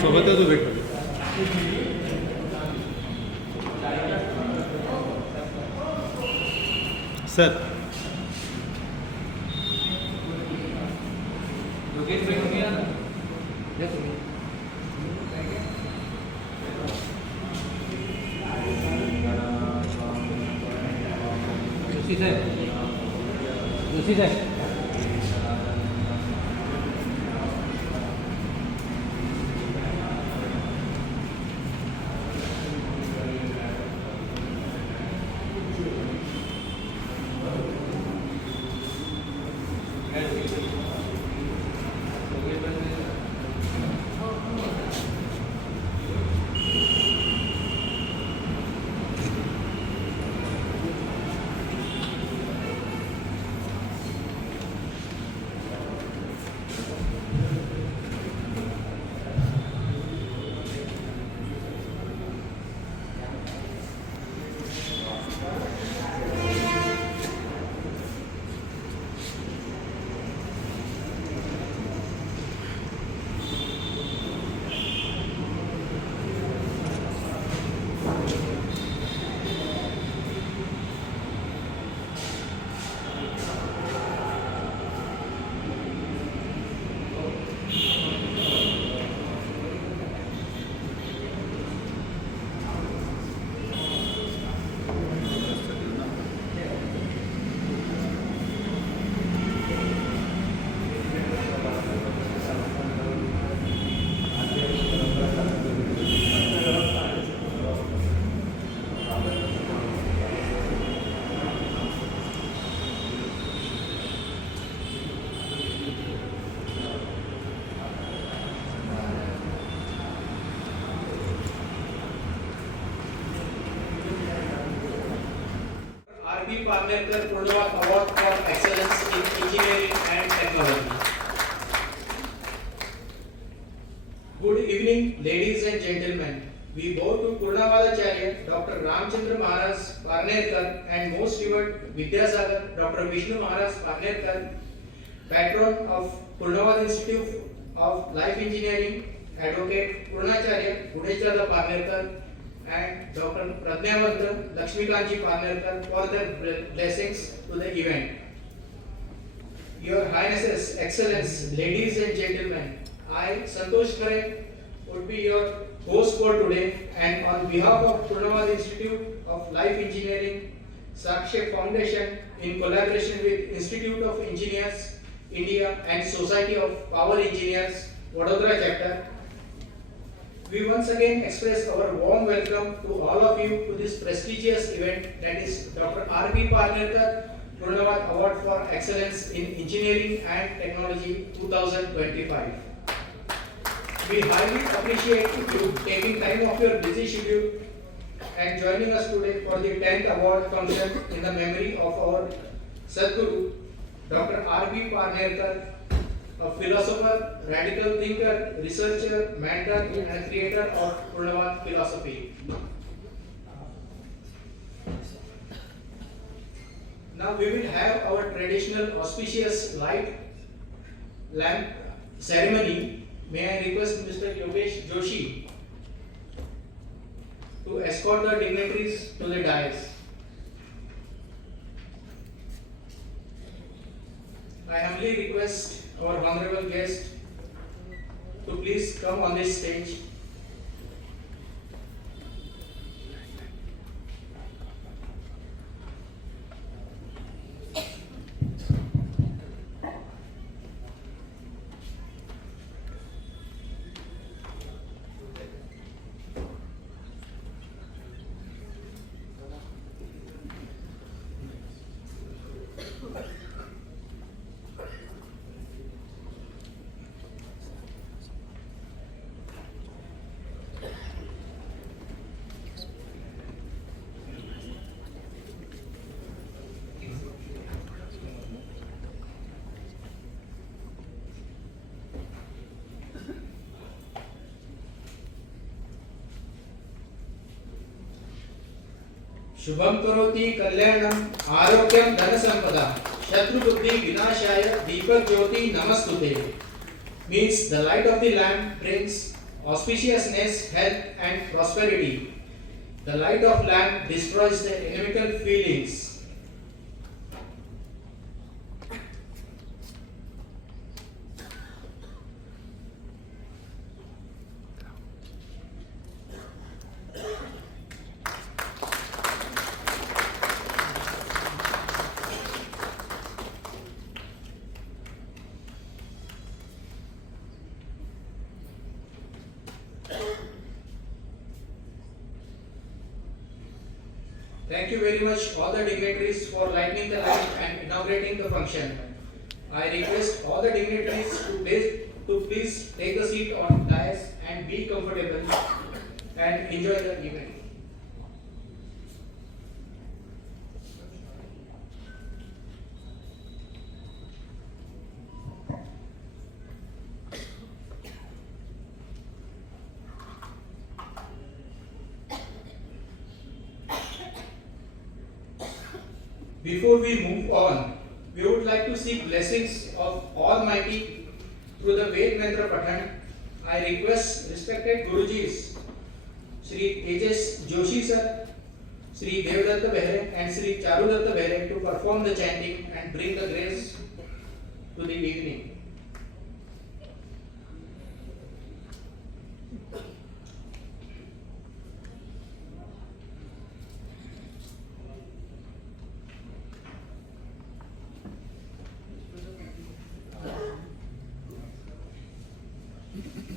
सोबतच उभे ठेवले. सर जोशी साहेब PARNERKAR Award for Excellence in Engineering and Technology. Good evening, ladies and gentlemen. We bow to Purnavadacharya Dr. Ramchandra Maharaj Parnerkar and most revered Vidyasagar Dr. Vishnu Maharaj Parnerkar, patron of Purnavad Institute of Life Engineering, Advocate Purnacharya Gudechandra Parnerkar and Dr. Pradnyavanta Lakshmikanji Parnerkar for their blessings to the event. Your Highnesses, Excellence, ladies and gentlemen, I, Santosh Khare, would be your host for today, and on behalf of Purnavad Institute of Life Engineering, Sakshak Foundation, in collaboration with Institute of Engineers, India and Society of Power Engineers, Vadodara chapter, we once again express our warm welcome to all of you to this prestigious event, that is Dr. R.B. Parnerkar Purnavad Award for Excellence in Engineering and Technology 2025. We highly appreciate you taking time off your busy schedule and joining us today for the 10th award function in the memory of our Sadguru, Dr. R.B. Parnerkar, a philosopher, radical thinker, researcher, mentor and creator of Purnavad philosophy. Now we will have our traditional auspicious light lamp ceremony. May I request Mr. Yogesh Joshi to escort the dignitaries to the dais. I humbly request our honorable guest to please come on this stage. Shubham करोति कल्याणम आरोग्यम धन संपदा शत्रु बुद्धि विनाशाय दीपक ज्योति नमस्तुते means the light of the lamp brings auspiciousness, health and prosperity. The light of lamp destroys the inimical feelings. Thank you very much all the dignitaries for lighting the light and inaugurating the function. I request all the dignitaries to please take the seat on dais and be comfortable and enjoy the event. Before we move on, we would like to seek blessings of Almighty through the Ved Mantra Pathan. I request respected Gurujis, Shri Tejas Joshi sir, Shri Devdatta Behre and Shri Charudatta Behre to perform the chanting and bring the grace to the evening. Thank you.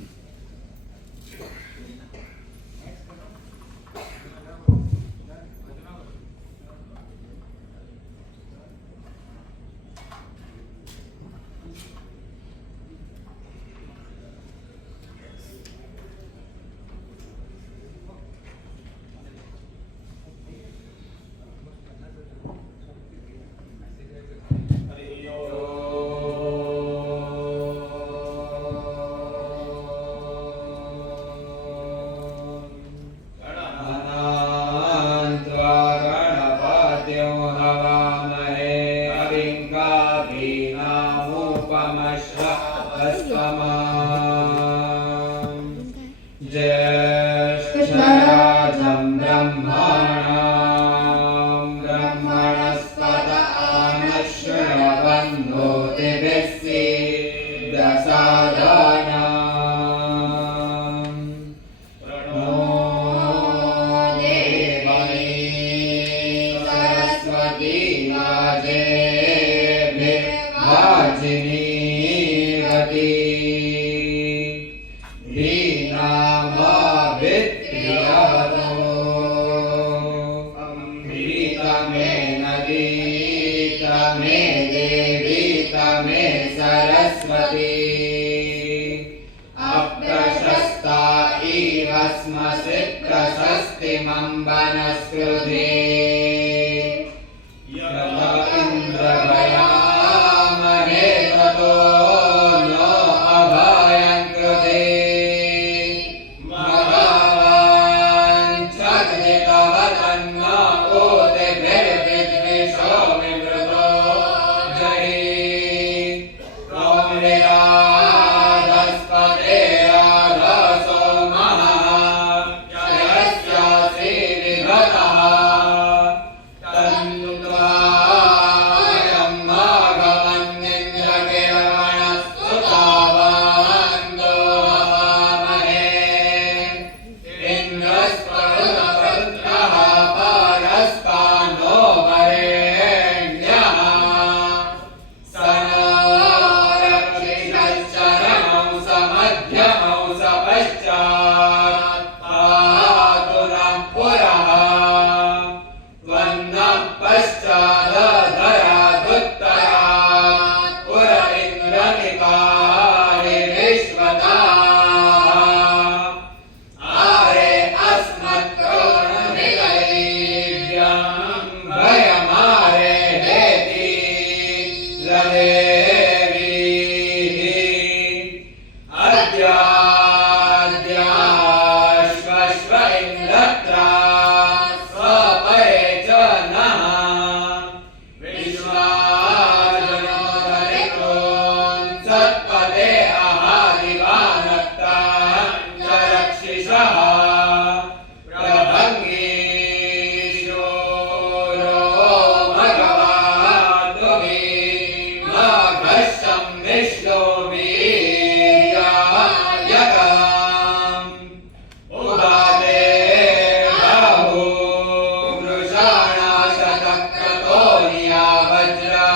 उदाते बाहु वृषाणा शतक्रतोनिया वज्रा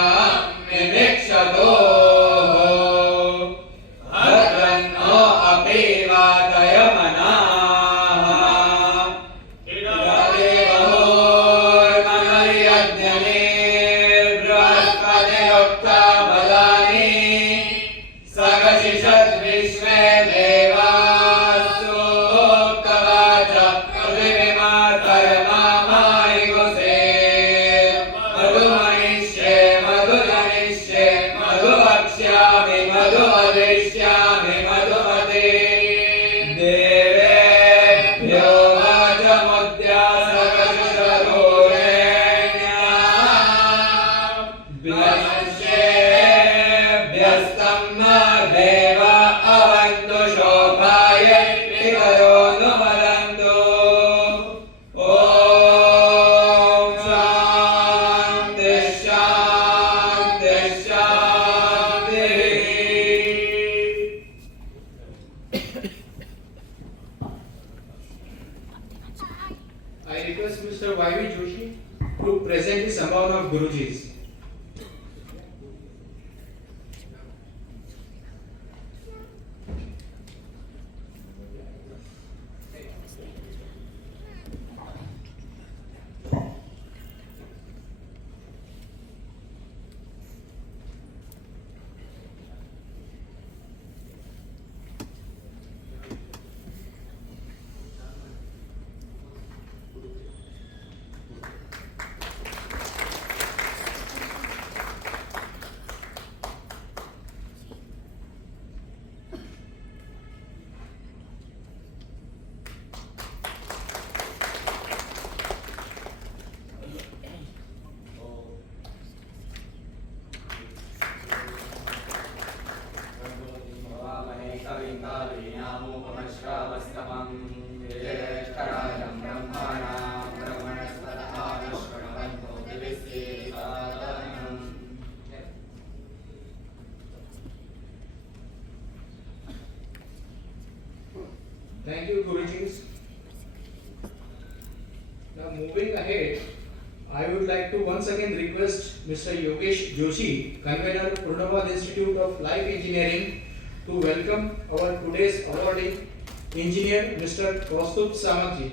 विभिक्षतो भद्रन्नो अपि वातयमनाः इददेवोर्महर्यज्ञनेर्बृहस्पतिरुक्ता बलानि सगशिषद्विश्वे देवास्तु उक्तवाच पृथिवीमातरमामायिगुसे मधुमनिष्ये मधुजनिष्ये मधुवक्ष्यामि मधुवदिष्यामि मधुमते देवेभ्यो वाचमुद्या सगशिषधूरेण्या विमर्शेभ्यस्तम् देव अवन्तु शोभाय पितरो नु वदन्तु ॐ शान्ति शान्ति शान्तिः I request Mr. Y.V. Joshi to present the Sambhavan of Guruji's. Thank you, Gurujis. Now moving ahead, I would like to once again request Mr. Yogesh Joshi, convener Purnavad Institute of Life Engineering, to welcome our today's awardee, Engineer Mr. KAUSTUBH SAMAK.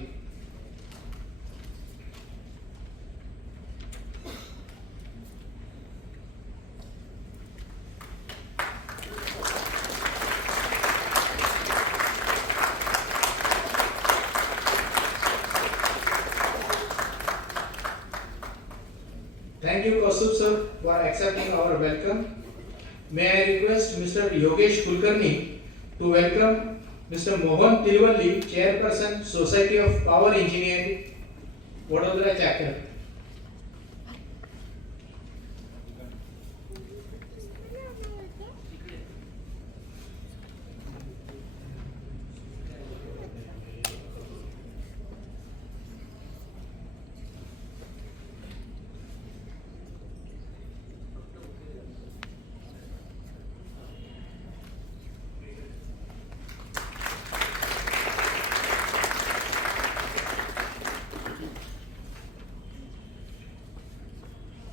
Thank you, KAUSTUBH sir, for accepting our welcome. May I request Mr. Yogesh Kulkarni to welcome Mr. Mohan Tilvalli, Chairperson, Society of Power Engineering, Vadodara Chapter.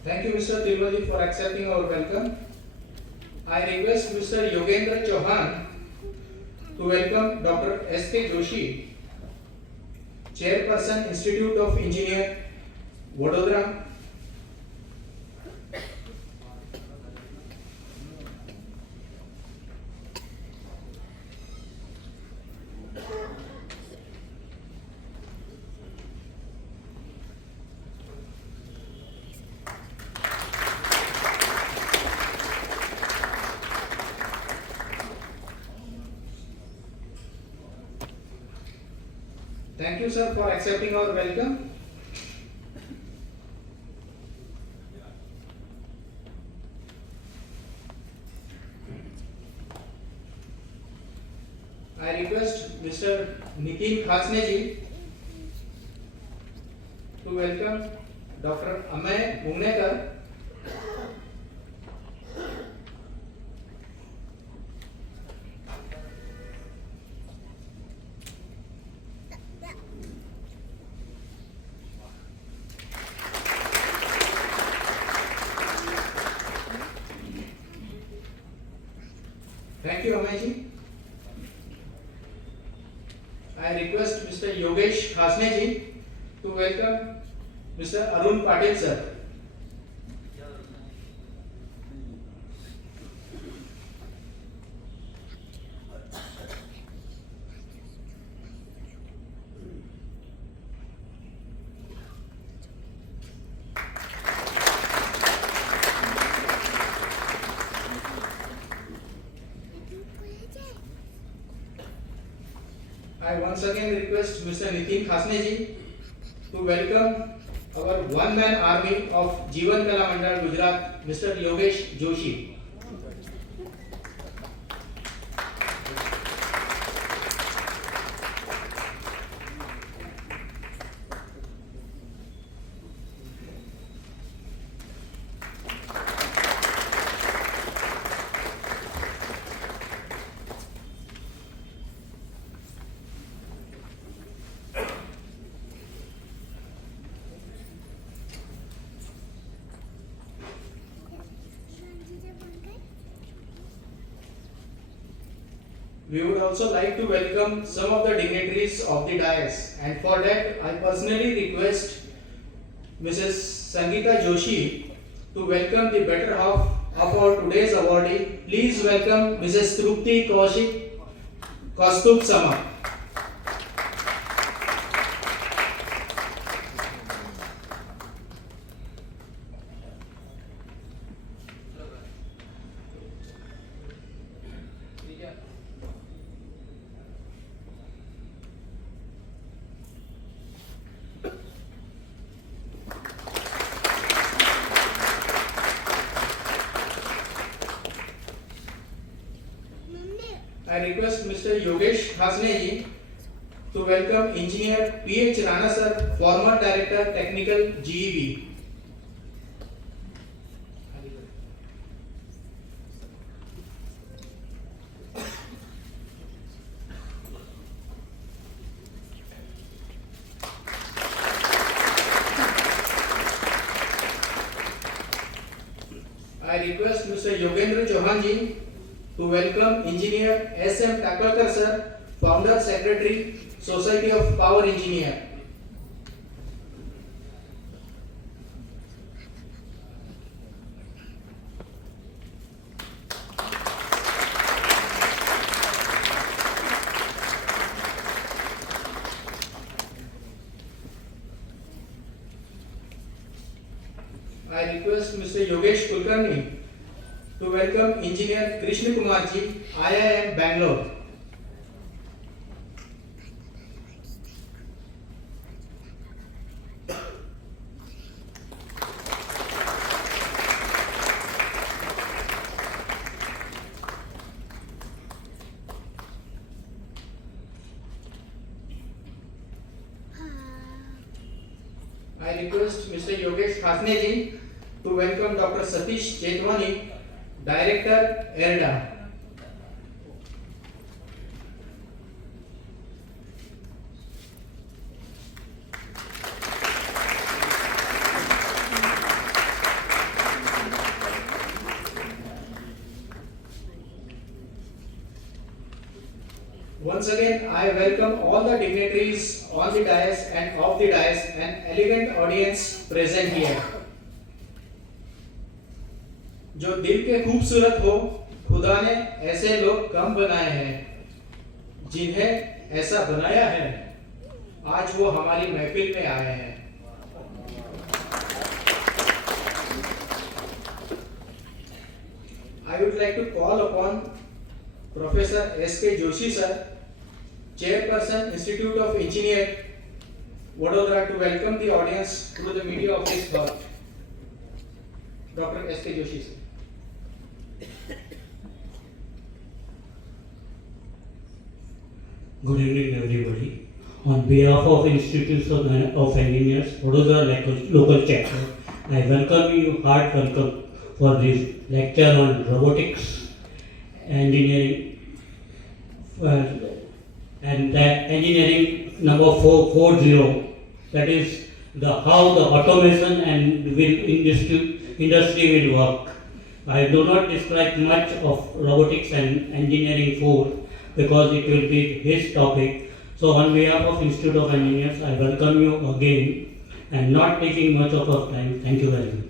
Thank you, Mr. Tilvalli, for accepting our welcome. I request Mr. Yogendra Chauhan to welcome Dr. S.K. Joshi, Chairperson, Institute of Engineer, Vadodara. Thank you, sir, for accepting our welcome. I request Mr. Nitin Khasneji to welcome Dr. Amay Mungnekar. Thank you, Amayji. I request Mr. Yogesh Khasneji to welcome Mr. Arun Patil sir. I once again request Mr. Nitin Khasneji to welcome our one-man army of Jeevan Kala Mandal Gujarat, Mr. Yogesh Joshi. We would also like to welcome some of the dignitaries of the dais, and for that I personally request Mrs. Sangeeta Joshi to welcome the better half of our today's awardee. Please welcome Mrs. Trupti Kaushik, KAUSTUBH SAMAK. I request Mr. Yogesh Khasneji to welcome Engineer P.H. Rana sir, former Director Technical GEB. I request Mr. Yogendra Chauhanji to welcome Engineer S.M. Takalkar sir, Founder Secretary, Society of Power Engineer. I request Mr. Yogesh Kulkarni to welcome Engineer Krishna Kumarji, IIM Bangalore. I request Mr. Yogesh Khasneji to welcome Dr. Satish Jetwani, Director, ERDA. Once again, I welcome all the dignitaries on the dais and off the dais and elegant audience present here. जो दिल के खूबसूरत हो, खुदा ने ऐसे लोग कम बनाए हैं, जिन्हें ऐसा बनाया है, आज वो हमारी महफिल में आए हैं। I would like to call upon Professor S.K. Joshi sir, Chairperson Institute of Engineering, Vadodara, to welcome the audience through the media of this birth. Dr. S.K. Joshi sir. Good evening, everybody. On behalf of Institutes of Engineers, Vadodara local chapter, I welcome you, heart welcome for this lecture on robotics, engineering, and that engineering number 440. That is how the automation and industry will work. I do not describe much of robotics and engineering 4 because it will be his topic. So on behalf of Institute of Engineers, I welcome you again and not taking much of our time. Thank you very much.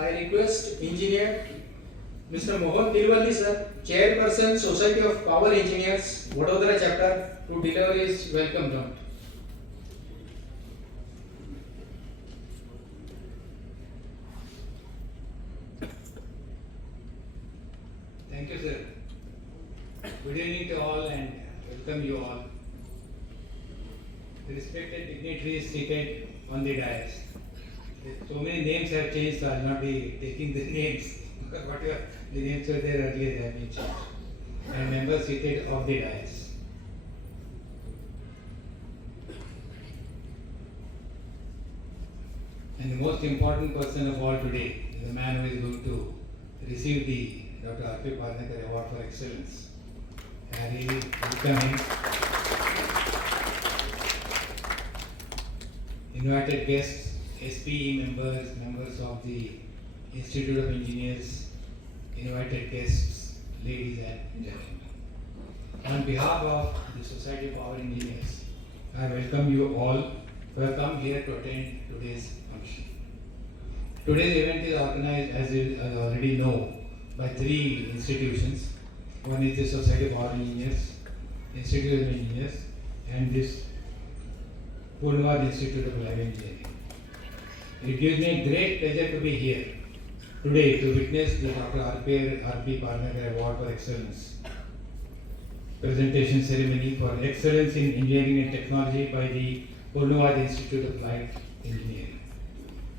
I request Engineer Mr. Mohan Tirwalli sir, Chairperson Society of Power Engineers, Vadodara chapter, to deliver his welcome note. Thank you, sir. Good evening to all and welcome you all. The respected dignitaries seated on the dais. So many names have changed, so I will not be taking the names. Whatever the names were there earlier, they have been changed. And members seated off the dais. And the most important person of all today is the man who is going to receive the Dr. PARNERKAR Award for Excellence. I really welcome him. Invited guests, SPE members, members of the Institute of Engineers, invited guests, ladies and gentlemen. On behalf of the Society of Power Engineers, I welcome you all who have come here to attend today's function. Today's event is organized, as you already know, by 3 institutions. One is the Society of Power Engineers, Institute of Engineers, and this Purnavad Institute of Live Engineering. It gives me great pleasure to be here today to witness the Dr. R.P. PARNERKAR Award for Excellence presentation ceremony for excellence in engineering and technology by the Purnavad Institute of Live Engineering.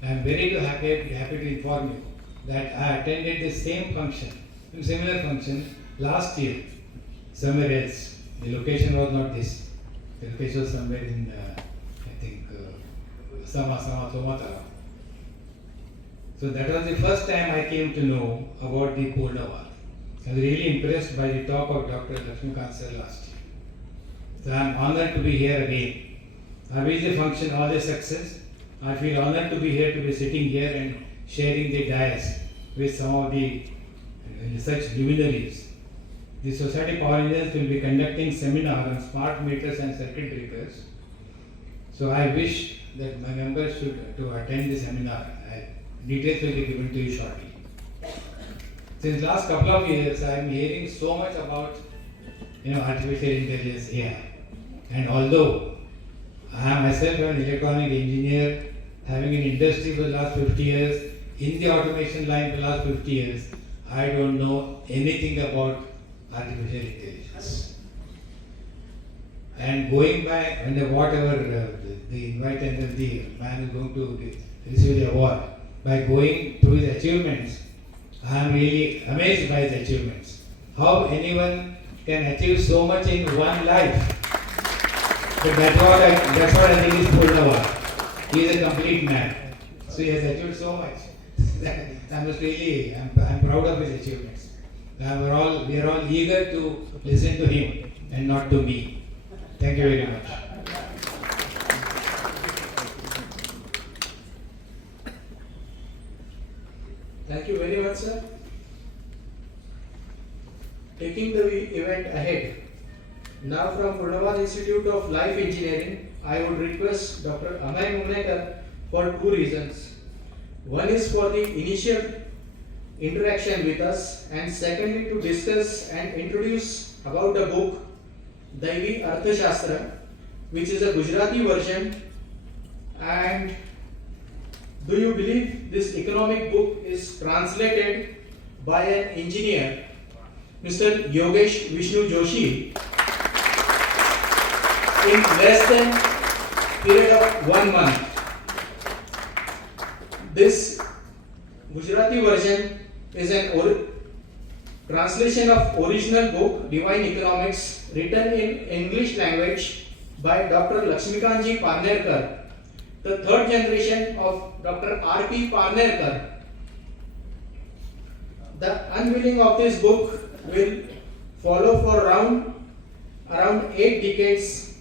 I am very happy to inform you that I attended the same function, similar function last year, somewhere else. The location was not this. The location was somewhere in, I think, Somatara. So that was the first time I came to know about the Purnavad. I was really impressed by the talk of Dr. Lakshmikant sir last year. So I am honored to be here again. I wish the function all the success. I feel honored to be here, to be sitting here and sharing the dais with some of the research luminaries. The Society of Power Engineers will be conducting seminar on smart meters and circuit breakers. So I wish that my members should to attend the seminar. Details will be given to you shortly. Since last couple of years, I am hearing so much about artificial intelligence, AI. And although I am myself an electronic engineer, having an industry for the last 50 years, in the automation line for the last 50 years, I don't know anything about artificial intelligence. And going by, whatever the invite and the man is going to receive the award, by going through his achievements, I am really amazed by his achievements. How anyone can achieve so much in one life. But that's what I think is Purnavad. He is a complete man. So he has achieved so much. I'm proud of his achievements. We are all eager to listen to him and not to me. Thank you very much. Thank you very much, sir. Taking the event ahead, now from Purnavad Institute of Life Engineering, I would request Dr. Amay Mumnekar for 2 reasons. One is for the initial interaction with us, and secondly to discuss and introduce about the book Daivi Arthashastra, which is a Gujarati version. And do you believe this economic book is translated by an engineer, Mr. Yogesh Vishnu Joshi, in less than period of 1 month? This Gujarati version is an translation of original book Divine Economics written in English language by Dr. Lakshmikantji Parnerkar, the third generation of Dr. R.P. Parnerkar. The unveiling of this book will follow for around 8 decades.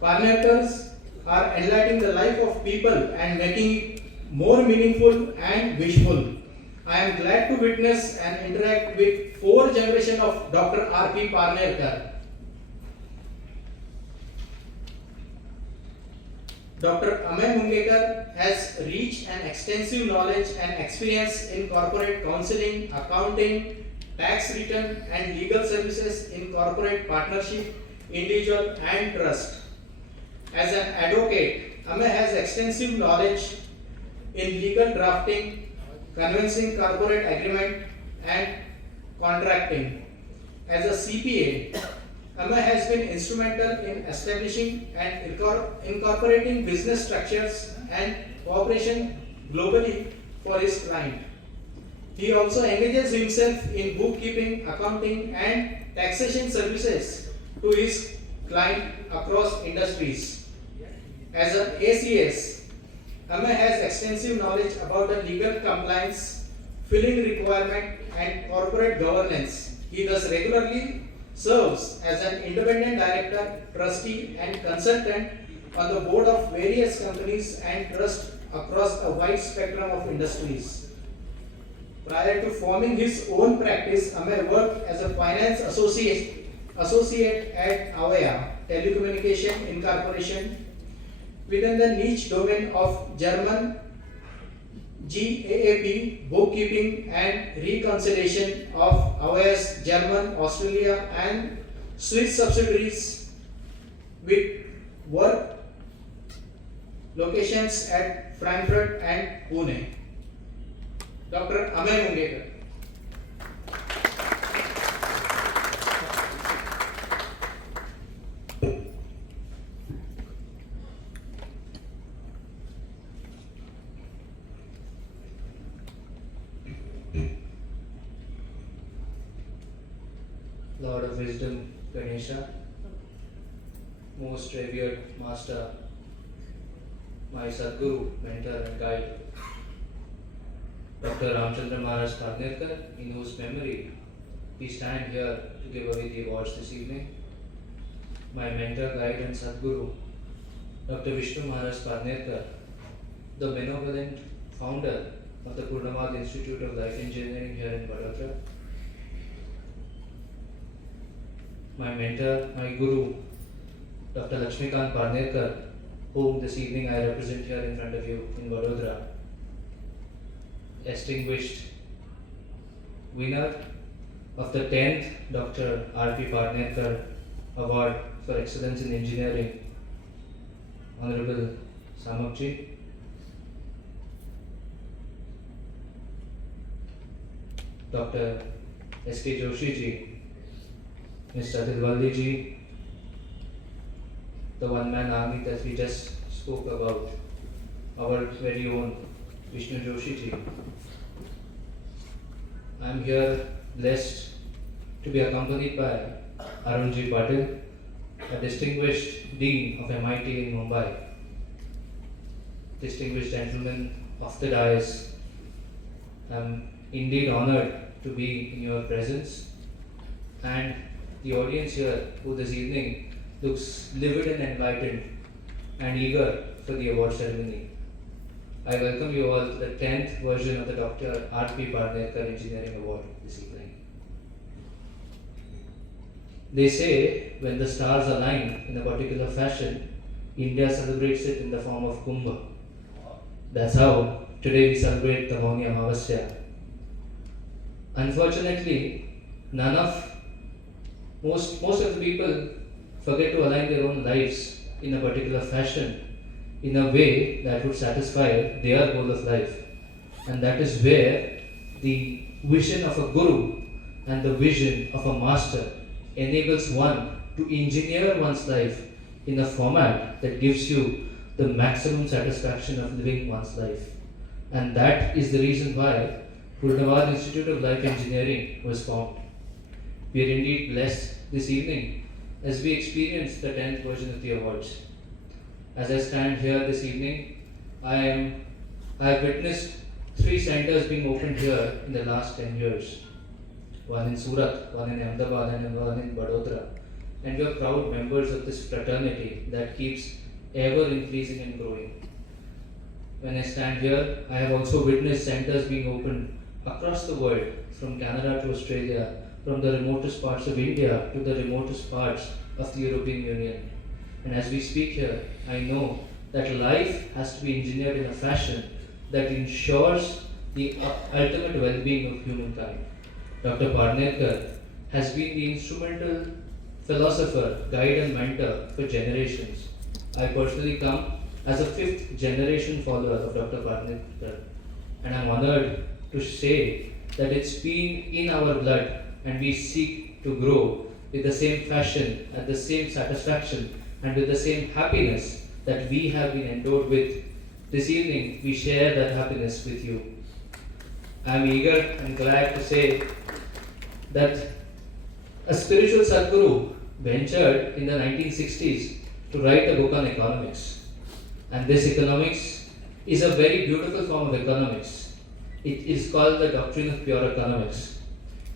Parnerkars are enlightening the life of people and making it more meaningful and wishful. I am glad to witness and interact with 4 generations of Dr. R.P. Parnerkar. Dr. Amay Mungekar has rich and extensive knowledge and experience in corporate counseling, accounting, tax return and legal services in corporate partnership, individual and trust. As an advocate, Amay has extensive knowledge in legal drafting, convincing corporate agreement and contracting. As a CPA, Amay has been instrumental in establishing and incorporating business structures and cooperation globally for his client. He also engages himself in bookkeeping, accounting and taxation services to his client across industries. As an ACS, Amay has extensive knowledge about the legal compliance, filing requirement and corporate governance. He thus regularly serves as an independent director, trustee and consultant on the board of various companies and trusts across a wide spectrum of industries. Prior to forming his own practice, Amay worked as a finance associate at Avaya Telecommunication Incorporation within the niche domain of German GAAP, bookkeeping and reconciliation of Avaya's German, Australia and Swiss subsidiaries with work locations at Frankfurt and Pune. Dr. Amay Mungekar. Lord of Wisdom, Ganesha, most revered Master, my Sadguru, mentor and guide, Dr. Ramchandra Maharaj Parnerkar, in whose memory we stand here to give away the awards this evening, my mentor, guide and Sadguru, Dr. Vishnu Maharaj Parnerkar, the benevolent founder of the Purnamad Institute of Life Engineering here in Vadodara, my mentor, my guru, Dr. Lakshmikant Parnerkar, whom this evening I represent here in front of you in Vadodara, distinguished winner of the 10th Dr. R.P. Parnerkar Award for Excellence in Engineering, Honorable SAMAK ji, Dr. S.K. Joshi ji, Mr. Dilwalli ji, the one-man army that we just spoke about, our very own Vishnu Joshi ji. I am here blessed to be accompanied by Arun Ji Patil, a distinguished Dean of MIT in Mumbai, distinguished gentlemen of the dais. I am indeed honored to be in your presence, and the audience here who this evening looks livid and enlightened and eager for the award ceremony. I welcome you all to the 10th version of the Dr. R.P. Parnerkar Engineering Award this evening. They say when the stars align in a particular fashion, India celebrates it in the form of Kumbh. That's how today we celebrate the Mauni Amavasya. Unfortunately, most of the people forget to align their own lives in a particular fashion, in a way that would satisfy their goal of life. And that is where the vision of a guru and the vision of a master enables one to engineer one's life in a format that gives you the maximum satisfaction of living one's life. And that is the reason why Purnavad Institute of Life Engineering was formed. We are indeed blessed this evening as we experience the 10th version of the awards. As I stand here this evening, I have witnessed 3 centers being opened here in the last 10 years. One in Surat, one in Ahmedabad, and one in Vadodara. And we are proud members of this fraternity that keeps ever increasing and growing. When I stand here, I have also witnessed centers being opened across the world, from Canada to Australia, from the remotest parts of India to the remotest parts of the European Union. And as we speak here, I know that life has to be engineered in a fashion that ensures the ultimate well-being of humankind. Dr. Parnerkar has been the instrumental philosopher, guide and mentor for generations. I personally come as a 5th generation follower of Dr. Parnerkar, and I'm honored to say that it's been in our blood and we seek to grow with the same passion and the same satisfaction and with the same happiness that we have been endowed with. This evening, we share that happiness with you. I'm eager and glad to say that a spiritual Sadguru ventured in the 1960s to write a book on economics. And this economics is a very beautiful form of economics. It is called the doctrine of pure economics.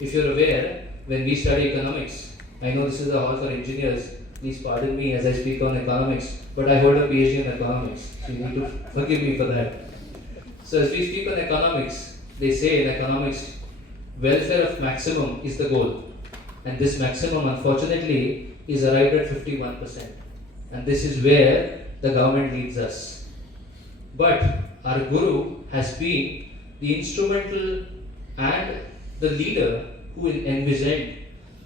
If you're aware, when we study economics, I know this is a hall for engineers, please pardon me as I speak on economics, but I hold a PhD in economics, so you need to forgive me for that. So as we speak on economics, they say in economics, welfare of maximum is the goal. And this maximum, unfortunately, is arrived at 51%. And this is where the government leads us. But our Guru has been the instrumental and the leader who envisioned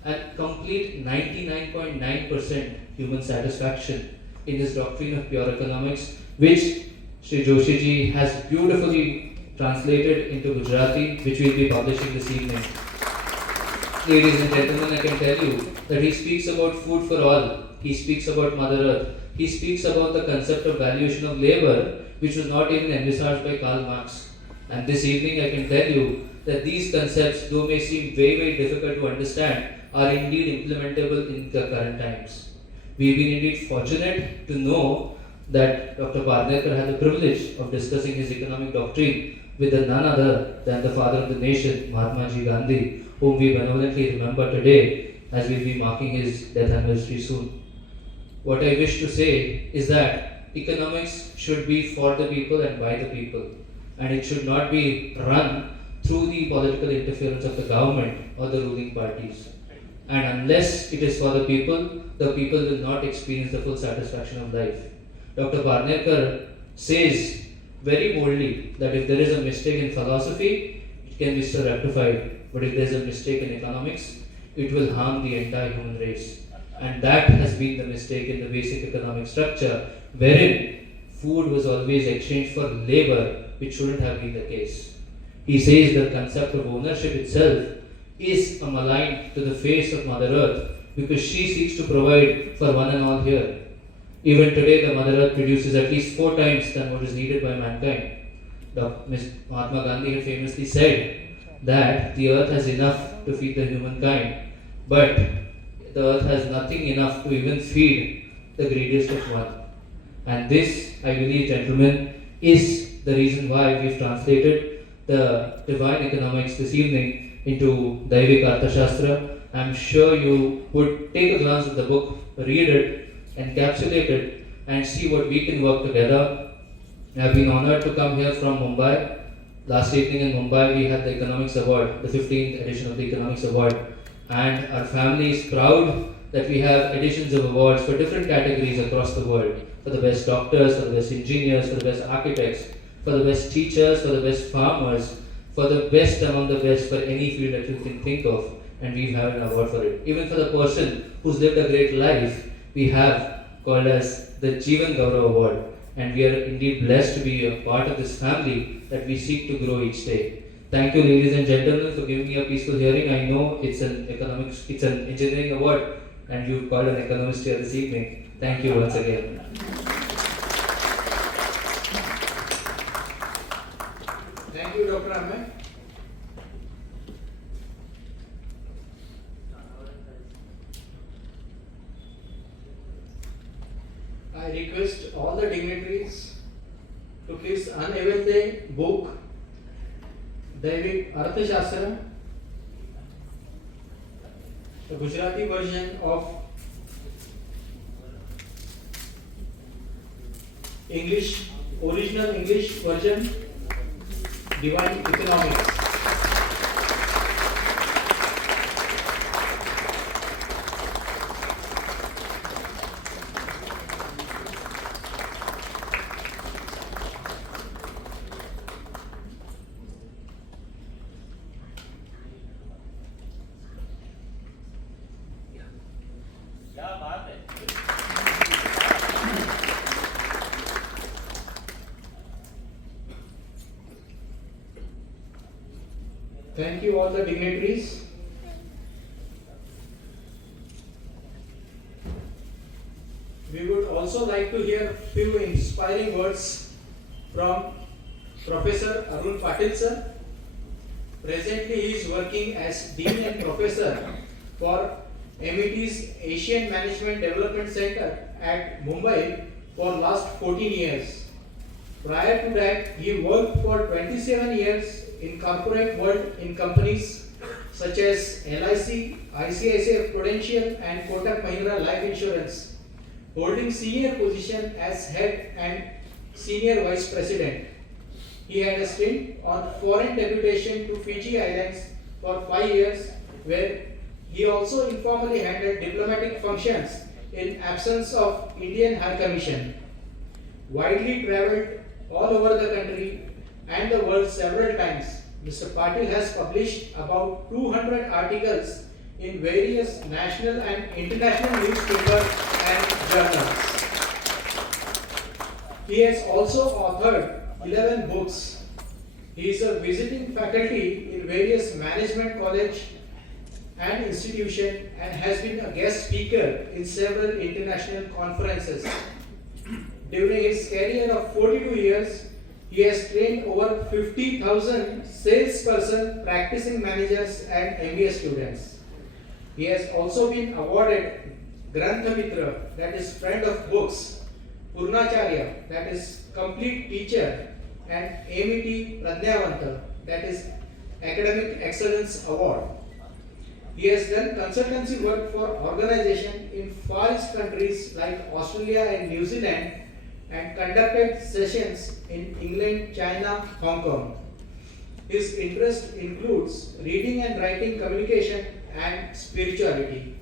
and complete 99.9% human satisfaction in his doctrine of pure economics, which Sri Joshi ji has beautifully translated into Gujarati, which we will be publishing this evening. Ladies and gentlemen, I can tell you that he speaks about food for all, he speaks about Mother Earth, he speaks about the concept of valuation of labor, which was not even envisaged by Karl Marx. And this evening I can tell you that these concepts, though may seem very, very difficult to understand, are indeed implementable in the current times. We've been indeed fortunate to know that Dr. Parnerkar had the privilege of discussing his economic doctrine with none other than the father of the nation, Mahatma Ji Gandhi, whom we benevolently remember today as we'll be marking his death anniversary soon. What I wish to say is that economics should be for the people and by the people, and it should not be run through the political interference of the government or the ruling parties. And unless it is for the people will not experience the full satisfaction of life. Dr. Parnerkar says very boldly that if there is a mistake in philosophy, it can be still rectified. But if there is a mistake in economics, it will harm the entire human race. And that has been the mistake in the basic economic structure, wherein food was always exchanged for labor, which shouldn't have been the case. He says the concept of ownership itself is a malign to the face of Mother Earth, because she seeks to provide for one and all here. Even today, the Mother Earth produces at least 4 times than what is needed by mankind. Mahatma Gandhi had famously said that the earth has enough to feed the humankind, but the earth has nothing enough to even feed the greediest of one. And this, I believe, gentlemen, is the reason why we've translated the divine economics this evening into Daivik Arthashastra. I'm sure you would take a glance at the book, read it, encapsulate it, and see what we can work together. I've been honored to come here from Mumbai. Last evening in Mumbai, we had the Economics Award, the 15th edition of the Economics Award. And our family is proud that we have editions of awards for different categories across the world. For the best doctors, for the best engineers, for the best architects, for the best teachers, for the best farmers, for the best among the best for any field that you can think of. And we have an award for it. Even for the person who's lived a great life, we have called as the Jeevan Gaurav Award. And we are indeed blessed to be a part of this family that we seek to grow each day. Thank you, ladies and gentlemen, for giving me a peaceful hearing. I know it's an engineering award, and you've called an economist here this evening. Thank you once again. Thank you, Dr. Ahmed. I request all the dignitaries to please unveil the book, Daivik Arthashastra, the Gujarati version of English, original English version, Divine Economics. Thank you all the dignitaries. We would also like to hear few inspiring words from Professor Arun Patil sir. Presently he is working as Dean and Professor for MET's Asian Management Development Center at Mumbai for last 14 years. Prior to that, he worked for 27 years in corporate world in companies such as LIC, ICICI Prudential and Kotak Mahindra Life Insurance, holding senior position as head and senior vice president. He had a stint on foreign deputation to Fiji Islands for 5 years, where he also informally handled diplomatic functions in absence of Indian High Commission. Widely travelled all over the country and the world several times, Mr. Patil has published about 200 articles in various national and international newspapers and journals. He has also authored 11 books. He is a visiting faculty in various management college and institution and has been a guest speaker in several international conferences. During his career of 42 years, he has trained over 50,000 salesperson, practicing managers and MBA students. He has also been awarded Grantha Mitra, that is friend of books, Purnacharya, that is complete teacher, and MET Pradnyavanta, that is Academic Excellence Award. He has done consultancy work for organizations in Far East countries like Australia and New Zealand and conducted sessions in England, China, Hong Kong. His interest includes reading and writing, communication and spirituality.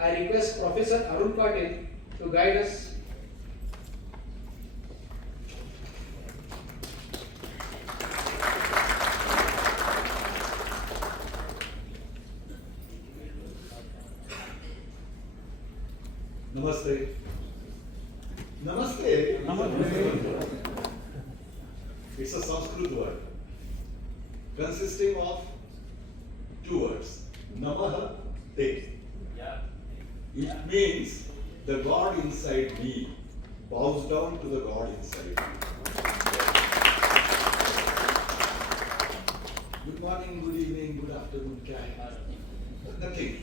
I request Professor Arun Patil to guide us. Namaste. Namaste. Namaste. It's a Sanskrit word consisting of two words. Namaha, take. It means the God inside me bows down to the God inside me. Good morning, good evening, good afternoon, nothing.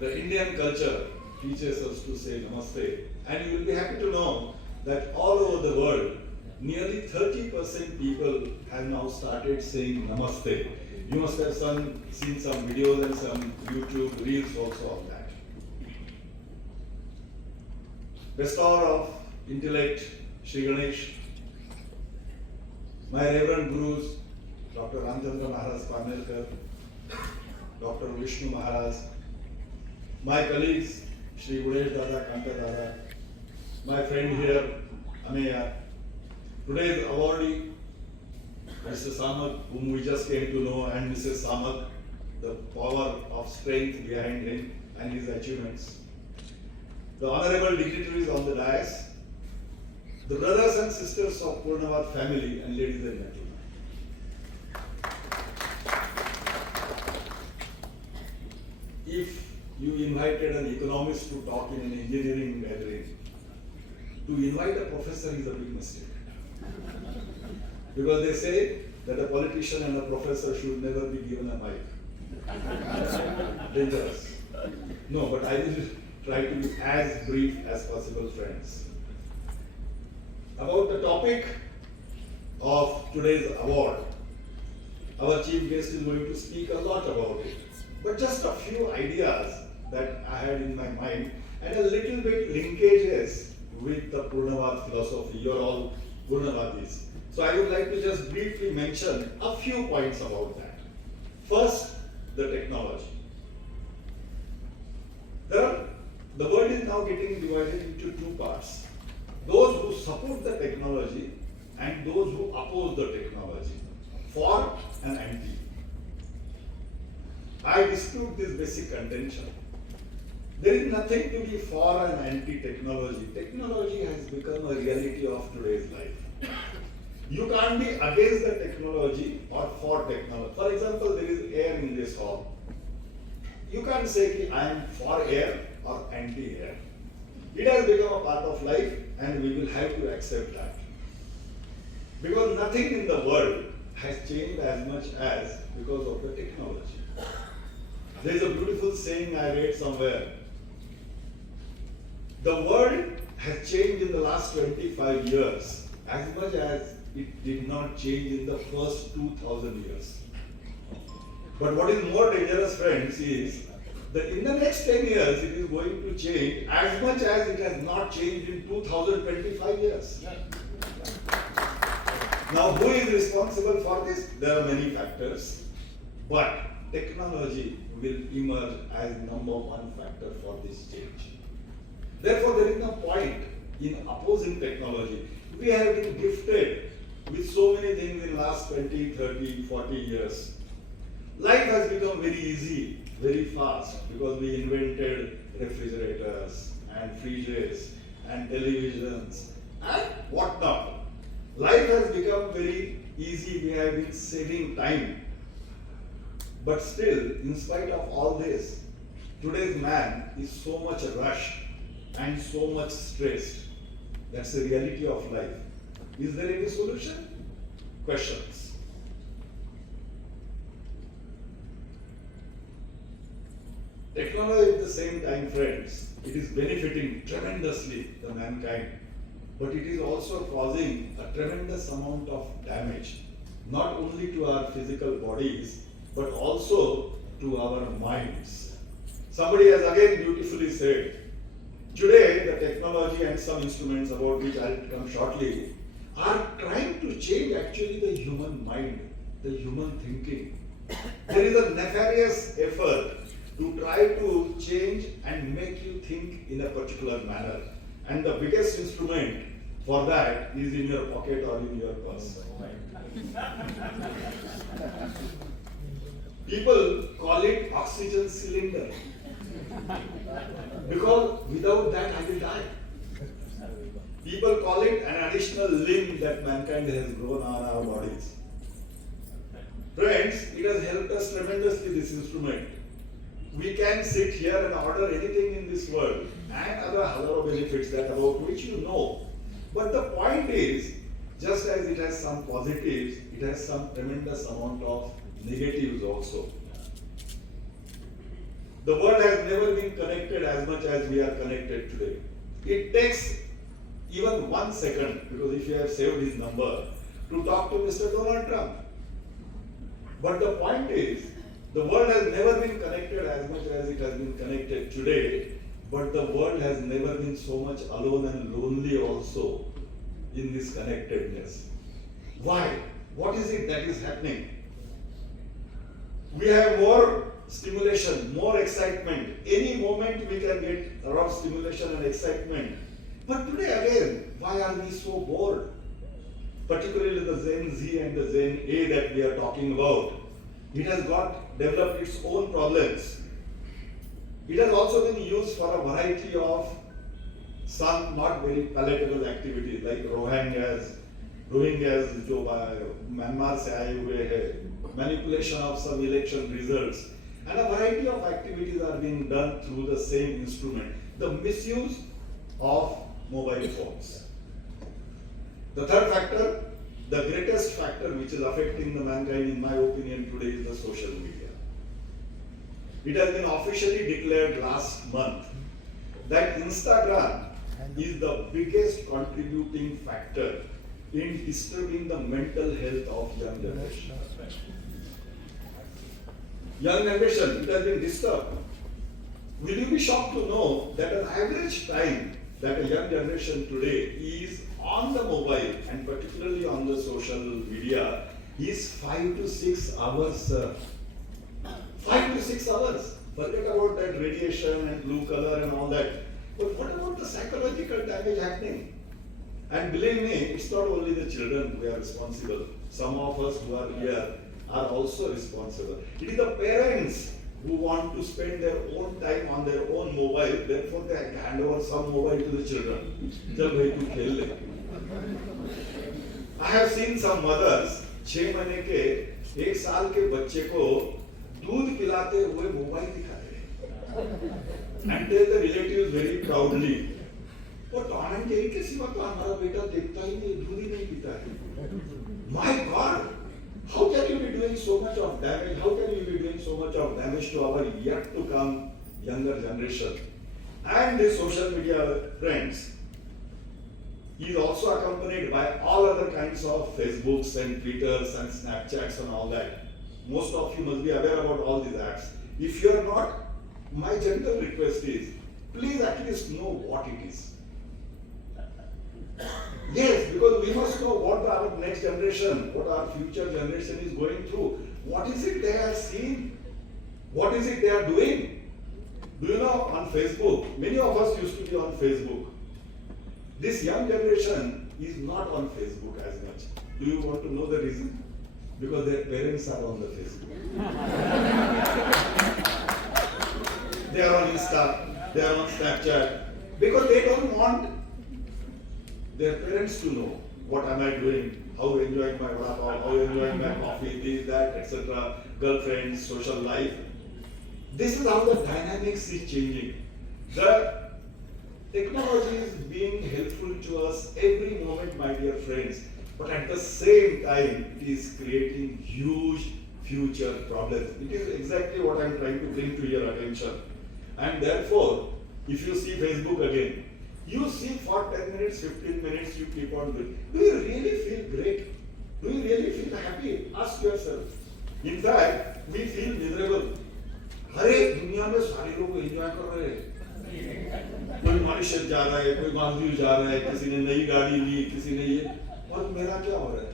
The Indian culture teaches us to say namaste, and you will be happy to know that all over the world, nearly 30% people have now started saying namaste. You must have seen some videos and some YouTube reels also of that. Bestower of intellect, Shri Ganesh, my reverend gurus, Dr. Ramchandra Maharaj PARNERKAR, Dr. Vishnu Maharaj, my colleagues, Shri Gudesh Dada, Kanta Dada, my friend here, Ameya, today's awardee, Mr. Samak, whom we just came to know, and Mrs. Samak, the power of strength behind him and his achievements. The honorable dignitaries on the dais, the brothers and sisters of Purnavad family, and ladies and gentlemen. If you invited an economist to talk in an engineering gathering, to invite a professor is a big mistake. Because they say that a politician and a professor should never be given a mic. Dangerous. No, but I will try to be as brief as possible, friends. About the topic of today's award, our chief guest is going to speak a lot about it. But just a few ideas that I had in my mind and a little bit linkages with the Purnavad philosophy. You're all Purnavadis. So I would like to just briefly mention a few points about that. First, the technology. The world is now getting divided into two parts. Those who support the technology and those who oppose the technology, for and anti. I dispute this basic contention. There is nothing to be for and anti-technology. Technology has become a reality of today's life. You can't be against the technology or for technology. For example, there is air in this hall. You can't say I am for air or anti-air. It has become a part of life and we will have to accept that. Because nothing in the world has changed as much as because of the technology. There is a beautiful saying I read somewhere. The world has changed in the last 25 years as much as it did not change in the first 2000 years. But what is more dangerous, friends, is that in the next 10 years it is going to change as much as it has not changed in 2025 years. Now, who is responsible for this? There are many factors, but technology will emerge as number one factor for this change. Therefore, there is no point in opposing technology. We have been gifted with so many things in the last 20, 30, 40 years. Life has become very easy, very fast, because we invented refrigerators and fridges and televisions and whatnot. Life has become very easy. We have been saving time. But still, in spite of all this, today's man is so much rushed and so much stressed. That's the reality of life. Is there any solution? Questions. Technology at the same time, friends, it is benefiting tremendously the mankind, but it is also causing a tremendous amount of damage, not only to our physical bodies, but also to our minds. Somebody has again beautifully said, today the technology and some instruments about which I will come shortly are trying to change actually the human mind, the human thinking. There is a nefarious effort to try to change and make you think in a particular manner. And the biggest instrument for that is in your pocket or in your purse. People call it oxygen cylinder. Because without that I will die. People call it an additional limb that mankind has grown on our bodies. Friends, it has helped us tremendously, this instrument. We can sit here and order anything in this world and other benefits that about which you know. But the point is, just as it has some positives, it has some tremendous amount of negatives also. The world has never been connected as much as we are connected today. It takes even 1 second, because if you have saved his number, to talk to Mr. Donald Trump. But the point is, the world has never been connected as much as it has been connected today, but the world has never been so much alone and lonely also in this connectedness. Why? What is it that is happening? We have more stimulation, more excitement. Any moment we can get a lot of stimulation and excitement. But today again, why are we so bored? Particularly the Gen Z and the Gen A that we are talking about. It has developed its own problems. It has also been used for a variety of some not very palatable activities like Rohingyas जो Myanmar से आए हुए हैं, manipulation of some election results, and a variety of activities are being done through the same instrument. The misuse of mobile phones. The third factor, the greatest factor which is affecting the mankind, in my opinion, today is the social media. It has been officially declared last month that Instagram is the biggest contributing factor in disturbing the mental health of young generation. Young generation, it has been disturbed. Will you be shocked to know that an average time that a young generation today is on the mobile and particularly on the social media is 5 to 6 hours, sir. 5 to 6 hours. Forget about that radiation and blue color and all that. But what about the psychological damage happening? And believe me, it's not only the children who are responsible. Some of us who are here are also responsible. It is the parents who want to spend their own time on their own mobile, therefore they hand over some mobile to the children. Chal bhai tu khel le. I have seen some mothers 6 महीने के 1 साल के बच्चे को दूध पिलाते हुए mobile दिखाते हैं and tell the relatives very proudly, वो टॉम एंड जेरी के सिवा तो हमारा बेटा देखता ही नहीं, दूध ही नहीं पीता है. My God, how can you be doing so much of damage? How can you be doing so much of damage to our yet to come younger generation? And the social media trends is also accompanied by all other kinds of Facebooks and Twitters and Snapchats and all that. Most of you must be aware about all these apps. If you are not, my gentle request is, please at least know what it is. Yes, because we must know what our next generation, what our future generation is going through. What is it they are seeing? What is it they are doing? Do you know, on Facebook, many of us used to be on Facebook. This young generation is not on Facebook as much. Do you want to know the reason? Because their parents are on the Facebook. They are on Insta, they are on Snapchat, because they don't want their parents to know what am I doing, how enjoying my vada pav, how enjoying my coffee, this, that, etc., girlfriends, social life. This is how the dynamics is changing. The technology is being helpful to us every moment, my dear friends, but at the same time, it is creating huge future problems. It is exactly what I am trying to bring to your attention. And therefore, if you see Facebook again, you see for 10 minutes, 15 minutes, you keep on doing. Do you really feel great? Do you really feel happy? Ask yourself. In fact, we feel miserable. अरे दुनिया में सारे लोग enjoy कर रहे हैं. कोई Mauritius जा रहा है, कोई मालदीव जा रहा है, किसी ने नई गाड़ी ली, किसी ने ये, और मेरा क्या हो रहा है?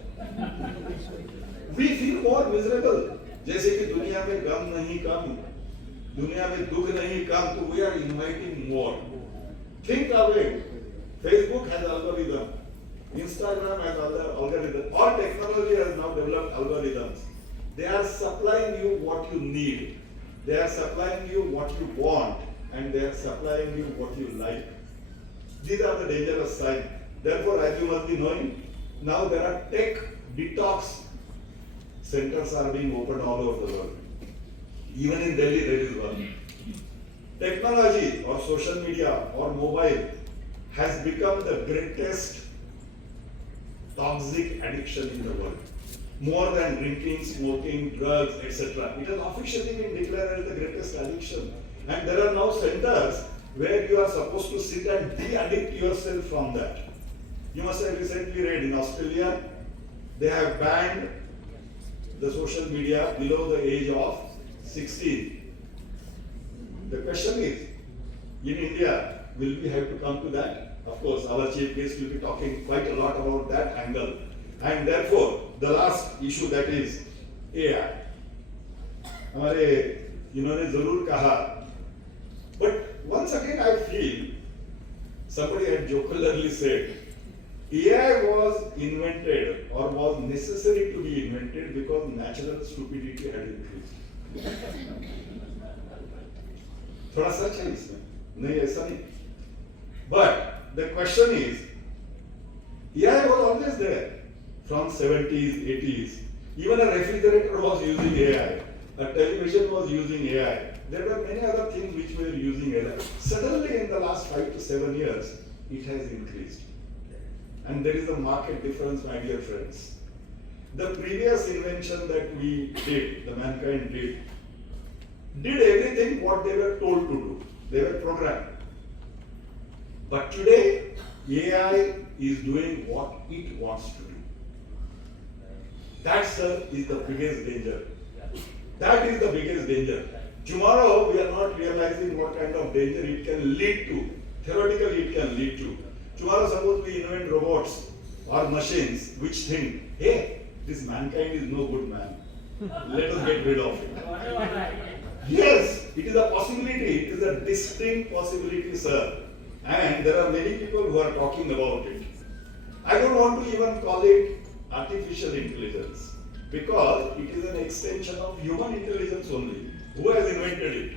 We feel more miserable. जैसे कि दुनिया में गम नहीं कम, दुनिया में दुख नहीं कम, तो we are inviting more. Think of it. Facebook has algorithm. Instagram has other algorithm. All technology has now developed algorithms. They are supplying you what you need. They are supplying you what you want, and they are supplying you what you like. These are the dangerous signs. Therefore, as you must be knowing, now there are tech detox centers are being opened all over the world. Even in Delhi, there is one. Technology or social media or mobile has become the greatest toxic addiction in the world. More than drinking, smoking, drugs, etc. It has officially been declared as the greatest addiction. And there are now centers where you are supposed to sit and de-addict yourself from that. You must have recently read in Australia, they have banned the social media below the age of 16. The question is, in India, will we have to come to that? Of course, our chief guest will be talking quite a lot about that angle. And therefore, the last issue, that is AI. हमारे इन्होंने जरूर कहा, but once again I feel somebody had jocularly said, AI was invented or was necessary to be invented because natural stupidity had increased. थोड़ा सच है इसमें, नहीं ऐसा नहीं. But the question is, AI was always there from 70s, 80s. Even a refrigerator was using AI. A television was using AI. There were many other things which were using AI. Suddenly, in the last 5 to 7 years, it has increased. And there is a market difference, my dear friends. the previous invention that we did, the mankind did everything what they were told to do. They were programmed. But today, AI is doing what it wants to do. That, sir, is the biggest danger. That is the biggest danger. Tomorrow, we are not realizing what kind of danger it can lead to. Theoretically, it can lead to. Tomorrow, suppose we invent robots or machines which think, hey, this mankind is no good man. Let us get rid of it. Yes, it is a possibility. It is a distinct possibility, sir. And there are many people who are talking about it. I don't want to even call it artificial intelligence because it is an extension of human intelligence only. Who has invented it?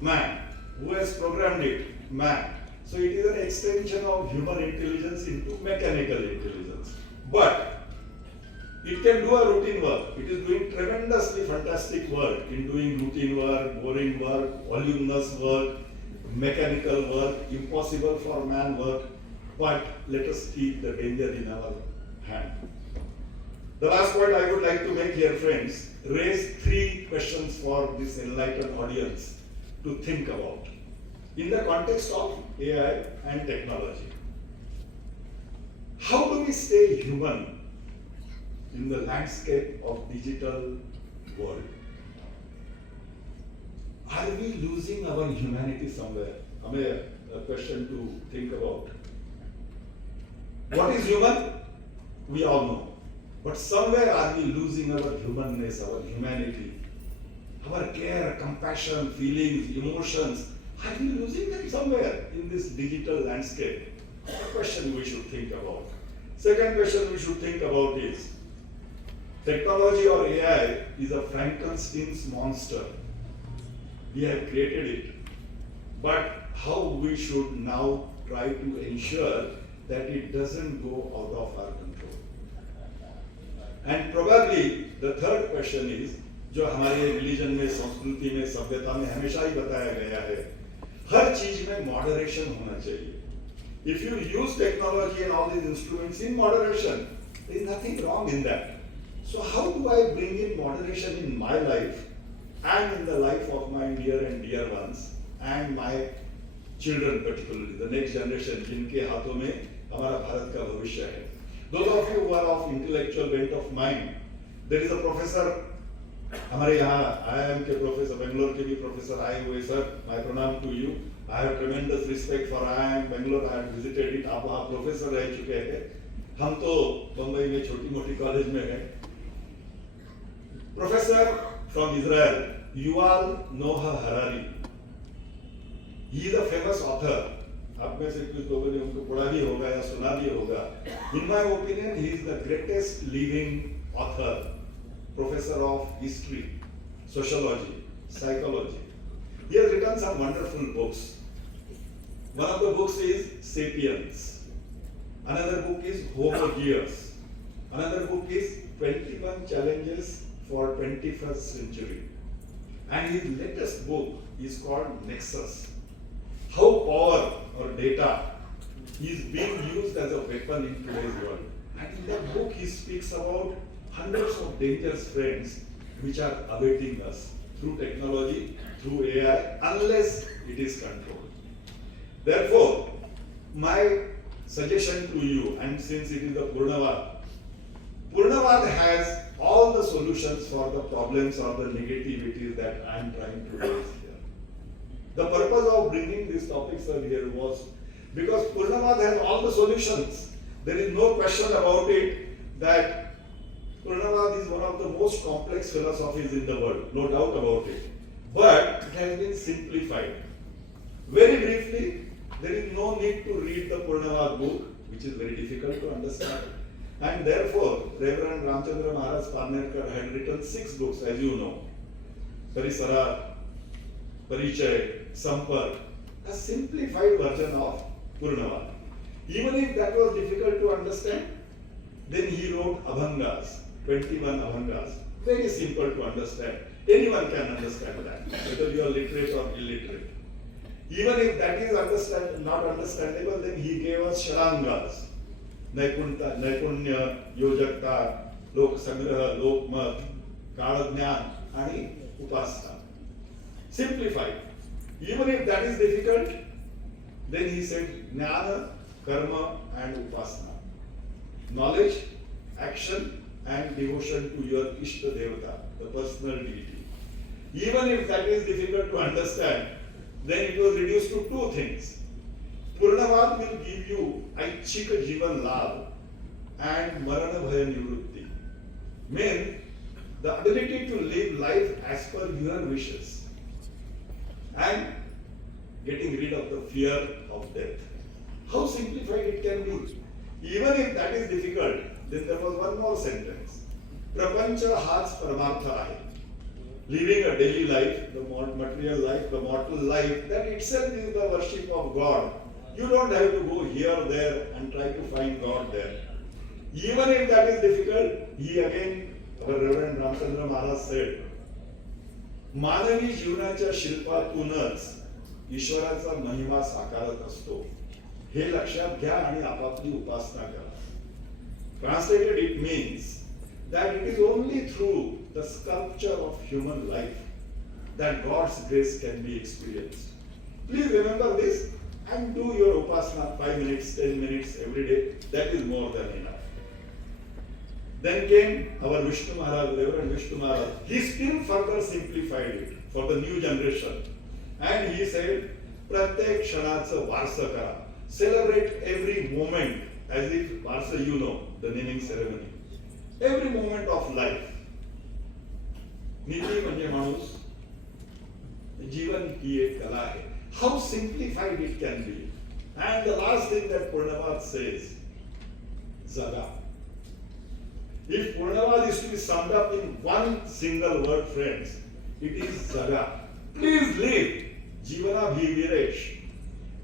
Man. Who has programmed it? Man. So it is an extension of human intelligence into mechanical intelligence. But it can do a routine work. It is doing tremendously fantastic work in doing routine work, boring work, voluminous work, mechanical work, impossible for man work. But let us keep the danger in our hand. The last point I would like to make here, friends, raise 3 questions for this enlightened audience to think about in the context of AI and technology. How do we stay human in the landscape of digital world? Are we losing our humanity somewhere? A question to think about. What is human? We all know. But somewhere are we losing our humanness, our humanity, our care, compassion, feelings, emotions? Are we losing them somewhere in this digital landscape? A question we should think about. Second question we should think about is, technology or AI is a Frankenstein's monster. We have created it. But how we should now try to ensure that it doesn't go out of our control. And probably the third question is, जो हमारे religion में, संस्कृति में, सभ्यता में हमेशा ही बताया गया है, हर चीज में मॉडरेशन होना चाहिए. If you use technology and all these instruments in moderation, there is nothing wrong in that. So how do I bring in moderation in my life and in the life of my near and dear ones and my children particularly, the next generation जिनके हाथों में हमारा भारत का भविष्य है. Those of you who are of intellectual bent of mind, there is a professor, हमारे यहाँ IIM के प्रोफेसर, बेंगलोर के भी प्रोफेसर आए हुए. Sir, my pranam to you. I have tremendous respect for IIM Bangalore. I have visited it. आप वहाँ professor रह चुके हैं. हम तो बम्बई में छोटी मोटी कॉलेज में हैं. Professor from Israel, Yuval Noah Harari. He is a famous author. आप में से कुछ लोगों ने उनको पढ़ा भी होगा या सुना भी होगा. In my opinion, he is the greatest living author, professor of history, sociology, psychology. He has written some wonderful books. One of the books is Sapiens. Another book is Homo Deus. Another book is 21 Challenges for 21st Century. And his latest book is called Nexus. How power or data is being used as a weapon in today's world. And in that book he speaks about hundreds of dangerous trends which are awaiting us through technology, through AI, unless it is controlled. Therefore, my suggestion to you, and since it is the Purnavad has all the solutions for the problems or the negativities that I am trying to raise here. The purpose of bringing these topics up here was because Purnavad has all the solutions. There is no question about it that Purnavad is one of the most complex philosophies in the world, no doubt about it. But it has been simplified. Very briefly, there is no need to read the Purnavad book, which is very difficult to understand. And therefore, Reverend Ramchandra Maharaj Parnerkar had written 6 books, as you know. Parisara, Parichay, Sampark, a simplified version of Purnavad. Even if that was difficult to understand, then he wrote Abhangas, 21 Abhangas. Very simple to understand. Anyone can understand that, whether you are literate or illiterate. Even if that is not understandable, then he gave us Sharangas. Naipunya, Yojakta, लोकसंग्रह, लोकमत, काळज्ञान आणि उपासना. Simplified. Even if that is difficult, then he said jnana, karma and upasana. Knowledge, action and devotion to your Ishta Devata, the personal deity. Even if that is difficult to understand, then it was reduced to two things. Purnavad will give you Aichika Jivan Labh and Marana Bhaya Nivrutti. Mean the ability to live life as per your wishes and getting rid of the fear of death. How simplified it can be. Even if that is difficult, then there was one more sentence. Prapancha ha's paramartha ahe. Living a daily life, the material life, the mortal life, that itself is the worship of God. You don't have to go here, there and try to find God there. Even if that is difficult, he again, our Reverend Ramchandra Maharaj said, मानवी जीवनाच्या शिल्पातूनच ईश्वराचा महिमा साकारत असतो. हे लक्षात घ्या आणि आपापली उपासना करा. Translated, it means that it is only through the sculpture of human life that God's grace can be experienced. Please remember this and do your upasana 5 minutes, 10 minutes every day. That is more than enough. Then came our Vishnu Maharaj, Reverend Vishnu Maharaj. He still further simplified it for the new generation. And he said, Pratyek Kshanatsa Varsa Kara. Celebrate every moment as if Varsa, you know, the naming ceremony. Every moment of life. Niti म्हणजे माणूस, जीवन ही एक कला आहे. How simplified it can be. And the last thing that Purnavad says, Zaga. If Purnavad is to be summed up in one single word, friends, it is Zaga. Please live. Jivana bhi viresh.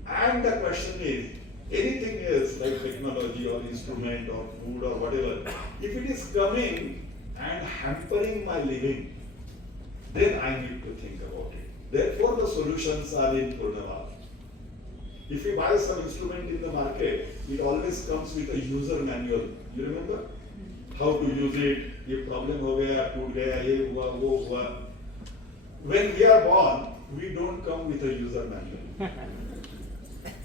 And the question is, anything else like technology or instrument or food or whatever, if it is coming and hampering my living, then I need to think about it. Therefore, the solutions are in Purnavad. If you buy some instrument in the market, it always comes with a user manual. You remember? How to use it, ये problem हो गया, टूट गया, ये हुआ, वो हुआ. When we are born, we don't come with a user manual.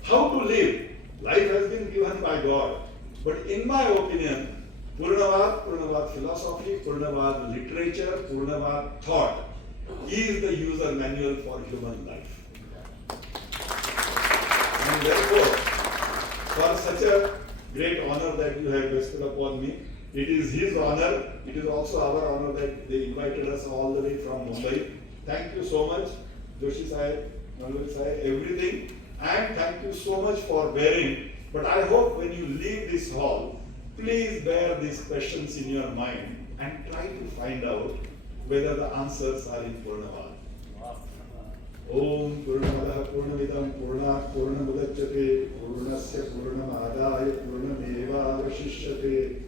How to live? Life has been given by God. But in my opinion, Purnavad philosophy, Purnavad literature, Purnavad thought is the user manual for human life. And therefore, for such a great honor that you have bestowed upon me, it is his honor, it is also our honor that they invited us all the way from Mumbai. Thank you so much, Joshi Sahib, Nalwal Sahib, everything. And thank you so much for bearing. But I hope when you leave this hall, please bear these questions in your mind and try to find out whether the answers are in Purnavad. Om Purnamadah Purnamidam Purnat Purnamudachyate Purnasya Purnamadaya Purnamevavashishyate.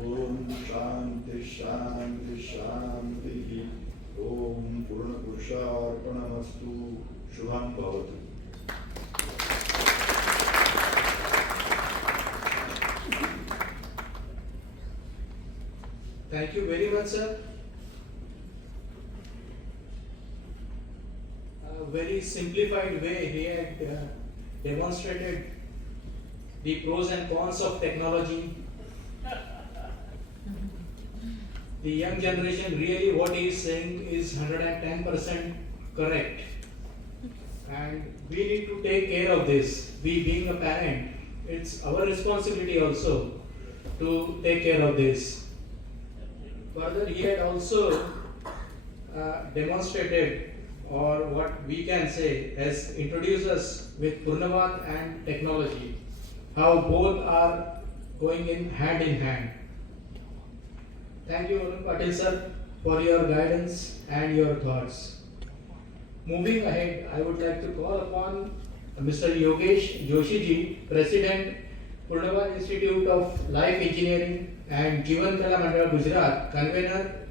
Om Shanti Shanti Shanti. Om Purna Purusharpanamastu. Shubham Bhavatu. Thank you very much, sir. A very simplified way he had demonstrated the pros and cons of technology. The young generation, really what he is saying is 110% correct. And we need to take care of this. We being a parent, it's our responsibility also to take care of this. Further, he had also demonstrated, or what we can say, has introduced us with Purnavad and technology, how both are going in hand. Thank you, Arun Patil sir, for your guidance and your thoughts. Moving ahead, I would like to call upon Mr. Yogesh Joshi ji, President, Purnavad Institute of Life Engineering and Jivan Kala Mandal, Gujarat, convener,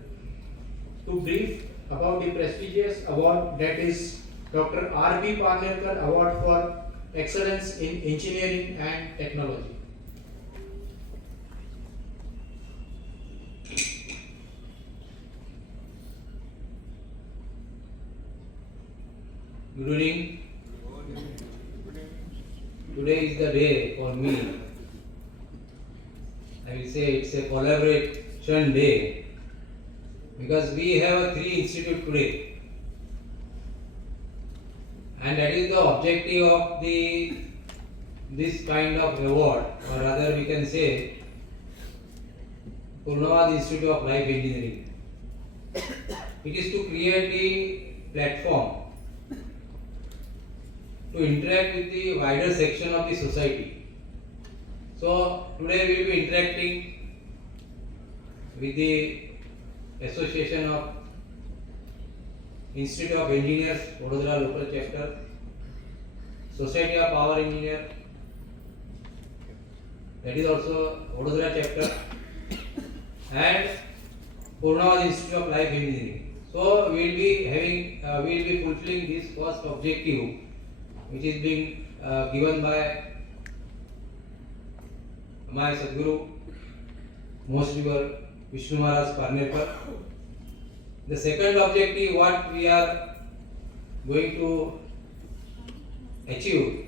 to brief about the prestigious award, that is Dr. R.B. Parnerkar Award for Excellence in Engineering and Technology. Good evening. Today is the day for me. I will say it's a collaboration day because we have three institutes today, and that is the objective of this kind of award, or rather we can say Purnavad Institute of Life Engineering. It is to create the platform to interact with the wider section of the society. So today we will be interacting with the Association of Institute of Engineers, Vadodara local chapter, Society of Power Engineer, that is also Vadodara chapter, and Purnavad Institute of Life Engineering. So we will be fulfilling this first objective, which is being given by my Sadguru, most revered Vishnu Maharaj Parnerkar. The second objective, what we are going to achieve,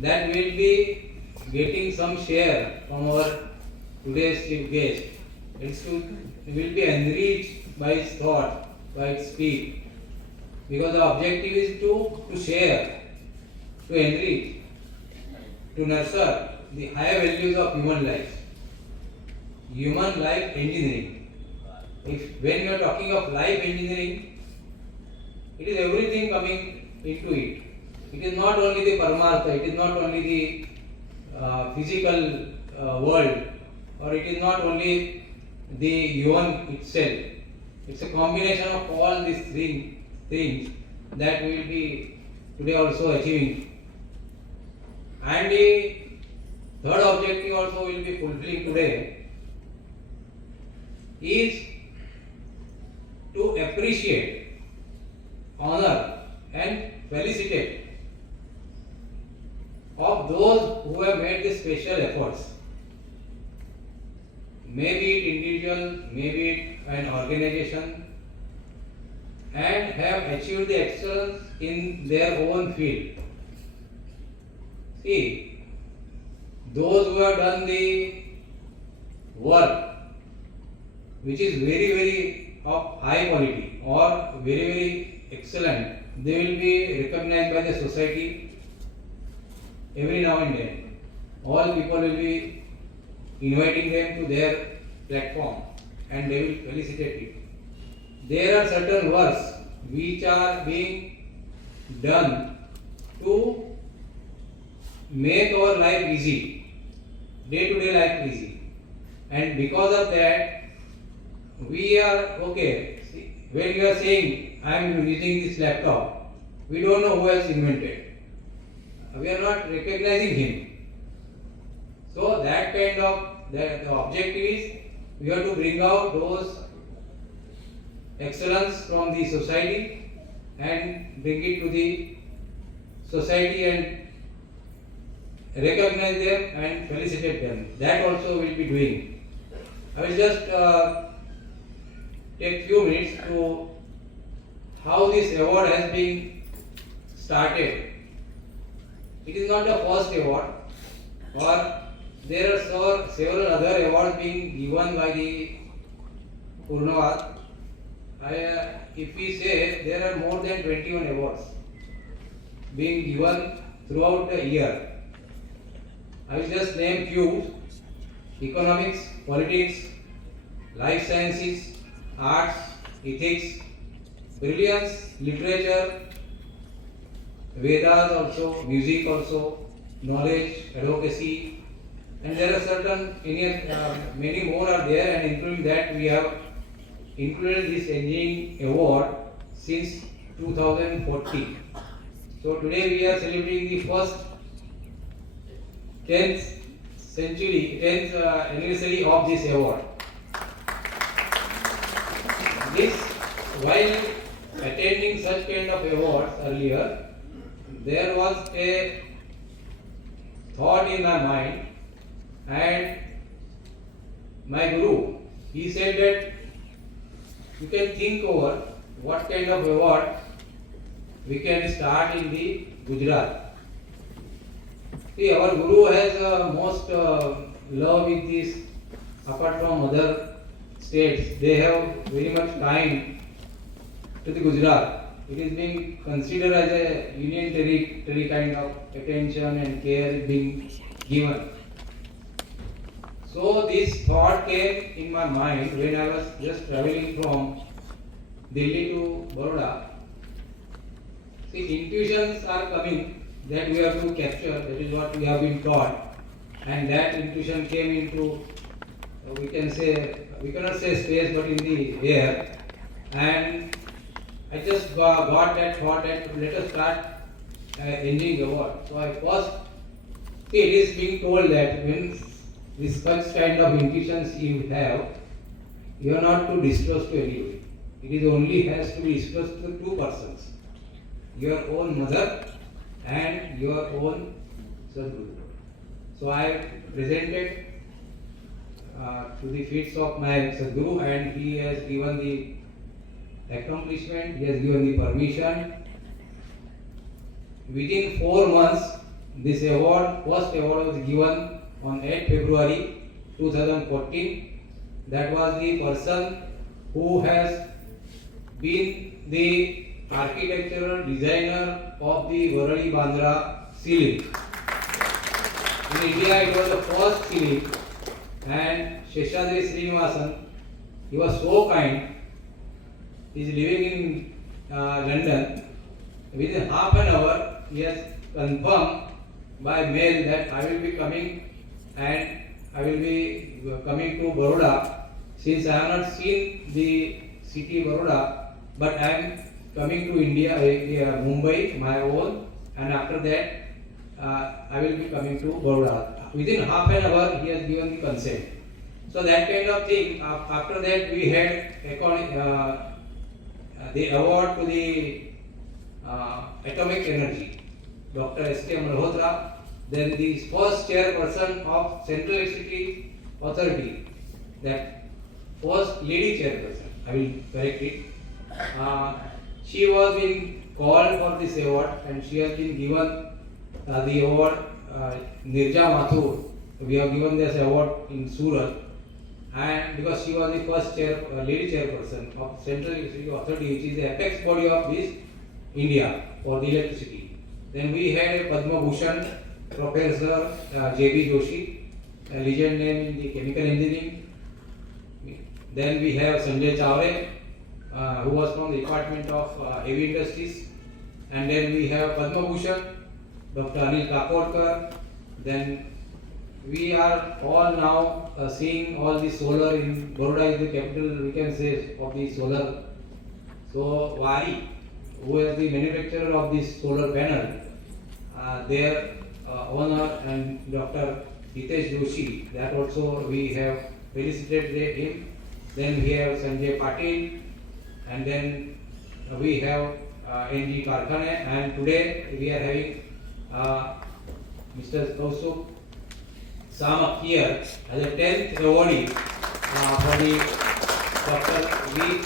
that we will be getting some share from our today's chief guest. We will be enriched by his thought, by his speech, because the objective is to share, to enrich, to nurture the higher values of human life engineering. When you are talking of life engineering, it is everything coming into it. It is not only the Paramartha, it is not only the physical world, or it is not only the human itself. It's a combination of all these things that we will be today also achieving. And the third objective also will be fulfilling today is to appreciate, honor and felicitate of those who have made the special efforts. Maybe it individual, maybe it an organization, and have achieved the excellence in their own field. See, those who have done the work which is very, very of high quality or very, very excellent, they will be recognized by the society every now and then. All people will be inviting them to their platform and they will felicitate it. There are certain works which are being done to make our life easy, day-to-day life easy, and because of that we are okay. See, when you are saying I am using this laptop, we don't know who has invented. We are not recognizing him. So that kind of the objective is we have to bring out those excellence from the society and bring it to the society and recognize them and felicitate them. That also we will be doing. I will just take few minutes to how this award has been started. It is not the first award, or there are several other awards being given by the Purnavad. If we say there are more than 21 awards being given throughout the year. I will just name few: economics, politics, life sciences, arts, ethics, brilliance, literature, Vedas also, music also, knowledge, advocacy, and there are certain many more are there, and including that we have included this engineering award since 2014. So today we are celebrating the first 10th anniversary of this award. This, while attending such kind of awards earlier, there was a thought in my mind, and my guru, he said that you can think over what kind of award we can start in the Gujarat. See, our Guru has most love with this, apart from other states. They have very much time to the Gujarat. It is being considered as a union territory kind of attention and care is being given. So this thought came in my mind when I was just traveling from Delhi to Baroda. See, intuitions are coming that we have to capture, that is what we have been taught. And that intuition came into, we cannot say space, but in the air. And I just got that thought that let us start ending the war. So I first, see, it is being told that when this such kind of intuitions you have, you are not to disclose to anybody. It is only has to be disclosed to two persons, your own mother and your own Sadguru. So I presented to the feet of my Sadguru, and he has given the accomplishment, he has given the permission. Within 4 months, this award, first award was given on 8 February 2014. That was the person who has been the architectural designer of the Varali Bandra ceiling. In India, it was the first ceiling, and Sheshadri Srinivasan, he was so kind. He is living in London. Within half an hour, he has confirmed by mail that I will be coming, and I will be coming to Baroda. Since I have not seen the city Baroda, but I am coming to India, Mumbai, my own, and after that I will be coming to Vadodara. Within half an hour, he has given the consent. So that kind of thing. After that, we had the award to the atomic energy, Dr. S.K. Malhotra. Then the first chairperson of Central Electricity Authority, that first lady chairperson, I will correct it. She was being called for this award, and she has been given the award. Nirja Mathur, we have given this award in Surat, and because she was the first lady chairperson of Central Electricity Authority, which is the apex body of this India for the electricity. Then we had a Padma Bhushan Professor J.B. Joshi, a legend name in the chemical engineering. Then we have Sanjay Chawre, who was from the Department of Heavy Industries. And then we have Padma Bhushan, Dr. Anil Kakodkar. Then we are all now seeing all the solar in Baroda is the capital, we can say, of the solar. So Wari, who is the manufacturer of this solar panel, their owner, and Dr. Hitesh Joshi, that also we have felicitated him. Then we have Sanjay Patil, and then we have N.G. Karkhane, and today we are having Mr. KAUSTUBH SAMAK here as a 10th awardee for the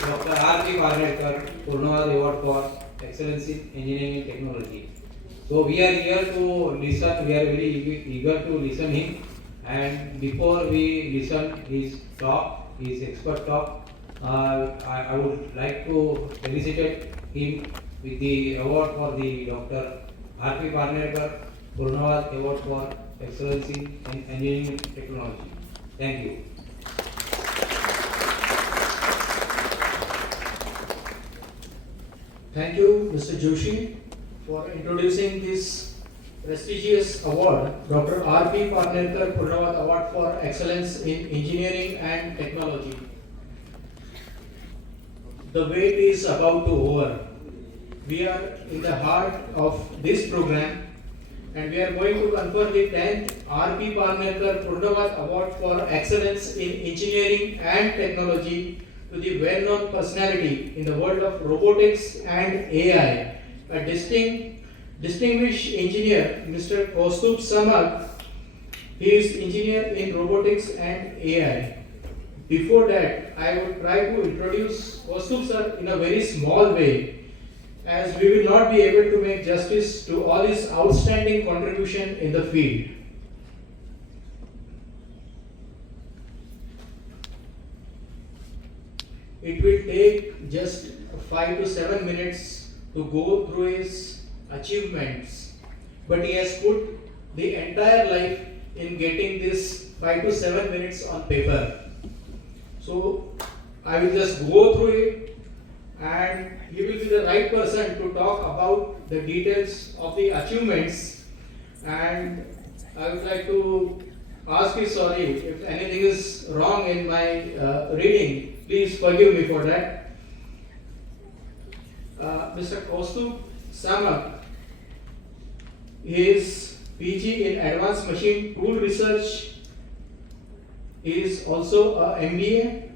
Dr. R.P. PARNERKAR Purnavad Award for Excellence in Engineering and Technology. So we are here to listen, we are very eager to listen him, and before we listen his talk, his expert talk, I would like to felicitate him with the award for the Dr. R.P. Parnerkar Purnavad Award for Excellence in Engineering and Technology. Thank you. Thank you, Mr. Joshi, for introducing this prestigious award, Dr. R.P. Parnerkar Purnavad Award for Excellence in Engineering and Technology. The wait is about to over. We are in the heart of this program, and we are going to confer the 10th R.P. Parnerkar Purnavad Award for Excellence in Engineering and Technology to the well-known personality in the world of robotics and AI, a distinguished engineer, Mr. KAUSTUBH SAMAK. He is engineer in robotics and AI. Before that, I would try to introduce KAUSTUBH sir in a very small way. as we will not be able to make justice to all his outstanding contribution in the field. It will take just 5 to 7 minutes to go through his achievements, but he has put the entire life in getting this 5 to 7 minutes on paper. So I will just go through it, and he will be the right person to talk about the details of the achievements. And I would like to ask you sorry if anything is wrong in my reading. Please forgive me for that. Mr. KAUSTUBH SAMAK, his PG in Advanced Machine Tool Research, is also a MBA,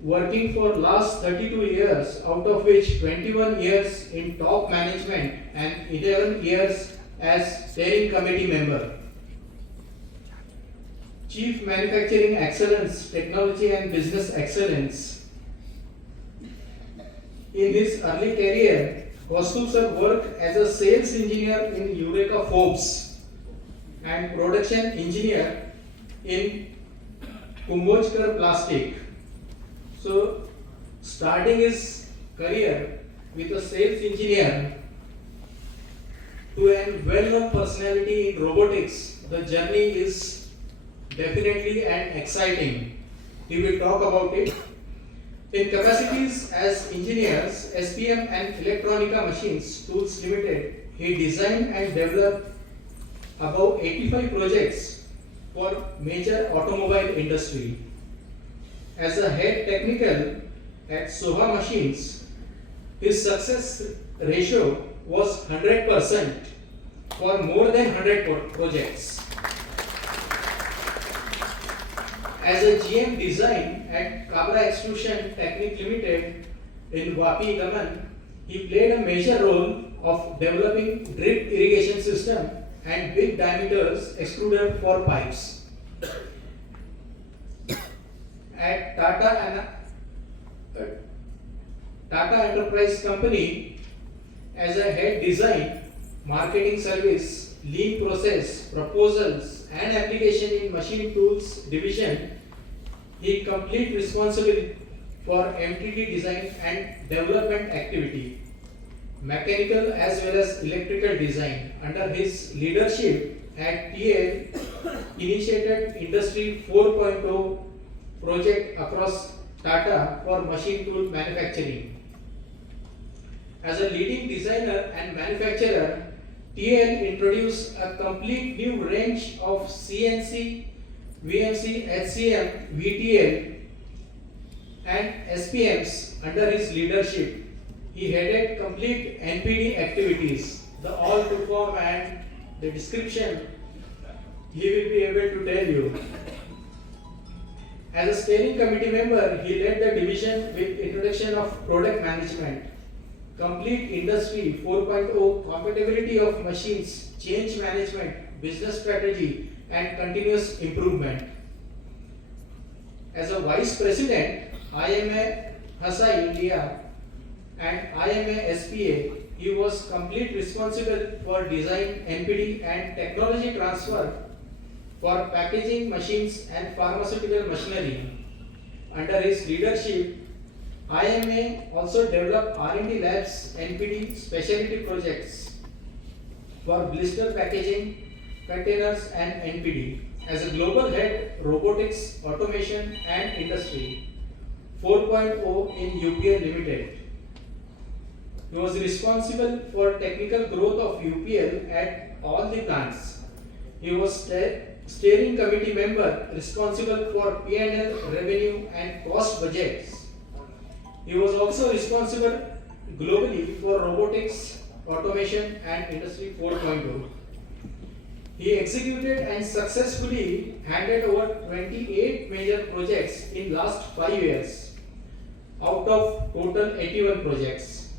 working for last 32 years, out of which 21 years in top management and 11 years as steering committee member. Chief Manufacturing Excellence, Technology and Business Excellence. In his early career, KAUSTUBH sir worked as a sales engineer in Eureka Forbes and production engineer in Kumbhojkar Plastic. So, starting his career with a sales engineer to a well-known personality in robotics, the journey is definitely and exciting. He will talk about it. In capacities as engineers, SPM and Electronica Machines Tools Limited, he designed and developed about 85 projects for major automobile industry. As a head technical at Soha Machines, his success ratio was 100% for more than 100 projects. As a GM design at Kabra Extrusion Technique Limited in Vapi, Daman, he played a major role of developing drip irrigation system and big diameters extruder for pipes. At Tata Enterprise Company, as a head design, marketing service, lean process, proposals and application in machine tools division, he complete responsibility for MTD design and development activity, mechanical as well as electrical design. Under his leadership at TL, initiated Industry 4.0 project across Tata for machine tool manufacturing. As a leading designer and manufacturer, TL introduced a complete new range of CNC, VMC, HCM, VTL and SPMs under his leadership. He headed complete NPD activities. The all to form and the description he will be able to tell you. As a steering committee member, he led the division with introduction of product management, complete industry 4.0, compatibility of machines, change management, business strategy and continuous improvement. As a vice president, IMA Hasai India and IMA SPA, he was complete responsible for design, NPD and technology transfer for packaging machines and pharmaceutical machinery. Under his leadership, IMA also developed R&D labs, NPD specialty projects for blister packaging, containers and NPD. As a global head, robotics, automation and industry 4.0 in UPL Limited. He was responsible for technical growth of UPL at all the plants. He was steering committee member responsible for P&L, revenue and cost budgets. He was also responsible globally for robotics, automation and industry 4.0. He executed and successfully handed over 28 major projects in last 5 years out of total 81 projects.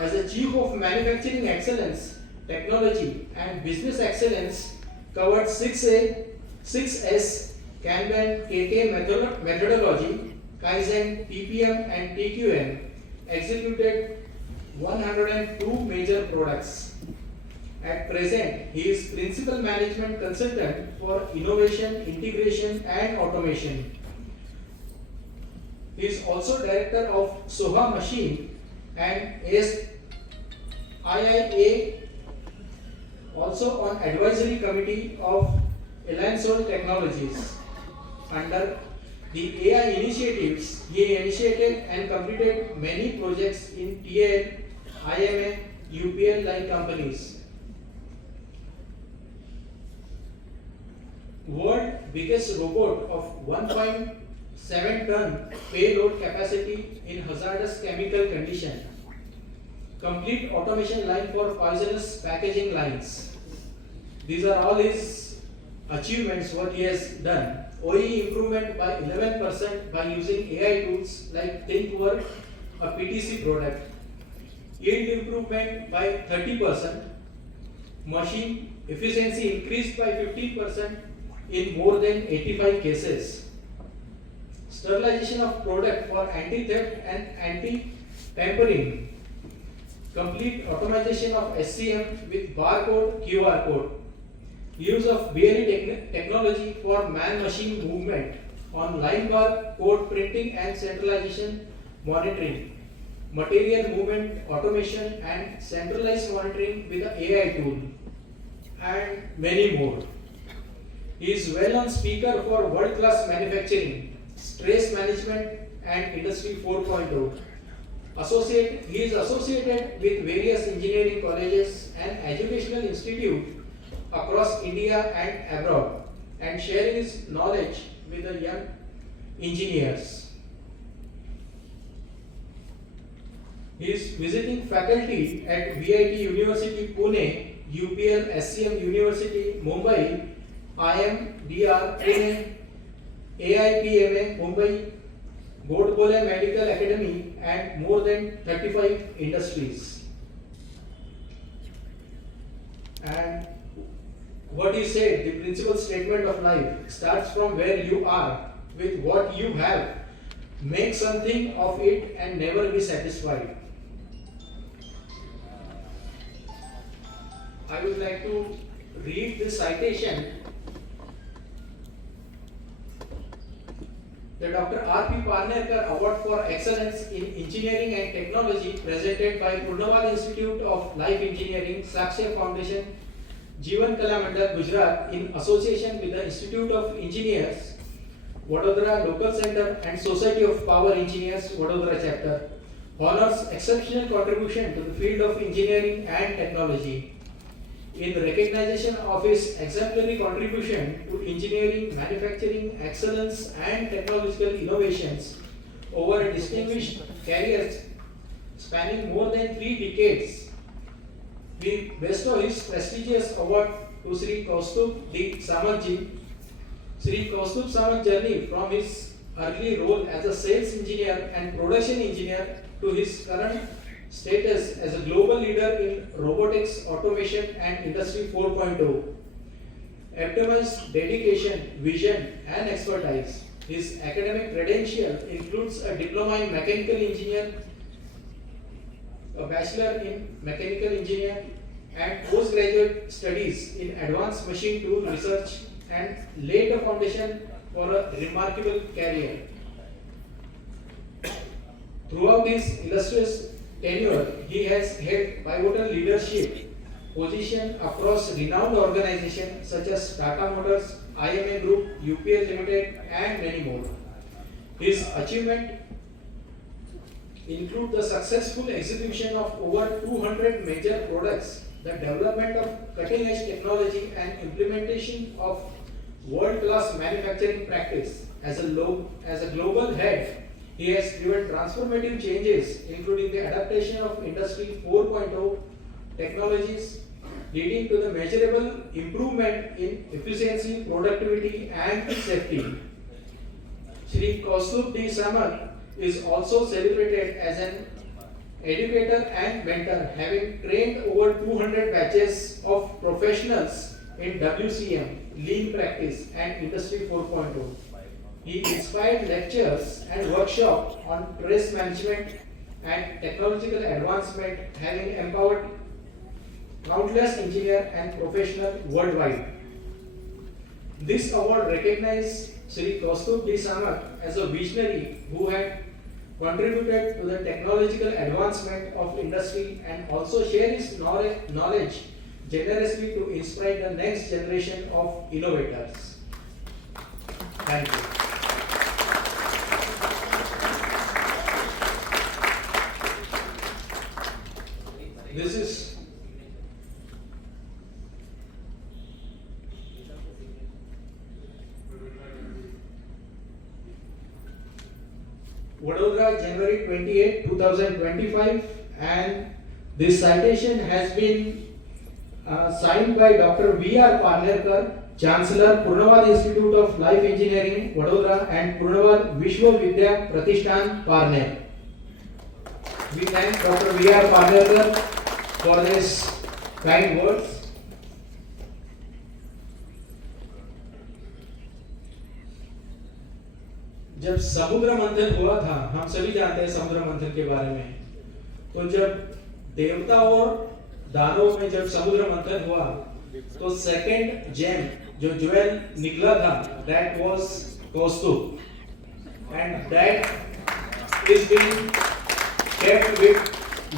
As a chief of manufacturing excellence, technology and business excellence, covered 6A, 6S, Kanban, KK methodology, Kaizen, TPM and TQM executed 102 major products. At present, he is Principal Management Consultant for Innovation, Integration and Automation. He is also Director of Soha Machine and IIA, also on Advisory Committee of Elansol Technologies. Under the AI initiatives, he initiated and completed many projects in TL, IMA, UPL like companies. World biggest robot of 1.7 ton payload capacity in hazardous chemical condition. Complete automation line for poisonous packaging lines. These are all his achievements what he has done. OE improvement by 11% by using AI tools like ThinkWork, a PTC product. Yield improvement by 30%. Machine efficiency increased by 15% in more than 85 cases. Sterilization of product for anti-theft and anti-tampering. Complete automation of SCM with barcode, QR code. Use of BLE technology for man-machine movement on line bar code printing and centralization monitoring. Material movement automation and centralized monitoring with the AI tool. And many more. He is well-known speaker for world-class manufacturing, stress management and Industry 4.0. He is associated with various engineering colleges and educational institutes across India and abroad and sharing his knowledge with the young engineers. He is visiting faculty at VIT University Pune, UPL SCM University Mumbai, IMDR Pune, AIPMA Mumbai, Godbole Medical Academy and more than 35 industries. And what he said, the principal statement of life starts from where you are with what you have. Make something of it and never be satisfied. I would like to read this citation. The Dr. R.P. Parnerkar Award for Excellence in Engineering and Technology presented by Purnawal Institute of Life Engineering, Sakshya Foundation, Jeevan Kala Mandal, Gujarat in association with the Institute of Engineers, Vadodara Local Center and Society of Power Engineers, Vadodara Chapter, honors exceptional contribution to the field of engineering and technology. In recognition of his exemplary contribution to engineering, manufacturing, excellence and technological innovations over a distinguished career spanning more than 3 decades, we bestow his prestigious award to Sri KAUSTUBH Samakji. Sri KAUSTUBH Samak journey from his early role as a sales engineer and production engineer to his current status as a global leader in robotics, automation and Industry 4.0. Epitomized dedication, vision and expertise. His academic credential includes a diploma in mechanical engineer, a bachelor in mechanical engineer and postgraduate studies in advanced machine tool research and laid the foundation for a remarkable career. Throughout his illustrious tenure, he has held pivotal leadership position across renowned organizations such as Tata Motors, IMA Group, UPL Limited, and many more. His achievement include the successful execution of over 200 major products, the development of cutting-edge technology, and implementation of world-class manufacturing practice. As a global head, he has driven transformative changes, including the adaptation of Industry 4.0 technologies, leading to the measurable improvement in efficiency, productivity, and safety. Sri KAUSTUBH Samak is also celebrated as an educator and mentor, having trained over 200 batches of professionals in WCM, lean practice, and Industry 4.0. He inspired lectures and workshops on stress management and technological advancement, having empowered countless engineers and professionals worldwide. This award recognizes Sri KAUSTUBH SAMAK as a visionary who had contributed to the technological advancement of industry and also share his knowledge generously to inspire the next generation of innovators. Thank you. This is Vadodara, January 28, 2025, and this citation has been signed by Dr. V.R. Parnerkar, Chancellor, Purnavad Institute of Life Engineering, Vadodara, and Purnavad Vishwa Vidya Pratishthan, Parner. We thank Dr. V.R. Parnerkar for his kind words. जब समुद्र मंथन हुआ था, हम सभी जानते हैं समुद्र मंथन के बारे में, तो जब देवता और दानव में जब समुद्र मंथन हुआ, तो सेकंड जेम जो ज्वेल निकला था, that was Kaustubh, and that is being kept with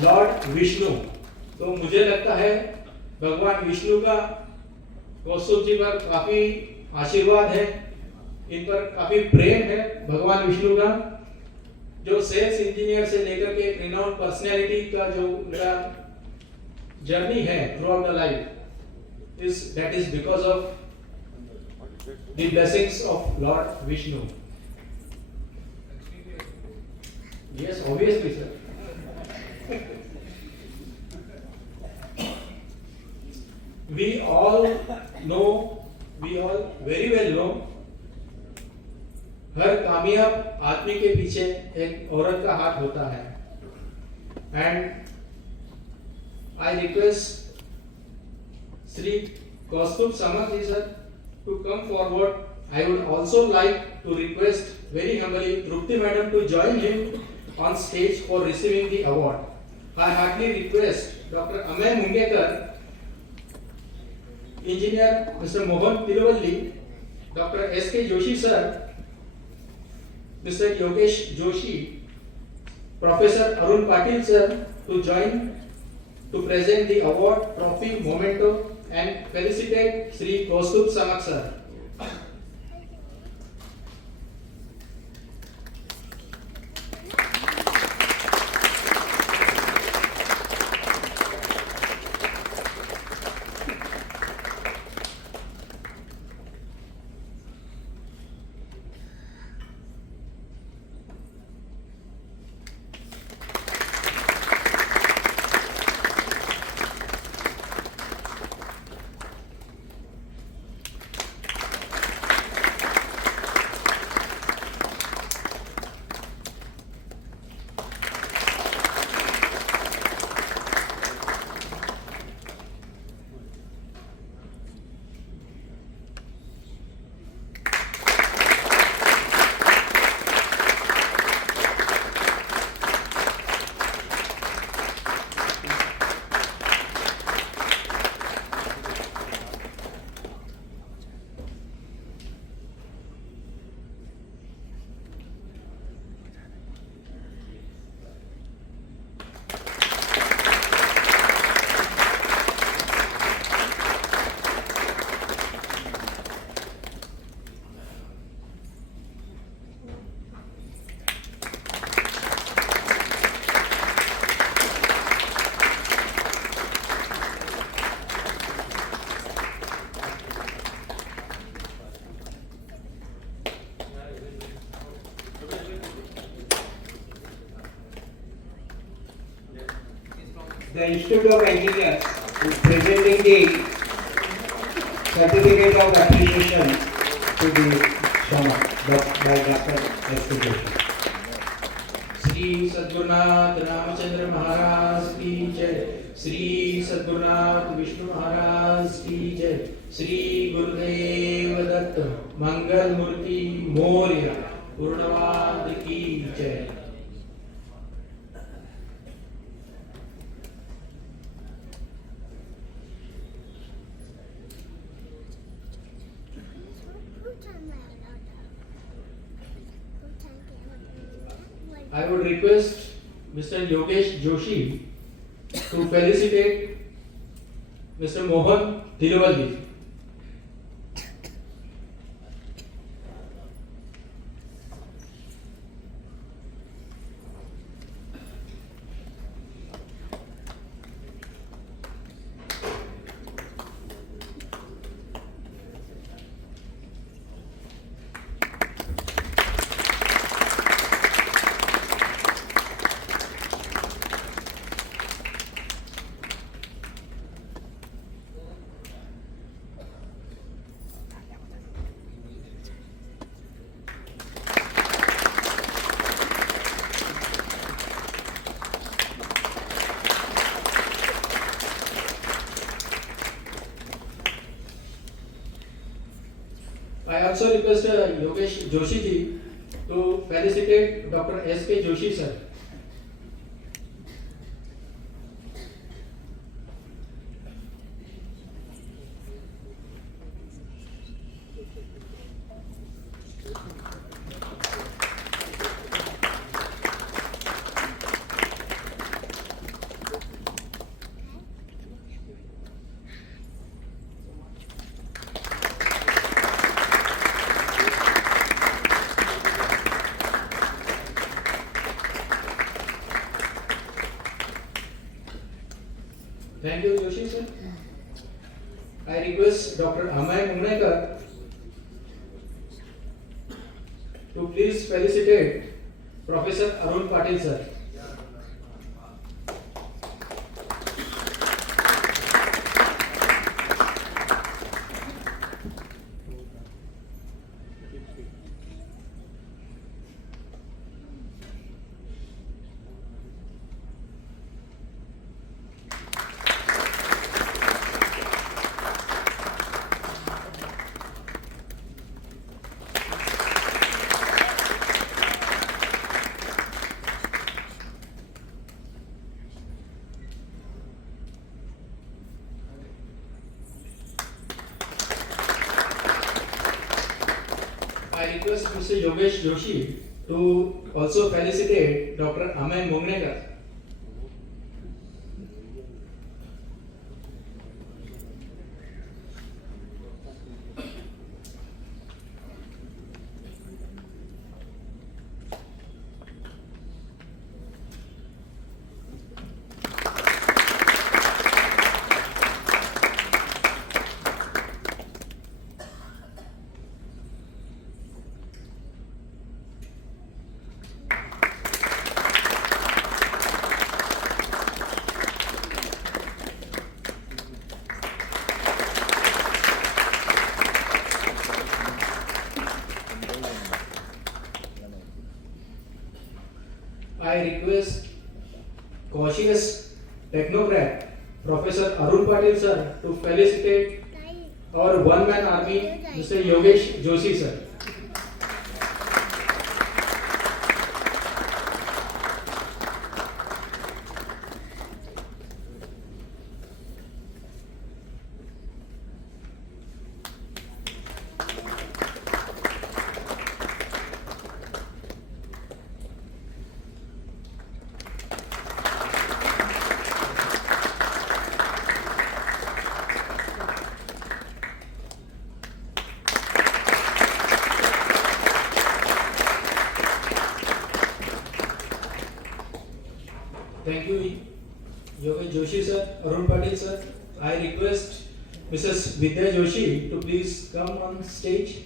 Lord Vishnu. तो मुझे लगता है भगवान विष्णु का कौस्तुभ जी पर काफी आशीर्वाद है, इन पर काफी प्रेम है भगवान विष्णु का, जो सेल्स इंजीनियर से लेकर के एक रिनाउंड पर्सनैलिटी का जो उनका जर्नी है through out the life, that is because of the blessings of Lord Vishnu. Yes, obviously, sir. We all very well know, हर कामयाब आदमी के पीछे एक औरत का हाथ होता है, and I request Sri KAUSTUBH SAMAK ji sir to come forward. I would also like to request very humbly Trupti madam to join him on stage for receiving the award. I heartily request Dr. Amay Mungekar, Engineer Mr. Mohan Tiruvalli, Dr. S.K. Joshi sir, Mr. Yogesh Joshi, Professor Arun Patil sir to join to present the award, trophy, memento and felicitate Sri KAUSTUBH SAMAK sir. The Institute of Engineers is presenting the certificate of appreciation to the SAMAK by Dr. S.K. Joshi. Shri सद्गुरुनाथ रामचंद्र महाराज की जय, श्री सद्गुरुनाथ विष्णु महाराज की जय, श्री गुरुदेव दत्त मंगल मूर्ति मोरया, पूर्णवाद की जय. I would request Mr. Yogesh Joshi to felicitate Mr. Mohan Thiruvalli. I also request Yogesh Joshi ji to felicitate Dr. S.K. Joshi sir. Thank you, Joshi sir. I request Dr. Amay Munekar to please felicitate Professor Arun Patil sir. I request Mr. Yogesh Joshi to also felicitate Dr. Amay Munekar. I request cautious technocrat Professor Arun Patil sir to felicitate our one-man army, Mr. Yogesh Joshi sir. Thank you, Yogesh Joshi sir, Arun Patil sir. I request Mrs. Vidya Joshi to please come on stage.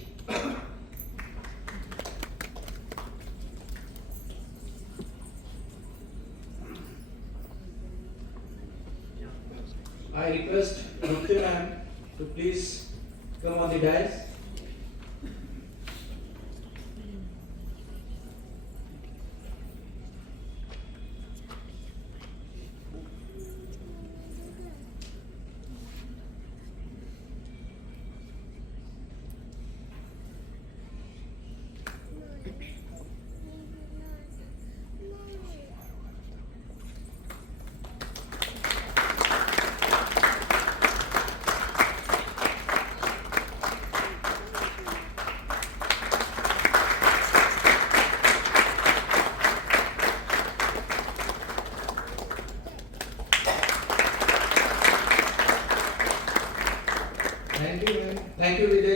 I request Trupti ma'am to please come on the dais.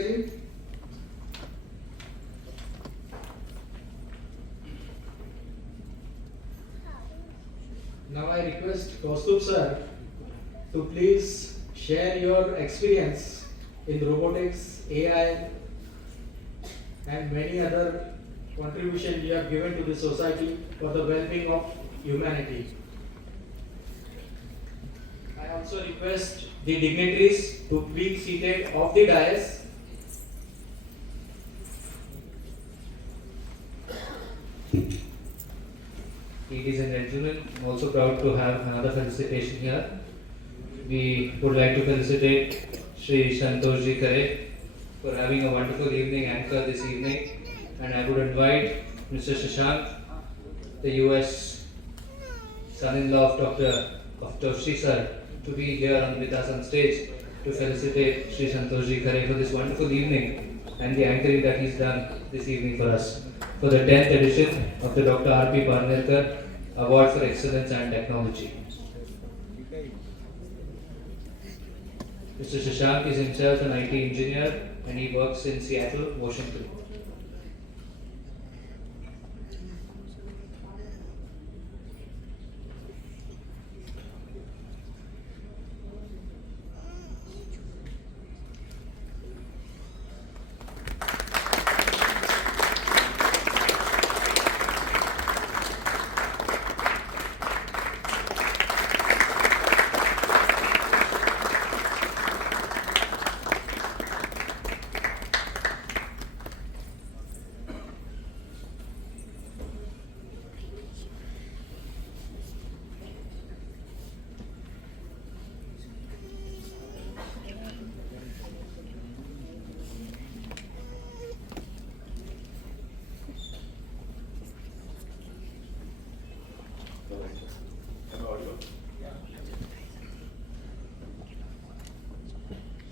stage. Now I request KAUSTUBH sir to please share your experience in robotics, AI, and many other contributions you have given to the society for the well-being of humanity. I also request the dignitaries to be seated off the dais. Ladies and gentlemen, I'm also proud to have another felicitation here. We would like to felicitate Shri Santoshji Kare for having a wonderful evening anchor this evening, and I would invite Mr. Shashank, the US son-in-law of Dr. Shri sir, to be here with us on stage to felicitate Shri Santoshji Kare for this wonderful evening and the anchoring that he's done this evening for us for the 10th edition of the Dr. R.P. PARNERKAR Award for Excellence and Technology. Mr. Shashank is himself an IT engineer and he works in Seattle, Washington.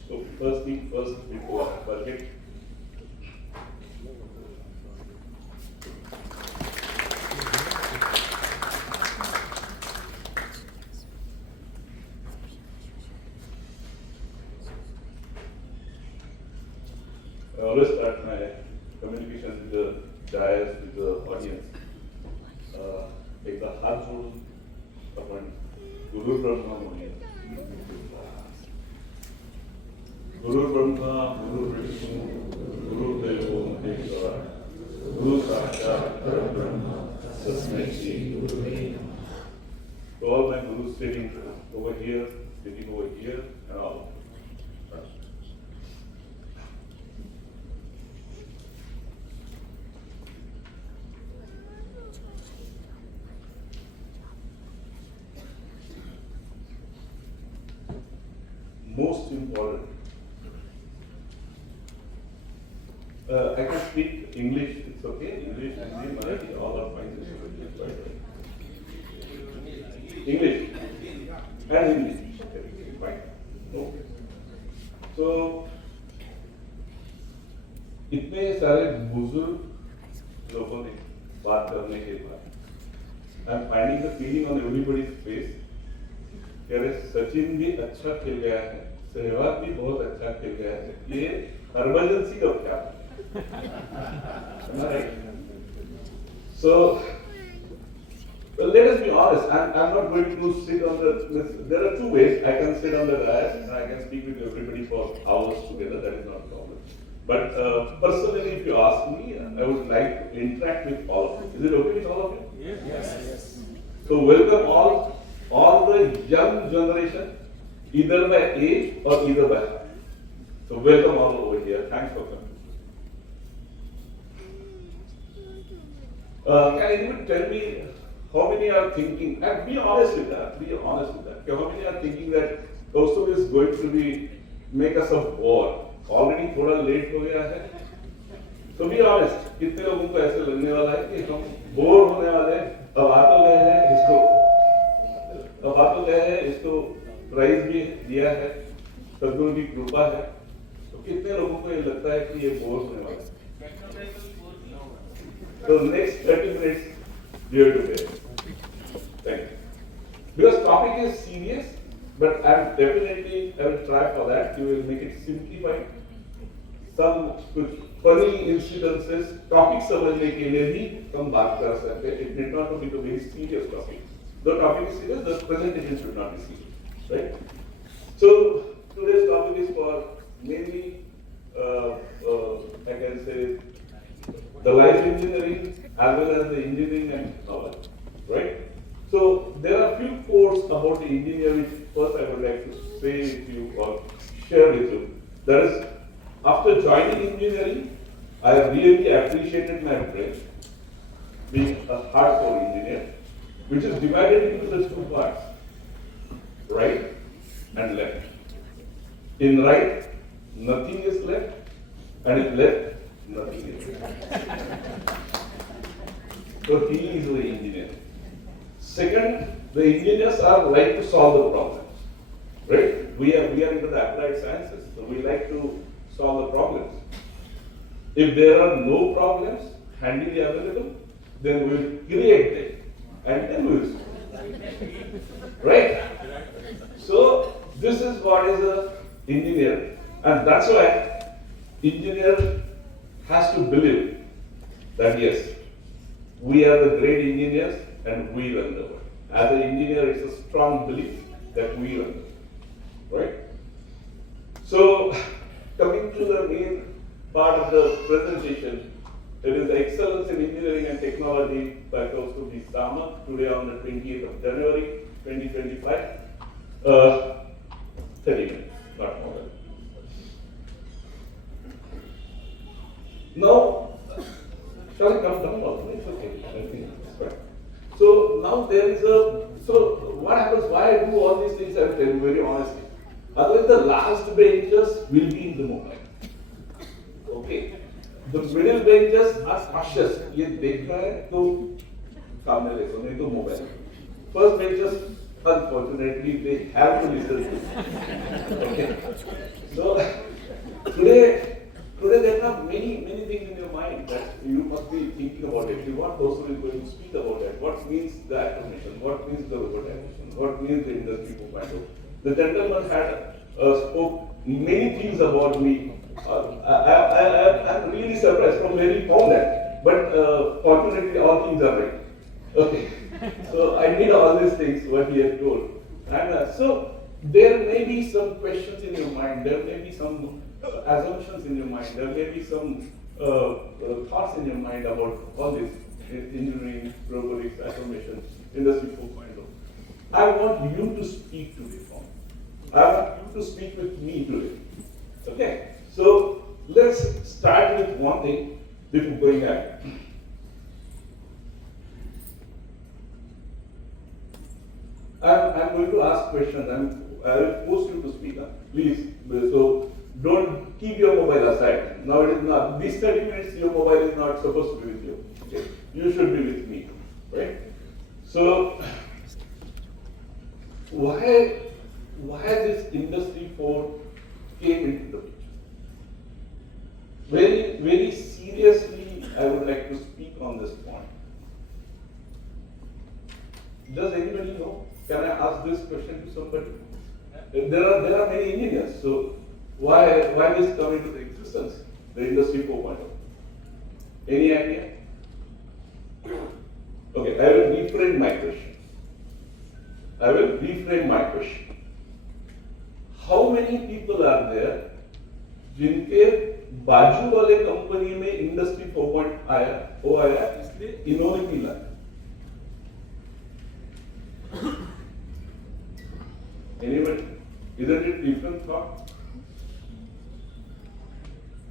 So first thing first, before I forget, I always start my communication with the dais, with the audience. एकदा हात जोडून आपण गुरु ब्रह्मा म्हणूया. गुरु ब्रह्मा, गुरु विष्णु, गुरु देवो महेश्वरा, गुरु साक्षात परब्रह्म, तस्मै श्री गुरुवे नमः. To all my gurus sitting over here, and all. Most important. I can speak English, it's okay? English, Hindi, Marathi, all are fine. English and Hindi, okay, fine. Okay. So, इतने सारे बुजुर्ग लोगों ने बात करने के बाद, I'm finding the feeling on everybody's face. अरे सचिन भी अच्छा खेल गया है, सहवाग भी बहुत अच्छा खेल गया है, ये हरभजन सिंह का क्या? So, well, let us be honest. I'm not going to sit on the. There are two ways. I can sit on the dais and I can speak with everybody for hours together. That is not a problem. But personally, if you ask me, I would like to interact with all of you. Is it okay with all of you? Yes. So welcome all the young generation, either by age or either by heart. So welcome all over here. Thanks for coming. Can anyone tell me how many are thinking, and be honest with that, how many are thinking that KAUSTUBH is going to make us a bore? Already थोड़ा late हो गया है. So be honest, कितने लोगों को ऐसे लगने वाला है कि हम बोर होने वाले हैं, अब आ तो गए हैं, इसको प्राइज भी दिया है, सद्गुरु की कृपा है, तो कितने लोगों को ये लगता है कि ये बोर होने वाला है? So next 30 minutes, we have to bear. Thank you. Because topic is serious, but I will try for that. You will make it simplified, some कुछ funny incidences, topic समझने के लिए भी हम बात कर सकते हैं. It need not be a very serious topic. The topic is serious, the presentation should not be serious, right? So today's topic is for mainly, I can say, the life engineering as well as the engineering and knowledge, right? So there are few quotes about the engineer which first I would like to say with you or share with you. That is, after joining engineering, I really appreciated my brain being a hardcore engineer, which is divided into the two parts, right and left. In right, nothing is left, and in left, nothing is left. So he is the engineer. Second, the engineers are like to solve the problems, right? We are into the applied sciences, so we like to solve the problems. If there are no problems handily available, then we will create them, and then we will solve, right? So this is what is a engineer, and that's why engineer has to believe that yes, we are the great engineers and we run the world. As an engineer, it's a strong belief that we run the world, right? So coming to the main part of the presentation, it is Excellence in Engineering and Technology by KAUSTUBH SAMAK, today on the 28th of January 2025. 30 minutes, not more than. Now, shall I come down also? It's okay. I think it's fine. So now there is so what happens, why I do all these things, I will tell you very honestly. Otherwise the last benches will be in the mobile. Okay. The middle benches are cautious. ये देख रहा है तो सामने देखो, नहीं तो mobile. First benches, unfortunately, they have to listen to. Okay. So today there are many things in your mind that you must be thinking about it. What person is going to speak about it? What means the automation? What means the robotization? What means the industry 4.0? The gentleman had spoke many things about me. I'm really surprised from where he found that. But fortunately, all things are right. Okay. So I need all these things what he had told. And so there may be some questions in your mind. There may be some assumptions in your mind. There may be some thoughts in your mind about all this engineering, robotics, automation, industry 4.0. I want you to speak today for me. I want you to speak with me today. Okay? So let's start with one thing before going ahead. I'm going to ask questions. I will force you to speak. Please. So don't keep your mobile aside. Now it is not. These 30 minutes, your mobile is not supposed to be with you. Okay? You should be with me, right? So why this industry 4 came into the picture? Very seriously, I would like to speak on this point. Does anybody know? Can I ask this question to somebody? There are many engineers, so why this come into the existence? The industry 4.0. Any idea? Okay, I will reframe my question. How many people are there जिनके बाजू वाले company में industry 4.0 आया इसलिए इन्होंने मिला? Anybody? Isn't it different thought?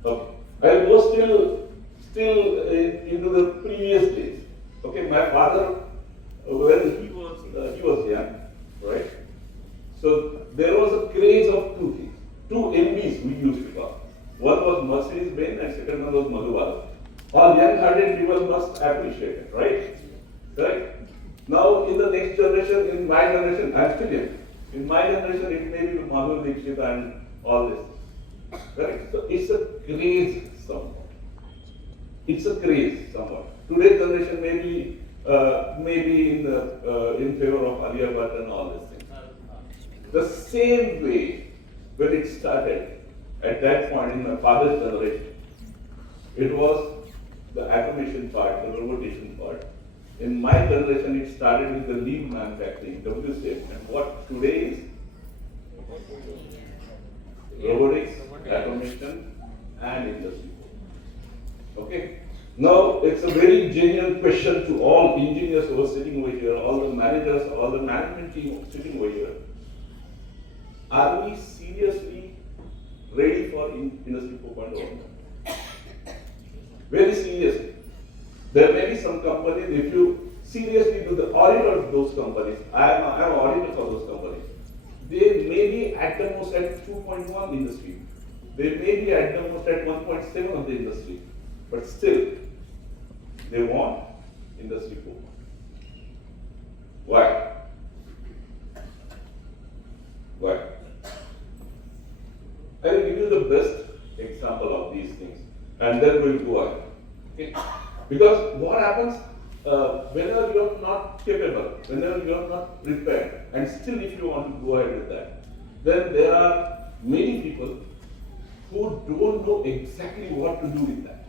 Okay. I was still into the previous days. Okay, my father, when he was young, right? So there was a craze of two things, two MBs we used to call. One was Mercedes-Benz and second one was Madhubala. All young-hearted people must appreciate it, right? Right? Now in the next generation, in my generation, I'm still young. In my generation, it may be Madhur Dixit and all this. Right? So it's a craze somewhat. Today's generation may be in favor of Alia Bhatt and all these things. The same way when it started, at that point in my father's generation, it was the automation part, the robotization part. In my generation, it started with the lean manufacturing, W shape, and what today is robotics, automation, and industry. Okay? Now, it's a very genuine question to all engineers who are sitting over here, all the managers, all the management team sitting over here. Are we seriously ready for Industry 4.0? Very seriously. There may be some companies, if you seriously do the audit of those companies, I am an auditor for those companies, they may be at the most at 2.1 industry. They may be at the most at 1.7 of the industry. But still, they want Industry 4. Why? Why? I will give you the best example of these things, and then we'll go on. Okay? Because what happens whenever you are not capable, whenever you are not prepared, and still if you want to go ahead with that, then there are many people who don't know exactly what to do with that.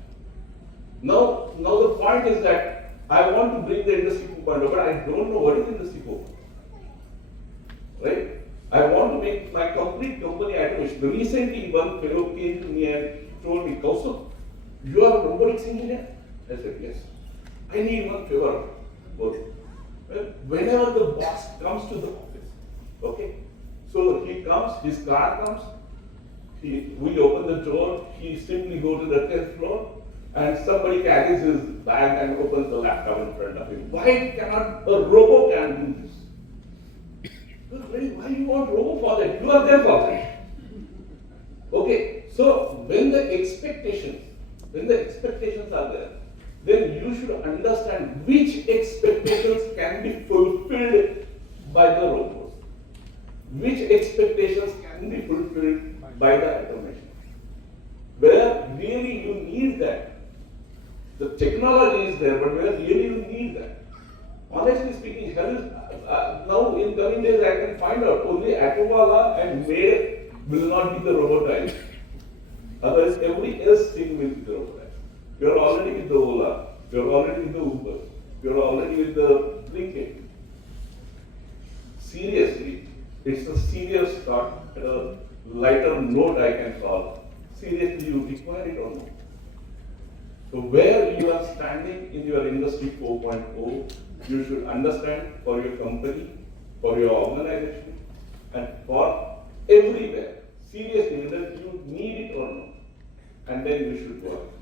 Now the point is that I want to bring the Industry 4.0, but I don't know what is Industry 4.0. Right? I want to make my complete company automation. Recently, one fellow came to me and told me, "KAUSTUBH, you are a robotics engineer?" I said, "Yes." I need one favor. Whenever the boss comes to the office, okay, so he comes, his car comes, we open the door, he simply go to the 10th floor, and somebody carries his bag and opens the laptop in front of him. Why cannot a robo can do this? Why you want robo for that? You are there for that. Okay, so when the expectations are there, then you should understand which expectations can be fulfilled by the robots, which expectations can be fulfilled by the automation. Where really you need that. The technology is there, but where really you need that. Honestly speaking, now in coming days I can find out only Autowala and Maid will not be the robotized. Otherwise, every else thing will be the robotized. You are already with the Ola, you are already with the Uber, you are already with the Blinkit. Seriously, it's a serious thought, a lighter note I can solve. Seriously, you require it or not? So where you are standing in your Industry 4.0, you should understand for your company, for your organization, and for everywhere. Seriously, whether you need it or not. And then you should go ahead.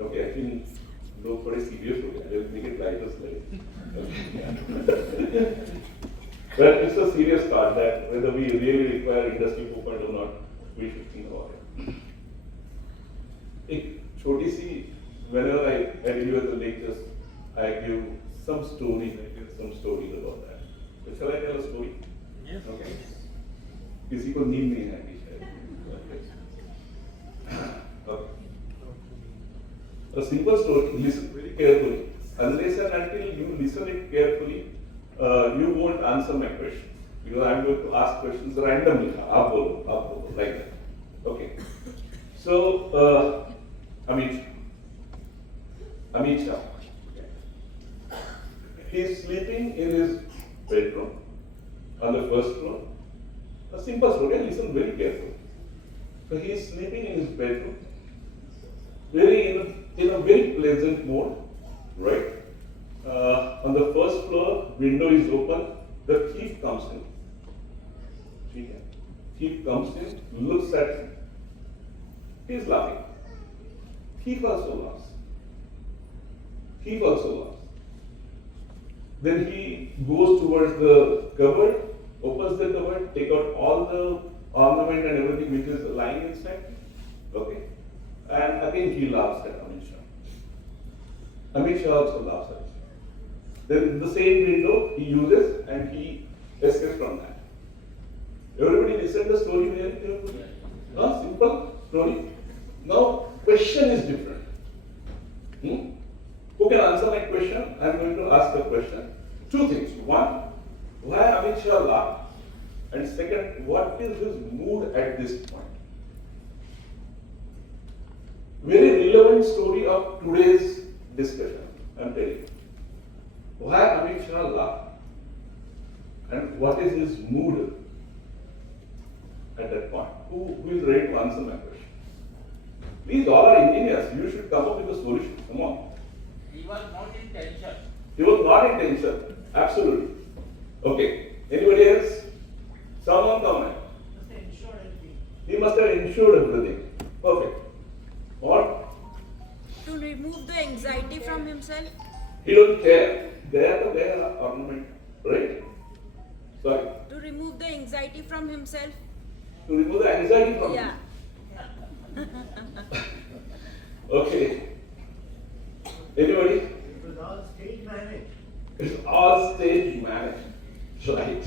Okay, I think look very serious. I will make it lighter slide. Okay. But it's a serious thought that whether we really require Industry 4.0 or not, we should think about it. छोटी सी, whenever I deliver the lectures, I give some stories. I give some stories about that. So shall I tell a story? Yes. Okay. किसी को नींद नहीं आएगी शायद. Okay. A simple story. Listen very carefully. Unless and until you listen it carefully, you won't answer my question because I'm going to ask questions randomly. आप बोलो, like that. Okay. So, Amit Shah. He is sleeping in his bedroom on the first floor. A simple story. Listen very carefully. So he is sleeping in his bedroom, in a very pleasant mode, right? On the first floor, window is open. The thief comes in. Thief comes in, looks at him. He is laughing. Thief also laughs. Then he goes towards the cupboard, opens the cupboard, take out all the ornament and everything which is lying inside. Okay? And again he laughs at Amit Shah. Amit Shah also laughs at him. Then the same window he uses and he escapes from that. Everybody listen to the story very carefully. Simple story. Now, question is different. Who can answer my question? I am going to ask a question. Two things. One, why second, what is his mood at this point? Very relevant story of today's discussion, I'm telling you. Why Amit Shah laughed? And what is his mood at that point? Who is ready to answer my question? These all are engineers. You should come up with a solution. Come on. He was not in tension. He was not in tension. Absolutely. Okay. Anybody else? Someone comment. He must have insured everything. Perfect. What? To remove the anxiety from himself. He don't care. They are ornament, right? Sorry. To remove the anxiety from himself. To remove the anxiety from Yeah. him. Okay. Anybody? It was all stage managed. It's all stage managed. Right.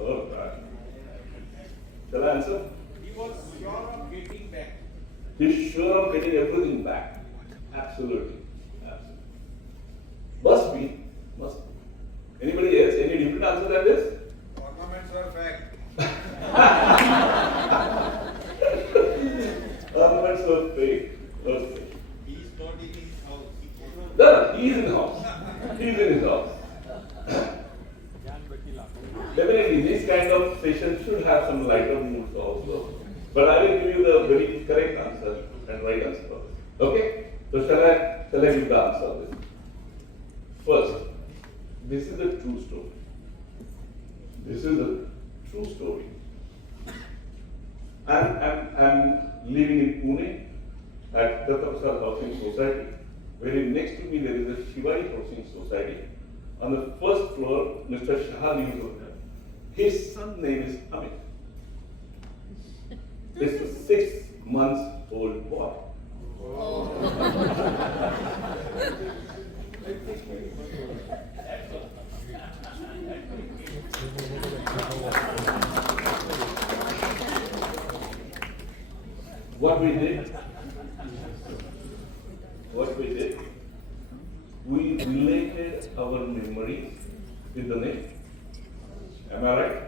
Oh God. Shall I answer? He was sure of getting back. He's sure of getting everything back. Absolutely. Absolutely. Must be. Must be. Anybody else? Any different answer than this? Ornaments are fact. Ornaments are fake. Okay. He is not in his house. No, he is in the house. He is in his house. Definitely, this kind of session should have some lighter moods also. But I will give you the very correct answer and right answer for this. Okay? So shall I give the answer of this? First, this is a true story. This is a true story. I'm living in Pune at Dattapasar Housing Society. Very next to me there is a Shivari Housing Society. On the first floor, Mr. Shah lives over there. His son name is Amit. This is a 6 months old boy. What we did, we related our memories with the name. Am I right?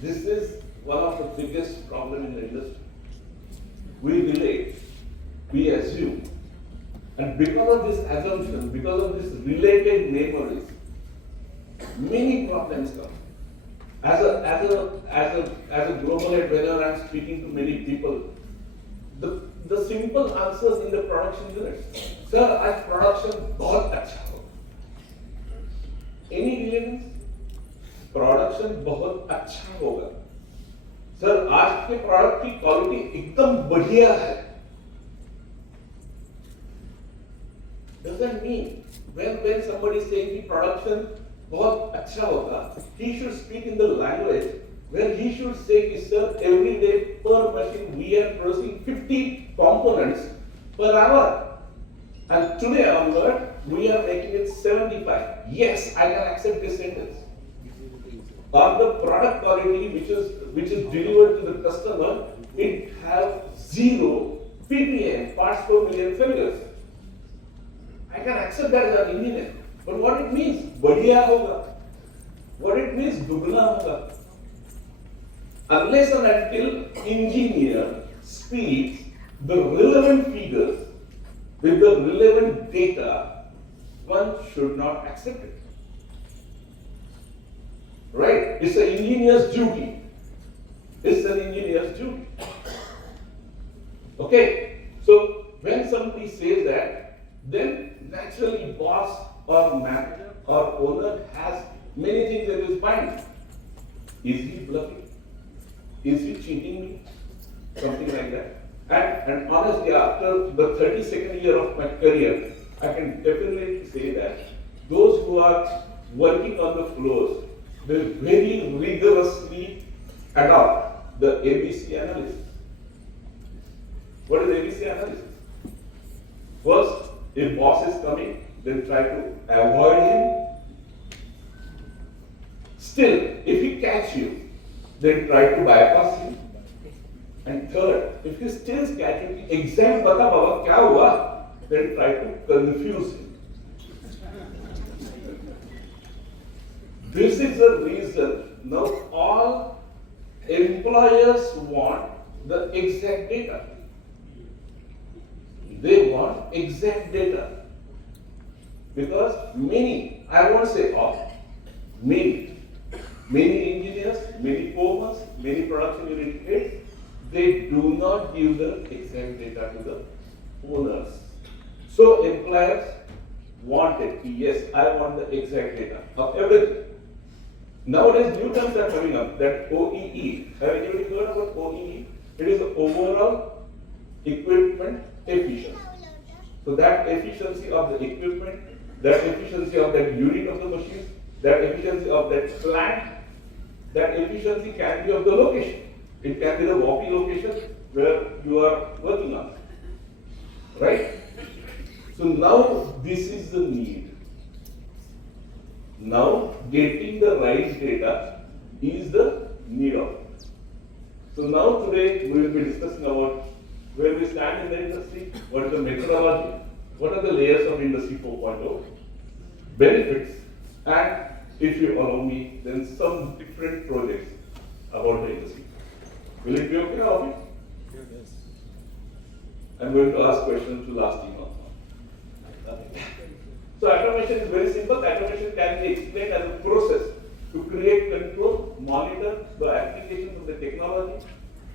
This is one of the biggest problems in the industry. We relate, we assume, and because of this assumption, because of this related memories, many problems come. As a global head, whenever I'm speaking to many people, the simple answers in the production units. Sir, आज production बहुत अच्छा होगा. Any relevance? Production बहुत अच्छा होगा. Sir, आज के product की quality एकदम बढ़िया है. Doesn't mean when somebody is saying the production बहुत अच्छा होगा, he should speak in the language where he should say, sir, every day per machine we are producing 50 components per hour. And today onward, we are making it 75. Yes, I can accept this sentence. On the product quality which is delivered to the customer, it have 0 ppm, parts per million failures. I can accept that as an engineer. But what it means, बढ़िया होगा. What it means, दुगना होगा. Unless and until engineer speaks the relevant figures with the relevant data, one should not accept it. Right? It's an engineer's duty. It's an engineer's duty. Okay? So when somebody says that, then naturally boss or manager or owner has many things in his mind. Is he bluffing? Is he cheating me? Something like that. And honestly, after the 32nd year of my career, I can definitely say that those who are working on the floors, they very rigorously adopt the ABC analysis. What is ABC analysis? First, if boss is coming, then try to avoid him. Still, if he catch you, then try to bypass him. And third, if he still catch you, exam bata baba kya hua, then try to confuse him. This is the reason now all employers want the exact data. They want exact data. Because many, I won't say all, many engineers, many formers, many production unit heads, they do not give the exact data to the owners. So employers want it. Yes, I want the exact data of everything. Nowadays, new terms are coming up, that OEE. Have anybody heard about OEE? It is the overall equipment efficiency. So that efficiency of the equipment, that efficiency of that unit of the machine, that efficiency of that plant, that efficiency can be of the location. It can be the walking location where you are working on. Right? So now this is the need. Now getting the right data is the need of it. So now today we will be discussing about where we stand in the industry, what is the methodology, what are the layers of Industry 4.0, benefits, and if you allow me, then some different projects about the industry. Will it be okay, all of you? Yes. I'm going to ask questions to last team also. So automation is very simple. Automation can be explained as a process to create, control, monitor the application of the technology.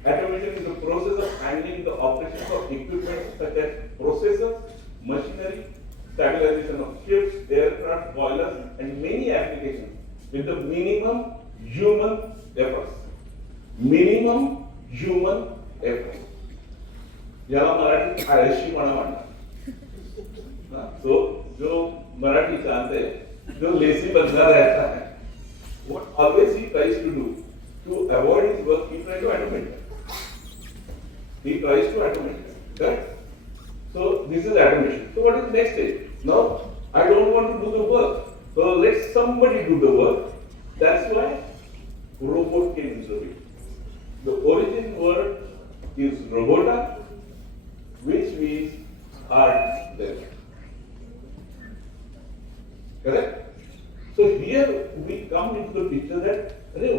Automation is the process of handling the operations of equipment such as processors, machinery, stabilization of ships, aircraft, boilers, and many applications with the minimum human efforts. Minimum human efforts. याला मराठी आळशीपणा म्हणतात. So जो मराठी जानते हैं, जो lazy बंदा रहता है, what always he tries to do to avoid his work, he tries to automate it. He tries to automate it. Correct? So this is automation. So what is the next stage? Now I don't want to do the work. So let somebody do the work. That's why robot came into the picture. The origin word is robota, which means art there. Correct? So here we come into the picture that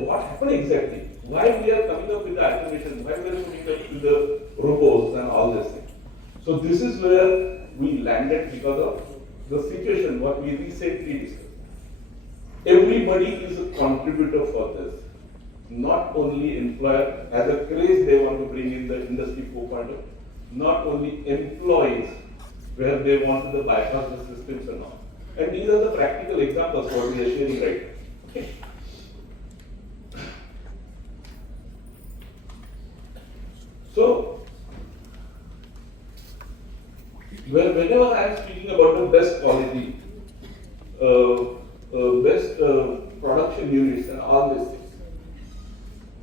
what happened exactly? Why we are coming up with the automation? Why we are coming up with the robots and all this thing? So this is where we landed because of the situation what we recently discussed. Everybody is a contributor for this. Not only employer, as a craze they want to bring in the Industry 4.0, not only employees, where they want to bypass the systems and all. And these are the practical examples what we are sharing right now. Okay. So, whenever I am speaking about the best quality, best production units and all these things,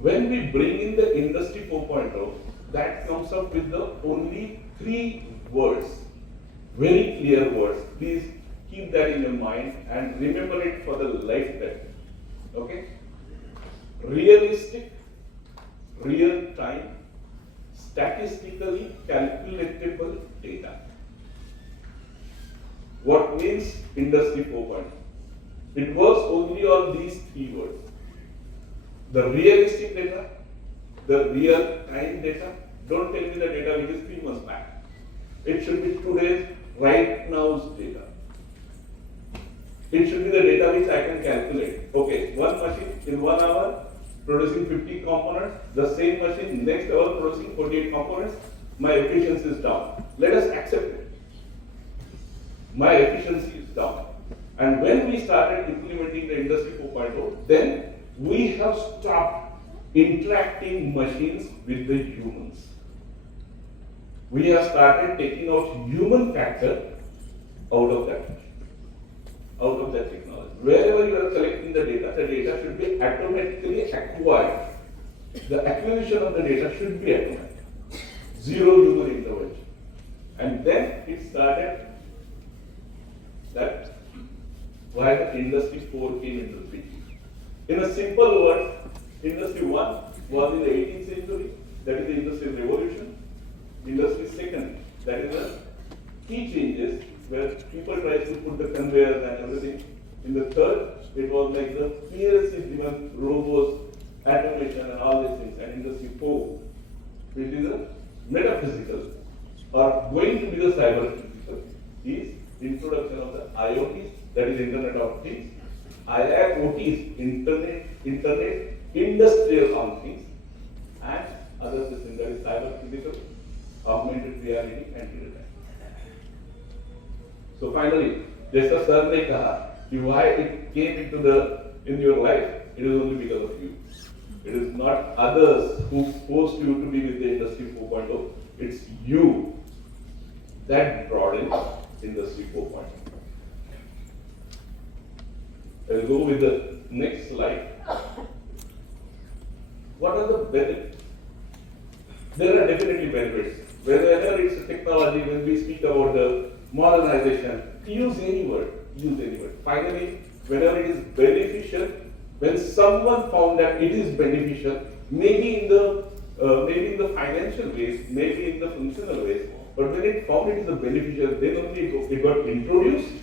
when we bring in the Industry 4.0, that comes up with the only 3 words, very clear words. Please keep that in your mind and remember it for the lifetime. Okay? Realistic, real time, statistically calculatable data. What means Industry 4.0? It works only on these 3 words. The realistic data, the real time data. Don't tell me the data which is 3 months back. It should be today's, right now's data. It should be the data which I can calculate. Okay, one machine in 1 hour producing 50 components, the same machine next hour producing 48 components, my efficiency is down. Let us accept it. My efficiency is down. And when we started implementing the Industry 4.0, then we have stopped interacting machines with the humans. We have started taking out human factor out of that technology. Wherever you are collecting the data should be automatically acquired. The acquisition of the data should be automatic. Zero human intervention. And then it started that why the Industry 4 came into the picture. In a simple word, Industry 1 was in the 18th century, that is the Industrial Revolution. Industry 2, that is the key changes where people try to put the conveyors and everything. In the third, it was like the fierce is given robots, automation and all these things, and industry 4, which is a metaphysical or going to be the cyber physical, is introduction of the IoT, that is Internet of Things, IIoT is Internet industrial on things, and other system that is cyber physical, augmented reality and real time. So finally, जैसा sir ने कहा कि why it came in your life, it is only because of you. It is not others who forced you to be with the Industry 4.0. It's you that brought in Industry 4.0. I'll go with the next slide. What are the benefits? There are definitely benefits. Whether it's a technology, when we speak about the modernization, use any word. Finally, whenever it is beneficial, when someone found that it is beneficial, maybe in the financial ways, maybe in the functional ways, but when it found it is a beneficial, then only it got introduced,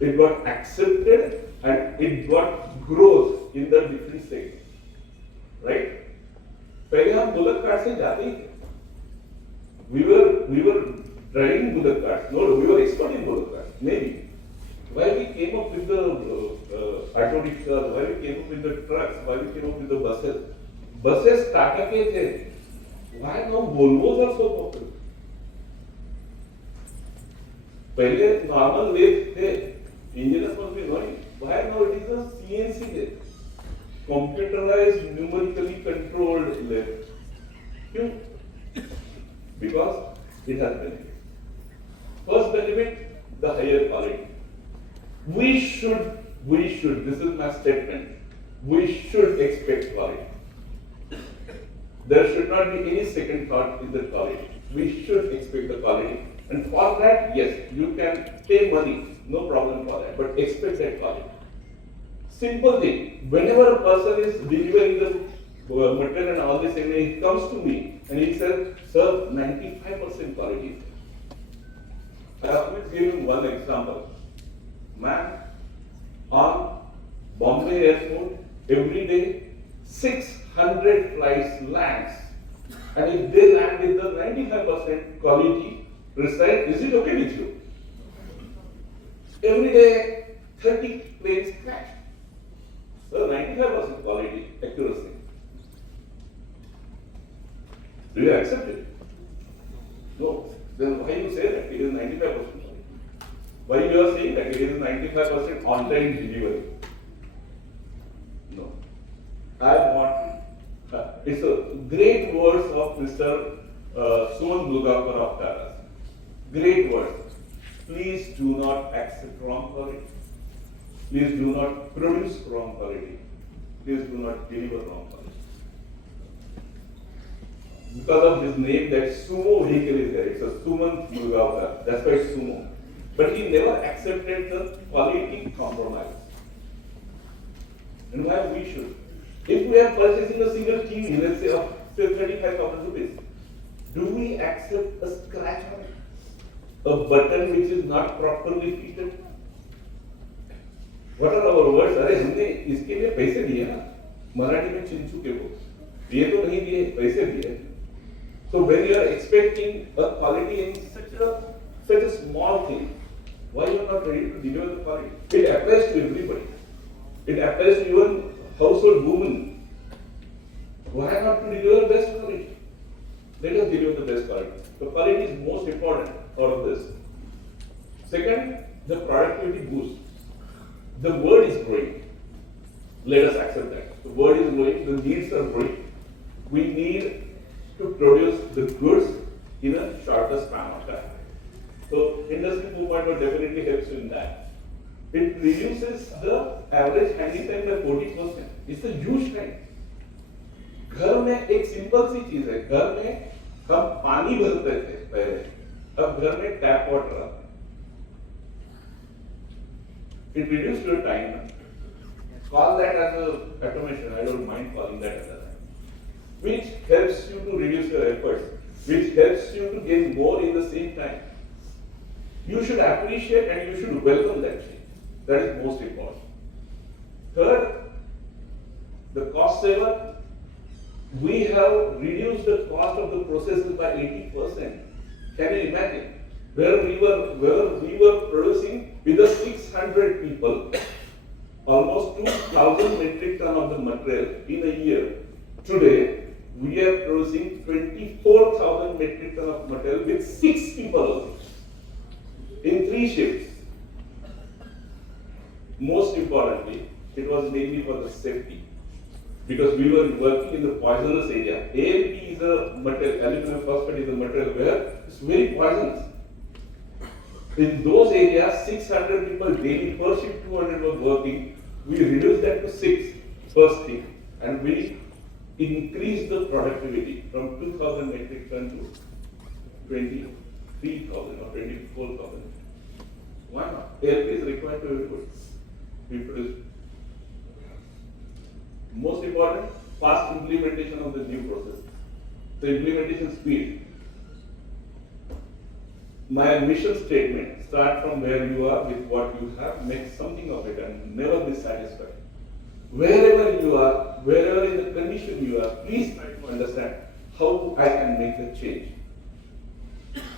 it got accepted, and it got growth in the different segments. Right? पहले हम bullet card से जाते ही थे. We were driving bullock carts. No, we were exporting bullock carts. Maybe. Why we came up with the auto rickshaws, why we came up with the trucks, why we came up with the buses. Buses Tata ke the. Why now Volvos are so popular? पहले normal waves थे. Engineers must be knowing. Why now it is a CNC there? Computerized, numerically controlled lift. Because it has benefit. First benefit, the higher quality. We should, this is my statement, we should expect quality. There should not be any second thought in the quality. We should expect the quality. And for that, yes, you can pay money, no problem for that, but expect that quality. Simple thing, whenever a person is delivering the material and all this, and he comes to me and he says, sir, 95% quality. I always give him one example. Man, on Bombay airport, every day, 600 flights lands. And if they land with the 95% quality, precise, is it okay with you? Every day, 30 planes crash. So 95% quality, accuracy. Do you accept it? No. Then why you say that it is 95% quality? Why you are saying that it is 95% on-time delivery? No. I want, it's a great words of Mr. Suman Bulgakar of Taras. Great words. Please do not accept wrong quality. Please do not produce wrong quality. Please do not deliver wrong quality. Because of his name, that sumo vehicle is there. It's a Suman Bulgakar. That's why it's sumo. But he never accepted the quality compromise. And why we should? If we are purchasing a single TV, let's say of 35,000 rupees, do we accept a scratch on it? A button which is not properly fitted? What are our words? अरे हमने इसके लिए पैसे दिए ना, मराठी में चिंचू के वो, ये तो नहीं दिए, पैसे दिए. So when you are expecting a quality in such a small thing, why you are not ready to deliver the quality? It applies to everybody. It applies to even household women. Why not to deliver the best quality? Let us deliver the best quality. The quality is most important out of this. Second, the productivity boost. The world is growing. Let us accept that. The world is growing, the needs are growing. We need to produce the goods in a shorter span of time. So Industry 4.0 definitely helps in that. It reduces the average handling time by 40%. It's a huge time. घर में एक simple सी चीज है, घर में हम पानी भरते थे पहले, अब घर में टैप वाटर आता है. It reduces your time. Call that as a automation. I don't mind calling that as a time. Which helps you to reduce your efforts, which helps you to gain more in the same time. You should appreciate and you should welcome that change. That is most important. Third, the cost saver. We have reduced the cost of the processes by 80%. Can you imagine? Where we were producing with the 600 people, almost 2,000 metric ton of the material in a year. Today, we are producing 24,000 metric ton of material with 6 people in 3 shifts. Most importantly, it was mainly for the safety. Because we were working in the poisonous area. ALP is a material, aluminum phosphate is a material where it's very poisonous. In those areas, 600 people daily per shift, 200 were working. We reduced that to 6 first thing, and we increased the productivity from 2,000 metric ton to 23,000 or 24,000. Why not? ALP is required to everybody. We produce. Most important, fast implementation of the new process. The implementation speed. My mission statement, start from where you are with what you have, make something of it and never be satisfied. Wherever you are, wherever in the condition you are, please try to understand how I can make the change.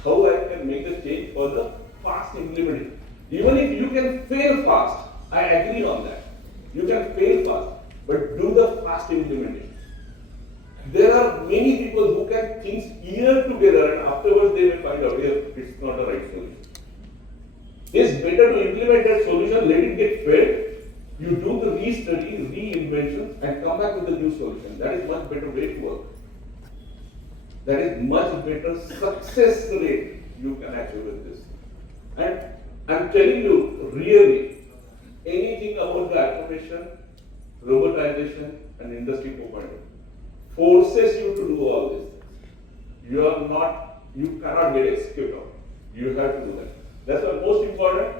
How I can make the change for the fast implementation. Even if you can fail fast, I agree on that. You can fail fast, but do the fast implementation. There are many people who can think year together and afterwards they will find out it's not the right solution. It's better to implement that solution, let it get failed. You do the re-study, reinvention and come back with a new solution. That is much better way to work. That is much better success rate you can achieve with this. And I'm telling you, really, anything about the automation, robotization and industry 4.0 forces you to do all this. You cannot get escaped out. You have to do that. That's the most important.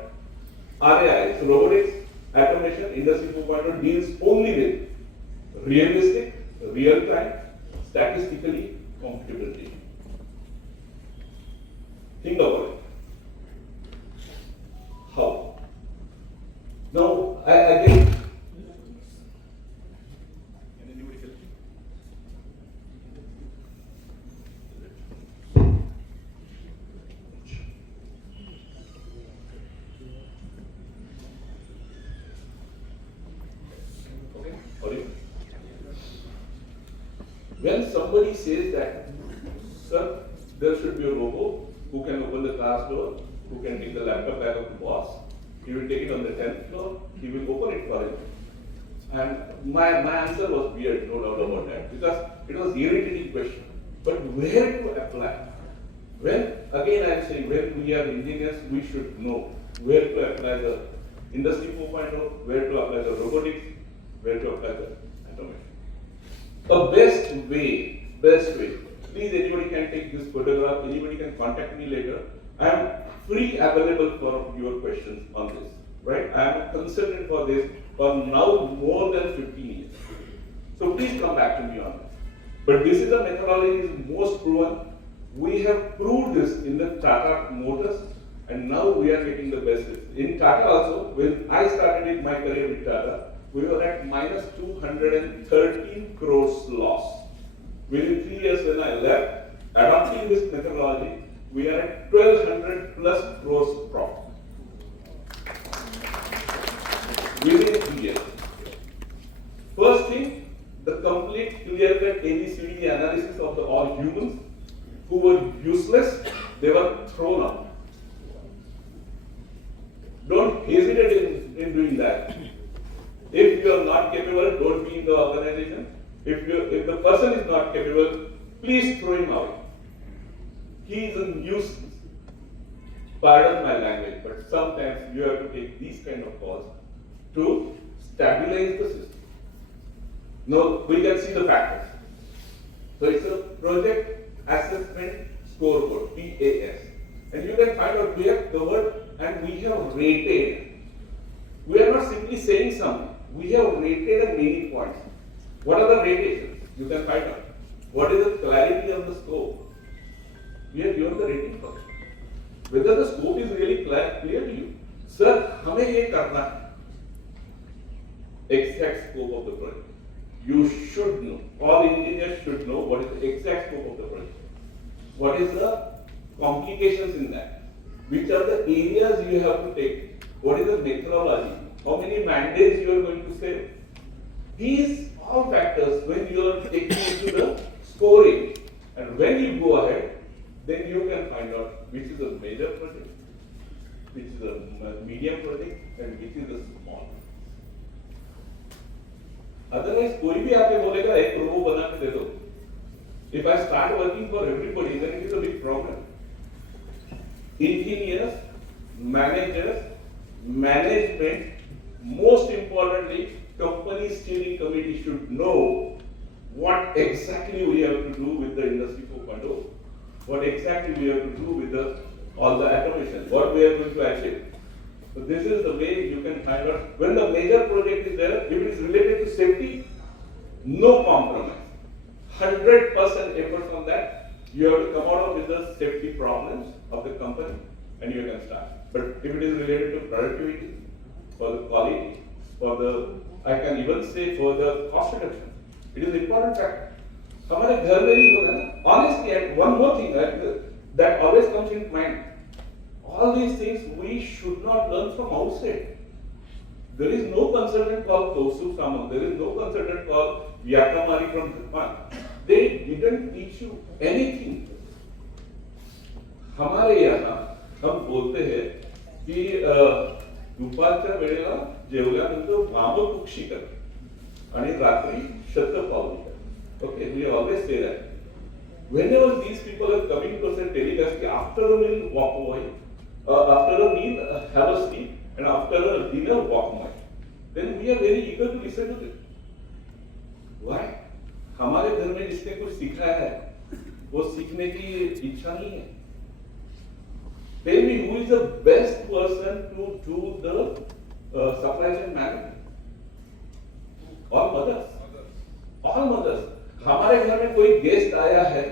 RAI, so robotics, automation, industry 4.0 deals only with realistic, real-time, statistically computability. Think about it. How? Now, again, when somebody says that, sir, there should be a robot who can open the class door, who can take the laptop back of the boss, he will take it on the 10th floor, he will open it for him. And my answer was weird, no doubt about that, because it was irritating question. But where to apply? When, again I am saying, when we are engineers, we should know where to apply the industry 4.0, where to apply the robotics, where to apply the automation. The best way, please anybody can take this photograph, anybody can contact me later. I am free available for your questions on this, right? I am a consultant for this for now more than 15 years. So please come back to me on this. But this is a methodology is most proven. We have proved this in the Tata Motors and now we are getting the best. In Tata also, when I started my career with Tata, we were at minus 213 crores loss. Within 3 years when I left, adopting this methodology, we are at 1200 plus crores profit. Within 3 years. First thing, the complete clear-cut ABCD analysis of the all humans who were useless, they were thrown out. Don't hesitate in doing that. If you are not capable, don't be in the organization. If the person is not capable, please throw him out. He is a nuisance. Pardon my language, but sometimes you have to take these kind of calls to stabilize the system. Now we can see the factors. So it's a project assessment scoreboard, PAS. And you can find out we have covered and we have rated. We are not simply saying something. We have rated many points. What are the ratations? You can find out. What is the clarity of the scope? We have given the rating for it. Whether the scope is really clear to you. Sir, हमें ये करना है. exact scope of the project. You should know, all engineers should know what is the exact scope of the project. What is the complications in that? Which are the areas you have to take? What is the methodology? How many mandates you are going to save? These all factors when you are taking into the scoring, and when you go ahead, then you can find out which is a major project, which is a medium project, and which is a small. Otherwise, कोई भी आके बोलेगा एक robo बना के दे दो. If I start working for everybody, then it is a big problem. Engineers, managers, management, most importantly, company steering committee should know what exactly we have to do with the industry 4.0, what exactly we have to do with all the automation, what we are going to achieve. So this is the way you can find out when the major project is there. If it is related to safety, no compromise. 100% effort on that. You have to come out with the safety problems of the company and you can start. But if it is related to productivity, for the quality, for the, I can even say for the cost reduction, it is an important factor. हमारे घर में भी होता है ना. Honestly, and one more thing that always comes in mind. All these things we should not learn from outside. There is no consultant called KAUSTUBH. There is no consultant called Yakamari from Japan. They didn't teach you anything. हमारे यहाँ हम बोलते हैं कि दुपारच्या वेळेला जेवल्यानंतर वामकुक्षी कर आणि रात्री शतपावली कर. Okay, we always say that. Whenever these people are coming to us and telling us that after a meal walk away, after a meal have a sleep, and after a dinner walk away, then we are very eager to listen to them. Why? हमारे घर में जिसने कुछ सीखा है वो सीखने की इच्छा नहीं है. Tell me who is the best person to do the supply chain management? All mothers. All mothers. हमारे घर में कोई गेस्ट आया है.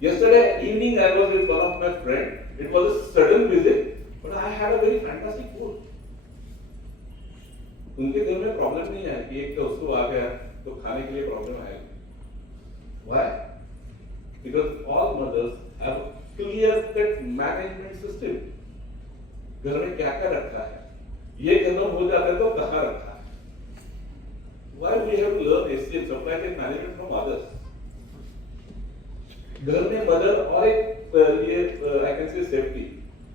Yesterday evening I was with one of my friends. It was a sudden visit, but I had a very fantastic food. उनके घर में problem नहीं है कि एक दोस्तों आ गया तो खाने के लिए प्रॉब्लम आएगी. Why? Because all mothers have a clear-cut management system. घर में क्या क्या रखा है, ये खत्म हो जाता है तो कहाँ रखा है. Why we have to learn SCM, supply chain management from others? घर में मदर और एक ये I can say safety.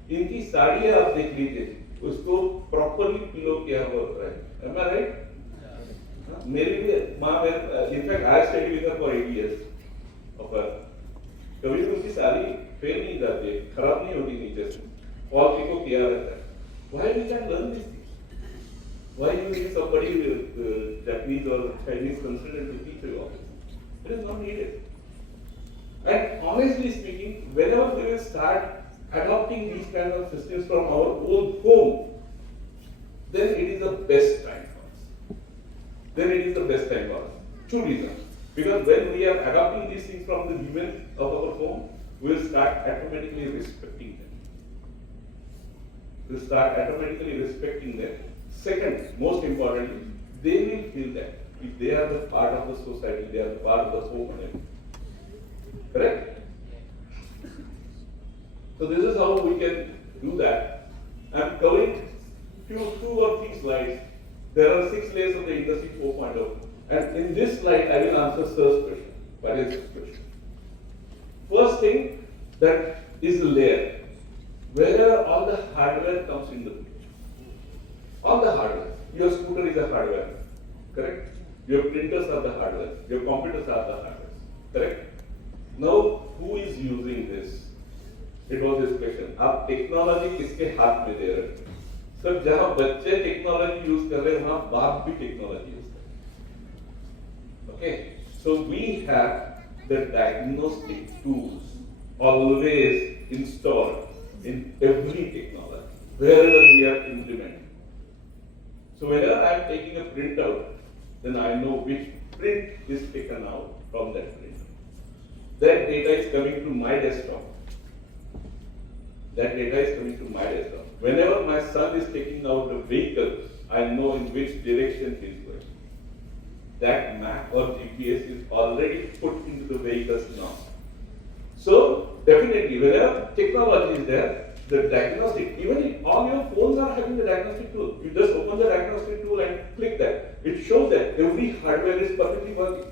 इनकी साड़ियाँ आप देख लीजिए, उसको प्रॉपरली पिलो किया हुआ है. Am I right? मेरी भी माँ in fact I studied with her for 8 years of her. कभी भी उसकी साड़ी फेल नहीं जाती, खराब नहीं होती नीचे से. और पिको किया रहता है. Why we can learn these things? Why you need somebody with Japanese or Chinese consultant to teach you all this? It is not needed. And honestly speaking, whenever we will start adopting these kind of systems from our own home, then it is the best time for us. Then it is the best time for us. Two reasons. Because when we are adopting these things from the women of our home, we will start automatically respecting them. We will start automatically respecting them. Second, most importantly, they will feel that if they are the part of the society, they are the part of the home. Correct? So this is how we can do that. I am covering two or three slides. There are 6 layers of the industry 4.0. And in this slide, I will answer first question. What is this question? First thing, that is the layer. Where all the hardware comes in the picture. All the hardware. Your scooter is a hardware. Correct? Your printers are the hardware. Your computers are the hardware. Correct? Now, who is using this? It was this question. आप technology किसके हाथ में दे रहे हैं? Sir जहाँ बच्चे technology use कर रहे हैं वहाँ बाप भी टेक्नोलॉजी यूज कर रहे हैं. Okay, so we have the diagnostic tools always installed in every technology wherever we are implementing. So whenever I am taking a printout, then I know which print is taken out from that print. That data is coming to my desktop. That data is coming to my desktop. Whenever my son is taking out the vehicle, I know in which direction he is going. that map or GPS is already put into the vehicles now. So definitely, whenever technology is there, the diagnostic, even if all your phones are having the diagnostic tool, you just open the diagnostic tool and click that. It shows that every hardware is perfectly working.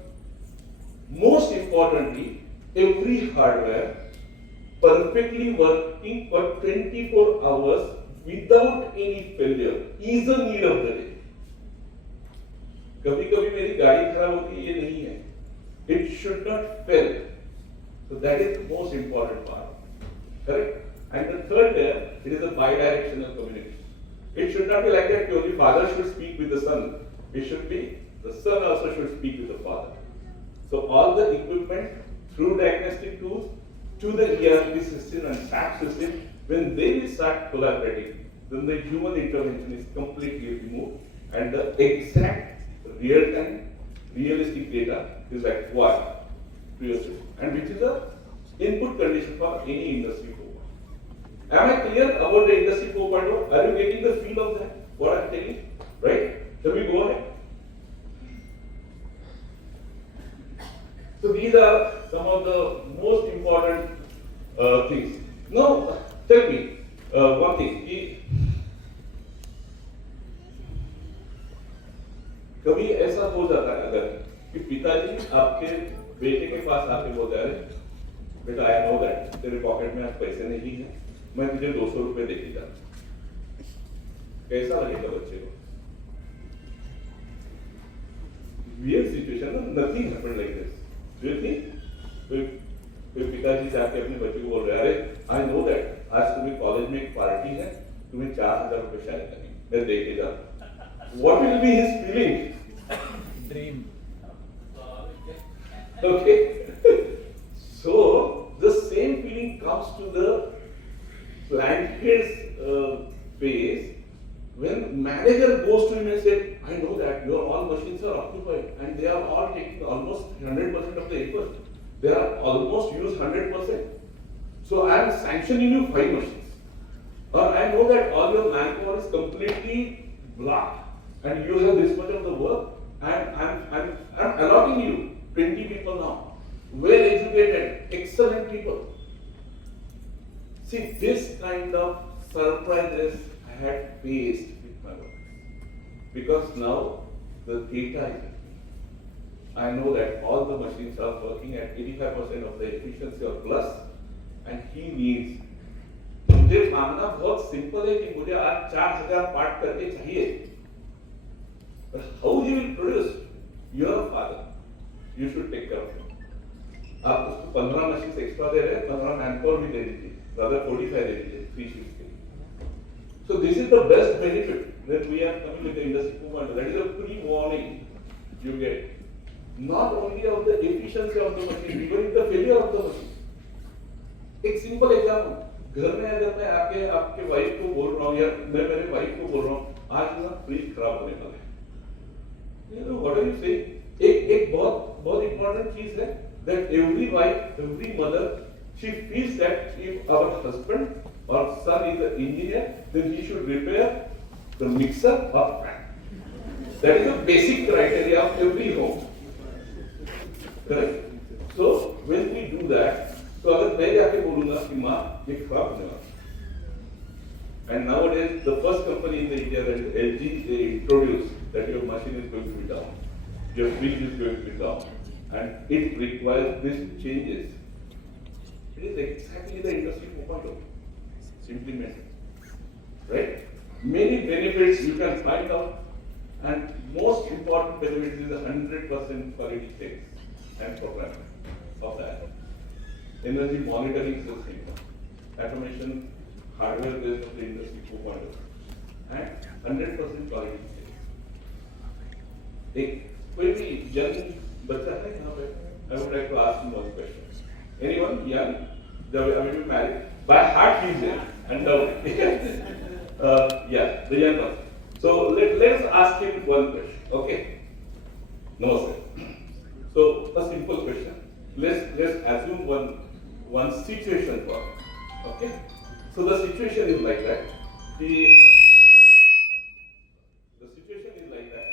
Most importantly, every hardware perfectly working for 24 hours without any failure is the need of the day. कभी कभी मेरी गाड़ी खराब होती है, ये नहीं है. It should not fail. So that is the most important part. Correct? And the third layer, it is a bidirectional communication. It should not be like that, only father should speak with the son. It should be, the son also should speak with the father. So all the equipment through diagnostic tools to the ERP system and SAP system, when they will start collaborating, then the human intervention is completely removed and the exact real-time, realistic data is acquired to your system, and which is the input condition for any industry 4.0. Am I clear about the industry 4.0? Are you getting the feel of that? What I'm telling? Right? Shall we go ahead? So these are some of the most important things. Now, tell me one thing. कभी ऐसा हो जाता है अगर कि पिताजी आपके बेटे के पास आके बोलते हैं, बेटा आई नो दैट तेरे पॉकेट में आज पैसे नहीं है, मैं तुझे 200 रुपए देके जाता. कैसा लगेगा बच्चे को? Weird situation, nothing happened like this. Do you think? कोई पिताजी जाके अपने बच्चे को बोल रहे हैं, अरे आई नो दैट आज तुम्हें कॉलेज में एक पार्टी है, तुम्हें 4000 रुपए शायद लगेंगे, मैं देके जाता. What will be his feeling? Dream. Okay. So the same feeling comes to the plant head's face when manager goes to him and says, I know that your all machines are occupied and they are all taking almost 100% of the effort. They are almost used 100%. So I am sanctioning you 5 machines. Or I know that all your manpower is completely blocked and you have this much of the work, and I'm allotting you 20 people now, well educated, excellent people. See, this kind of surprises I had faced with my work, because now the data is with me. I know that all the machines are working at 85% of the efficiency or plus, and he needs. मुझे मांगना बहुत simple है कि मुझे आज 4000 part करके चाहिए. But how he will produce? You are a father. You should take care of him. आप उसको 15 मशीन एक्स्ट्रा दे रहे हैं, 15 मैनपावर भी दे दीजिए, rather 45 दे दीजिए, 3 shifts के लिए. So this is the best benefit that we are coming with the industry 4.0. That is a pre-warning you get. Not only of the efficiency of the machine, even the failure of the machine. एक simple example, घर में अगर मैं आपके wife को बोल रहा हूँ या मैं मेरे वाइफ को बोल रहा हूँ, आज ना फ्रिज खराब होने वाला है. What are you saying? एक बहुत important चीज है that every wife, every mother, she feels that if our husband or son is an engineer, then he should repair the mixer or fan. That is the basic criteria of every home. Correct? So when we do that, तो अगर मैं जाके बोलूँगा कि माँ ये खराब होने वाला है. And nowadays, the first company in India, that is LG, they introduced that your machine is going to be down, your fridge is going to be down, and it requires these changes. It is exactly the industry 4.0 implemented, right? Many benefits you can find out, and most important benefit is the 100% quality checks and programming of that. Energy monitoring system, automation, hardware based of the industry 4.0, and 100% quality check. एक कोई भी young बच्चा है यहाँ पे, I would like to ask him one question. Anyone young? I mean, married. By heart he is there, undoubtedly. Yeah, the young one. So let's ask him one question. Okay? No sir. So a simple question. Let's assume one situation for him. Okay? So the situation is like that. The situation is like that.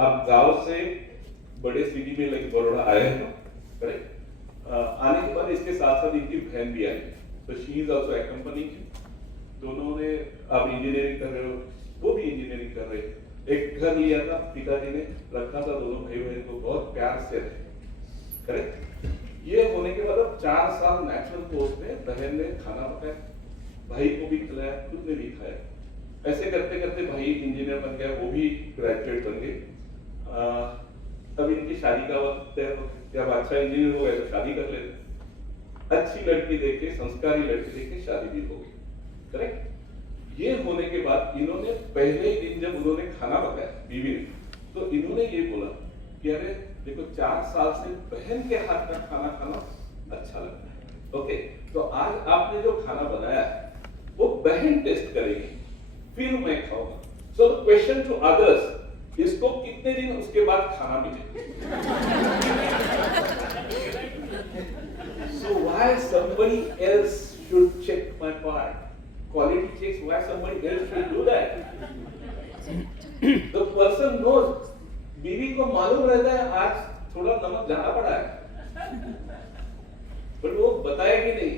आप गांव से बड़े city में like Baroda आए हैं, correct? आने के बाद इसके साथ साथ इनकी बहन भी आई, तो शी इज ऑल्सो एक्कम्पनिंग। दोनों ने, आप इंजीनियरिंग कर रहे हो, वो भी इंजीनियरिंग कर रहे हैं। एक घर लिया था पिताजी ने, रखा था, दोनों भाई बहन को बहुत प्यार से रहे, करेक्ट? ये होने के बाद अब 4 साल नेचुरल कोर्स में बहन ने खाना पकाया, भाई को भी खिलाया, खुद ने भी खाया। ऐसे करते करते भाई इंजीनियर बन गया, वो भी ग्रेजुएट बन गए। अब इनकी शादी का वक्त है, जब अच्छा इंजीनियर हो गए तो शादी कर लेते। अच्छी लड़की देख के, संस्कारी लड़की देख के शादी भी हो गई, करेक्ट? ये होने के बाद इन्होंने पहले ही दिन जब उन्होंने खाना पकाया बीवी ने, तो इन्होंने ये बोला कि अरे देखो 4 साल से बहन के हाथ का खाना खाना अच्छा लगता है, ओके? तो आज आपने जो खाना बनाया है वो बहन टेस्ट करेगी, फिर मैं खाऊंगा। So the question to others, इसको कितने दिन उसके बाद खाना मिले? So why somebody else should check my part? Quality checks, why somebody else should do that? The person knows, बीवी को मालूम रहता है आज थोड़ा नमक ज्यादा पड़ा है, पर वो बताएगी नहीं,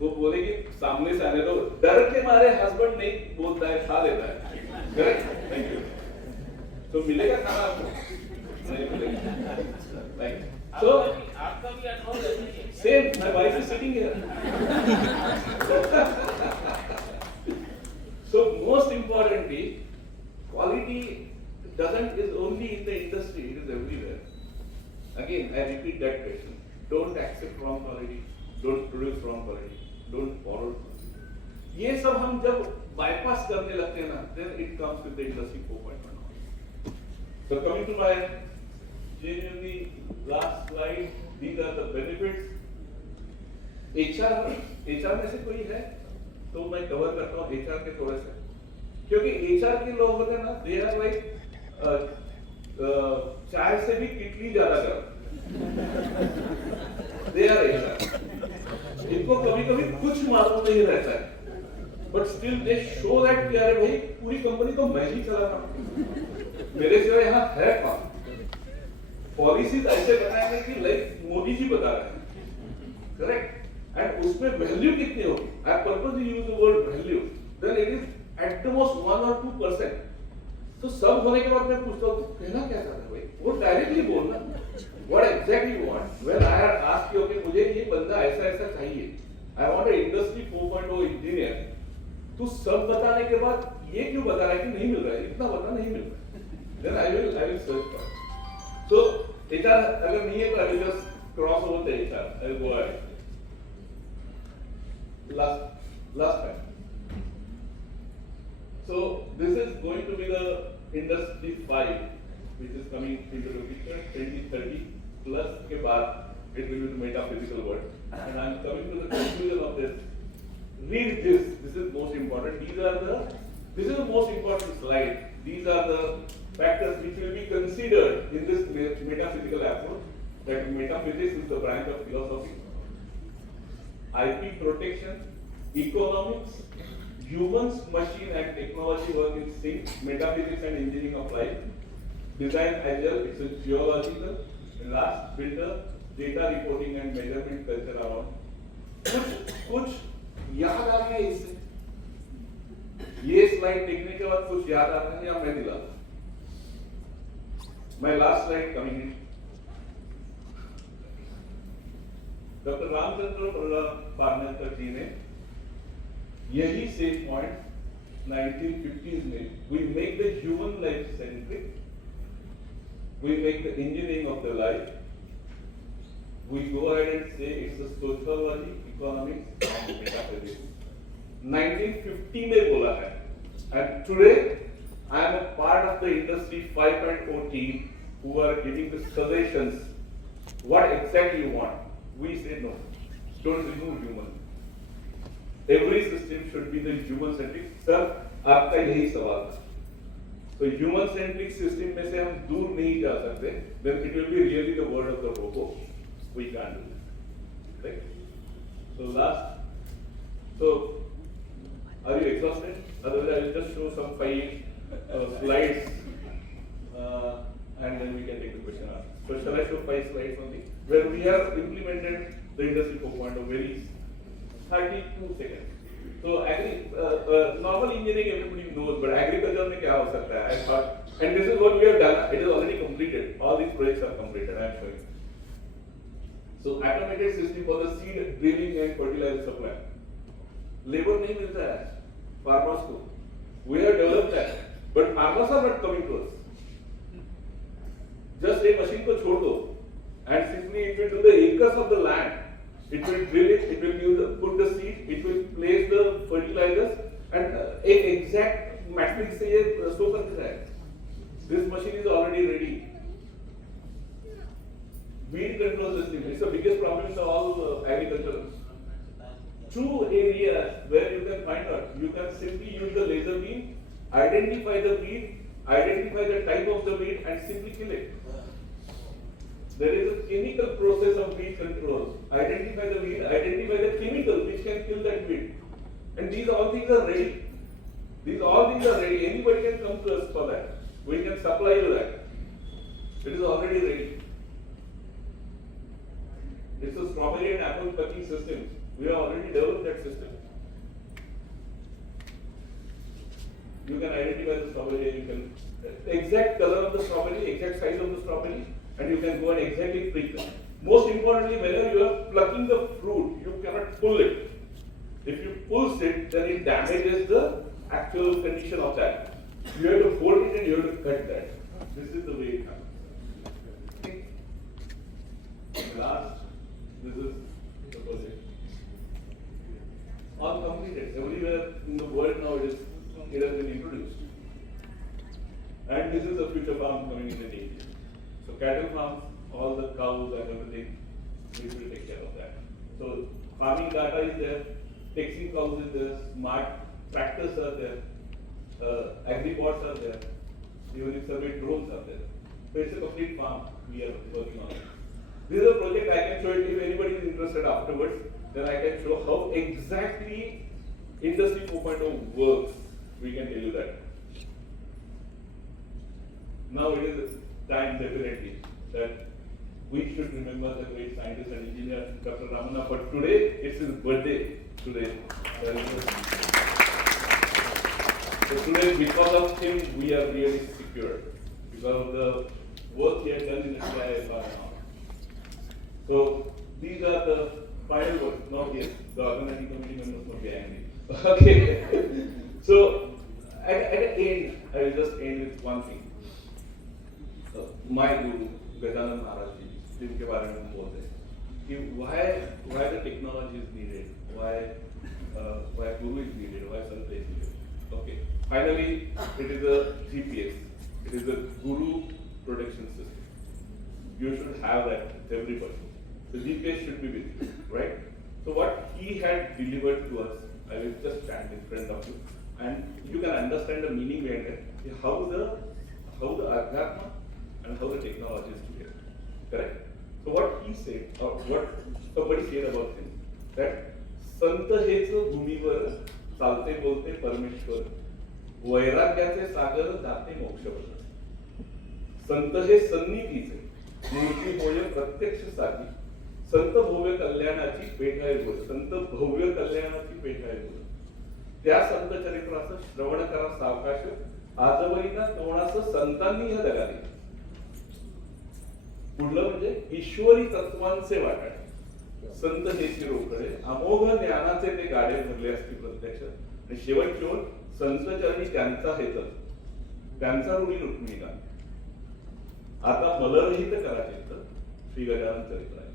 वो बोलेगी सामने से आने दो। डर के मारे हस्बैंड नहीं बोलता है, खा लेता है, करेक्ट? Thank you. तो मिलेगा खाना आपको? नहीं मिलेगा, thank you. So, same, my wife is sitting here. So most importantly, quality is only in the industry, it is everywhere. Again, I repeat that question. Don't accept wrong quality, don't produce wrong quality, don't borrow. ये सब हम जब bypass करने लगते हैं ना, then it comes with the industry 4.1. So coming to my genuinely last slide, these are the benefits. HR में से कोई है तो मैं कवर करता हूँ HR के थोड़े से, क्योंकि HR के लोग होते हैं ना, they are like चाय से भी कितली ज्यादा गर्म, they are HR. इनको कभी कभी कुछ मालूम नहीं रहता है, but still they show that कि अरे भाई पूरी कंपनी तो मैं ही चला रहा हूँ, मेरे सिवा यहाँ है कौन? पॉलिसीज ऐसे बनाएंगे कि लाइक मोदी जी बता रहे हैं, करेक्ट? एंड उसमें वैल्यू कितनी होगी? I purposely use the word value, then it is at the most 1 or 2%. तो सब होने के बाद मैं पूछता हूँ कहना क्या चाहता है भाई? वो डायरेक्टली बोलना, what exactly you want? When I had asked you, okay मुझे ये बंदा ऐसा ऐसा चाहिए, I want a industry 4.0 engineer, तो सब बताने के बाद ये क्यों बता रहा है कि नहीं मिल रहा है, इतना बता नहीं मिल रहा है, then I will search for. So, HR अगर नहीं है तो I will just cross over the HR. I will go ahead. Last time. So this is going to be the industry 5, which is coming into the picture 2030 plus के बाद it will be the metaphysical world. And I am coming to the conclusion of this. Read this. This is most important. This is the most important slide. These are the factors which will be considered in this metaphysical approach, that metaphysics is the branch of philosophy. IP protection, economics, humans, machine and technology work in sync, metaphysics and engineering of life, design agile, it's a geological, and last filter, data reporting and measurement culture around. कुछ याद आ गया इससे? ये slide देखने के बाद कुछ याद आ रहा है या मैं दिलाता? My last slide coming in. Dr. Ramchandra पार्नेकर जी ने यही सेम पॉइंट 1950s में, we make the human life centric, we make the engineering of the life, we go ahead and say it's a sociology, economics and metaphysics. 1950 में बोला है, and today I am a part of the industry 5.0 team who are giving the suggestions. What exactly you want? We say no. Don't remove human. Every system should be the human centric. Sir, आपका यही सवाल था. So human centric system में से हम दूर नहीं जा सकते. Then it will be really the word of the robo. We can't do that. Right? So are you exhausted? Otherwise I will just show some 5 slides. and then we can take the question answer. So shall I show 5 slides on the where we have implemented the industry 4.0 very 32 seconds. So normal engineering everybody knows, but agriculture में क्या हो सकता है? I thought, and this is what we have done. It is already completed. All these projects are completed. I am showing. So automated system for the seed drilling and fertilizer supply. Labor नहीं मिलता है farmers को. We have developed that, but farmers are not coming to us. Just a machine को छोड़ दो, and simply it will do the acres of the land. It will drill it, it will put the seed, it will place the fertilizers, and एक exact matrix से ये store करके है. This machine is already ready. Weed control system, it's the biggest problem in all agriculture. 2 areas where you can find out, you can simply use the laser beam, identify the weed, identify the type of the weed, and simply kill it. There is a chemical process of weed control. Identify the weed, identify the chemical which can kill that weed. And these all things are ready. All things are ready. Anybody can come to us for that. We can supply you that. It is already ready. It's a strawberry and apple packing system. We have already developed that system. You can identify the strawberry, you can exact color of the strawberry, exact size of the strawberry, and you can go and exactly prick them. Most importantly, whenever you are plucking the fruit, you cannot pull it. If you pull it, then it damages the actual condition of that. You have to hold it and you have to cut that. This is the way it happens. Last, this is the project. All completed. Everywhere in the world now it has been introduced. And this is the future farm coming in India. So cattle farms, all the cows and everything, we will take care of that. So farming data is there, taxing cows is there, smart tractors are there, agri-bots are there, even if survey drones are there. So it's a complete farm we are working on. This is a project I can show it if anybody is interested afterwards. Then I can show how exactly Industry 4.0 works. We can tell you that. Now it is time definitely that we should remember the great scientist and engineer Dr. Ramana. But today it's his birthday. Today. So today because of him we are really secure. Because of the work he has done in the CISR now. So these are the final words. Not yet. The organizing committee members will be angry. Okay. So at the end, I will just end with one thing. My guru, Vedanta Maharaj ji, जिनके बारे में हम बोलते हैं कि why the technology is needed, why guru is needed, why Santa is needed. Okay. Finally, it is a GPS. It is a guru protection system. You should have that with everybody. The GPS should be with you, right? So what he had delivered to us, I will just stand in front of you, and you can understand the meaning behind it. How the Adhyatma and how the technology is together. Correct? So what he said, or what somebody said about him, that संत हेच भूमीवर चालते बोलते परमेश्वर, वैराग्याचे सागर जाते मोक्षवर. संत हे सन्निधीचे, मूर्ती होय प्रत्यक्ष साधी. संत भव्य कल्याणाची पेठ आहे बोल. संत भव्य कल्याणाची पेठ आहे बोल. त्या संत चरित्राचं श्रवण करा सावकाश. आजवरीना तोणाचं संतांनी हे दगाले. पुढलं म्हणजे ईश्वरी तत्वांचे वाटाणे. संत हेची रोकडे अमोघ ज्ञानाचे ते गाडे भरले असती प्रत्यक्ष. आणि शेवट संत चरणी त्यांचा हेत, त्यांचा ऋणी रुक्मिणी गाणे. आता मलरहित करा चित्त. श्री गजानन चरित्र आहे.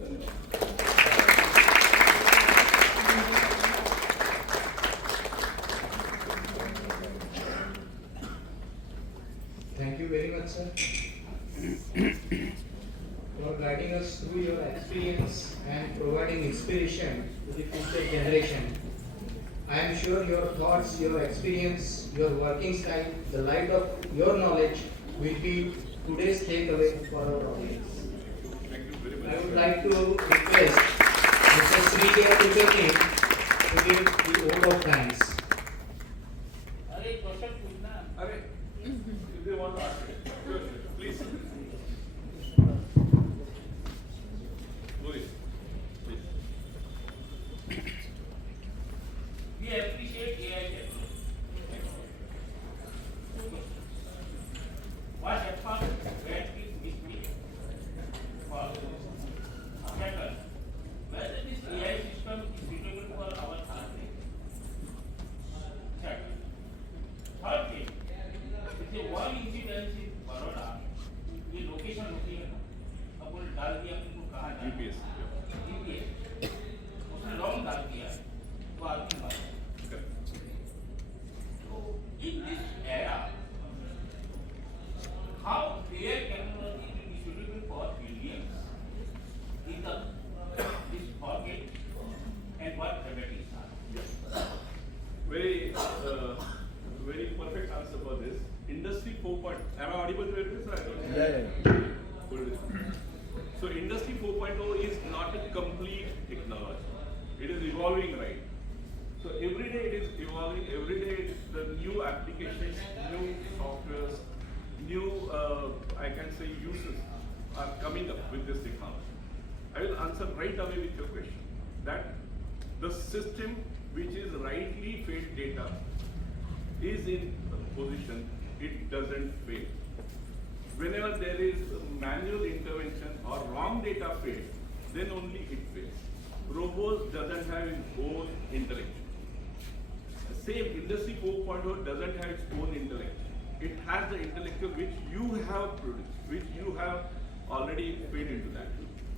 धन्यवाद. Thank you very much, sir, for guiding us through your experience and providing inspiration to the future generation. I am sure your thoughts, your experience, your working style, the light of your knowledge will be today's takeaway for our audience. I would like to request Mr. Sri Kulkarni to give the vote of thanks. If they want to ask it. evolving, right? So every day it is evolving, every day the new applications, new softwares, new, I can say, uses are coming up with this technology. I will answer right away with your question that the system which is rightly fed data is in a position it doesn't fail. Whenever there is manual intervention or wrong data fed, then only it fails. Robots doesn't have its own intellect. Same Industry 4.0 doesn't have its own intellect. It has the intellectual which you have produced, which you have already fed into that.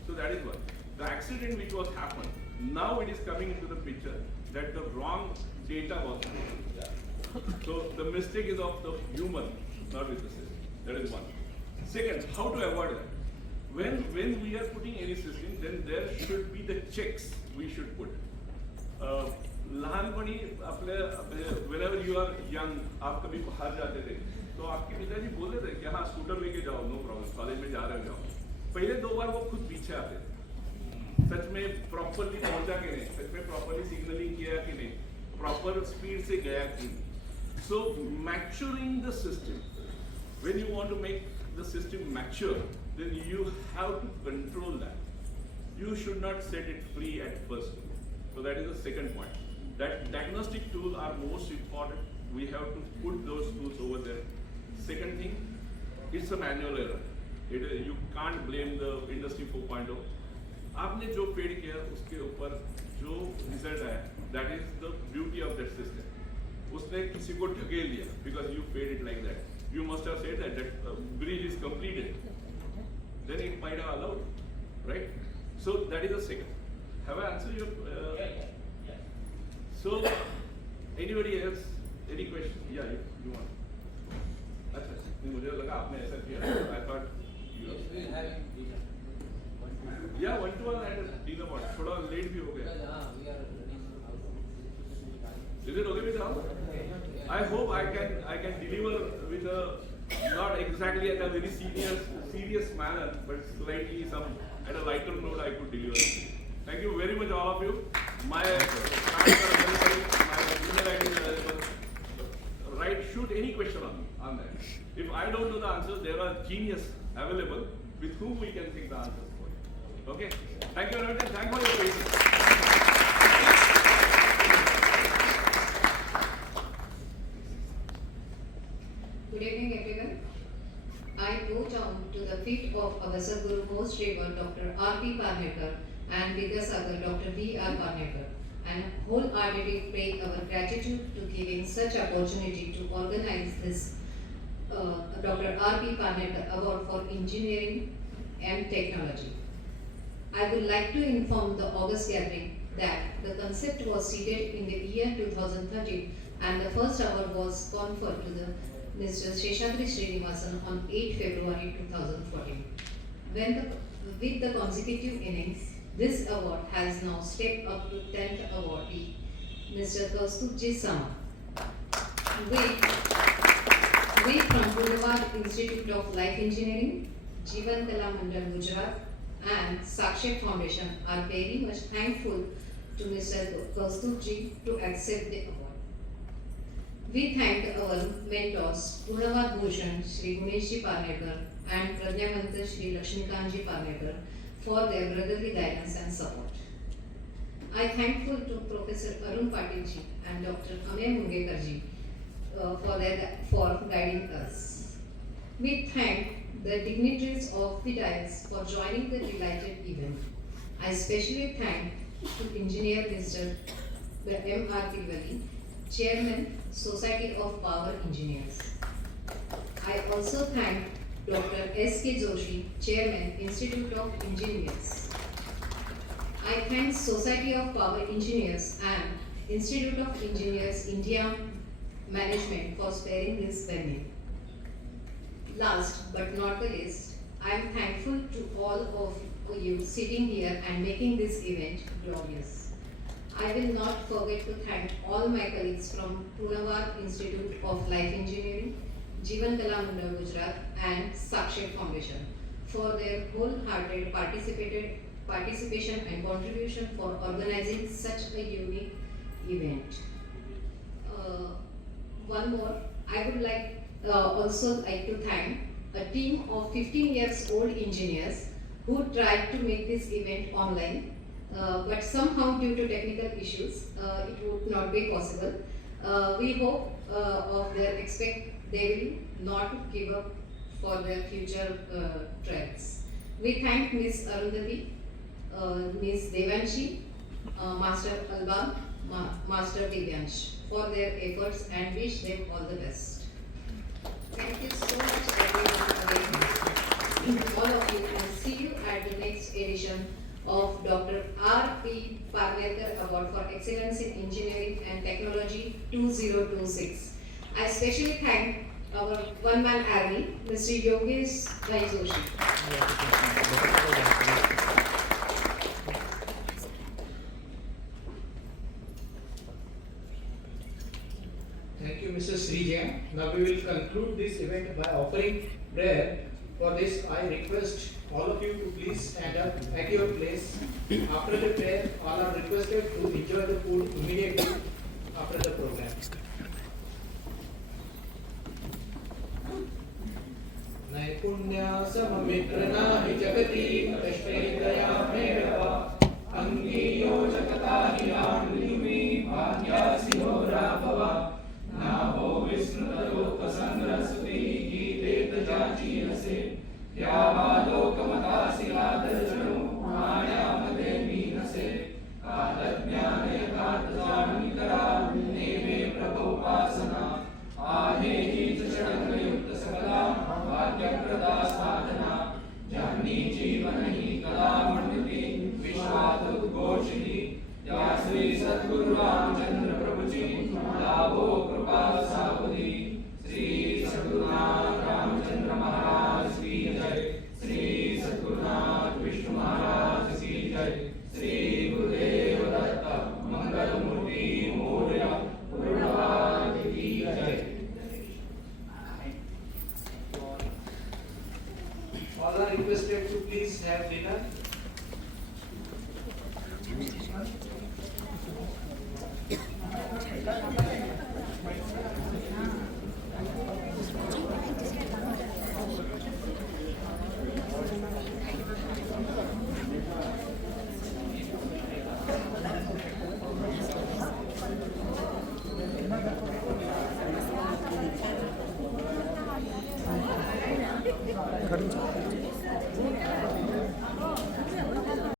So that is what. The accident which was happened, now it is coming into the picture that the wrong data was made. So the mistake is of the human, not with the system. That is one. Second, how to avoid that? When we are putting any system, then there should be the checks we should put. लहानपणी आपले whenever you are young, आप कभी बाहर जाते थे, तो आपके पिताजी बोलते थे कि हाँ स्कूटर लेके जाओ, नो प्रॉब्लम, कॉलेज में जा रहे हो जाओ. पहले 2 बार वो खुद पीछे आते थे. सच में प्रॉपरली पहुंचा कि नहीं, सच में प्रॉपरली सिग्नलिंग किया कि नहीं, प्रॉपर स्पीड से गया कि नहीं. So maturing the system, when you want to make the system mature, then you have to control that. You should not set it free at first. So that is the second point. That diagnostic tools are most important. We have to put those tools over there. Second thing, it's a manual error. You can't blame the Industry 4.0. आपने जो paid किया उसके ऊपर जो result आया, that is the beauty of that system. उसने किसी को ढकेल दिया because you paid it like that. You must have said that bridge is completed. Then it might have allowed, right? So that is the second. Have I answered your? So anybody else? Any question? Yeah, you want? अच्छा, नहीं मुझे लगा आपने ऐसा किया. I thought you. We'll have dinner. Yeah, 1-to-1 at dinner part. थोड़ा late भी हो गया. We are running out. Is it okay with you? I hope I can deliver with a not exactly at a very serious manner, but slightly at a lighter note I could deliver. Thank you very much, all of you. My email ID is available. Right, shoot any question on that. If I don't know the answer, there are genius available with whom we can take the answers for you. Okay? Thank you very much and thank you for your patience. Good evening, everyone. I bow down to the feet of our Sadguru Most Reverend Dr. R.P. Parnerkar and Vidyasagar Dr. V.R. Parnerkar, and wholeheartedly pray our gratitude to giving such opportunity to organize this Dr. R.P. Parnerkar Award for Engineering and Technology. I would like to inform the August gathering that the concept was seeded in the year 2013 and the first award was conferred to the Mr. Sheshadri Srinivasan on 8 February 2014. With the consecutive innings, this award has now stepped up to 10th awardee, Mr. KAUSTUBH SAMAK. We from Gujarat Institute of Life Engineering, Jeevan Kala Mandal Gujarat and Sakshak Foundation are very much thankful to Mr. KAUSTUBH to accept the award. We thank our mentors, Purnavad Bhushan Shri Guneshji Parnerkar and Pradyamanta Shri Lakshmikanji Parnerkar for their brotherly guidance and support. I thankful to Professor Arun Patilji and Dr. Amey Mungekarji for guiding us. We thank the dignitaries of the dais for joining the delighted event. I especially thank to Engineer Mr. M.R. Tilwali, Chairman, Society of Power Engineers. I also thank Dr. S.K. Joshi, Chairman, Institute of Engineers. I thank Society of Power Engineers and Institute of Engineers India Management for sparing this venue. Last but not the least, I am thankful to all of you sitting here and making this event glorious. I will not forget to thank all my colleagues from Purnavad Institute of Life Engineering, Jeevan Kala Mandal Gujarat and Sakshak Foundation for their wholehearted participation and contribution for organizing such a unique event. One more, I would also like to thank a team of 15 years old engineers who tried to make this event online, but somehow due to technical issues, it would not be possible. We hope they will not give up for their future trials. We thank Ms. Arundhati, Ms. Devanshi, Master Alba, Master Divyansh for their efforts and wish them all the best. Thank you so much everyone, all of you, and see you at the next edition of Dr. R.P. Parnerkar Award for Excellence in Engineering and Technology 2026. I especially thank our one-man army, Mr. Yogesh Bhai Joshi. Thank you, Mrs. Srijaya. Now we will conclude this event by offering prayer. For this, I request all of you to please stand up at your place. After the prayer, all are requested to enjoy the food immediately after the program. नैपुण्या सममित्रना हि जगति कष्टैकया मेवा अंगीयोजकता हि आण्डुमि भाग्यासिनो राभवा नाभो विस्मृतलोकसंग्रहसुति गीते तजाचीनसे यावालोकमताशिलादर्शनो मायामदे मीनसे कालज्ञानयथार्थजामिकरा नेमे प्रभोपासना आहेहि च षडङ्गयुक्त सकला भाग्यप्रदा साधना जानी जीवन ही कला मण्डिति विश्वादुद्घोषिणी या श्री सद्गुरु रामचंद्र प्रभु जी लाभो कृपा सावधि श्री सद्गुरुनाथ रामचंद्र महाराज की जय श्री सद्गुरुनाथ विष्णु महाराज की जय श्री गुरुदेव दत्त मंगल मूर्ति मोरया गुरुनाथ की जय। All are requested to please have dinner. खर्च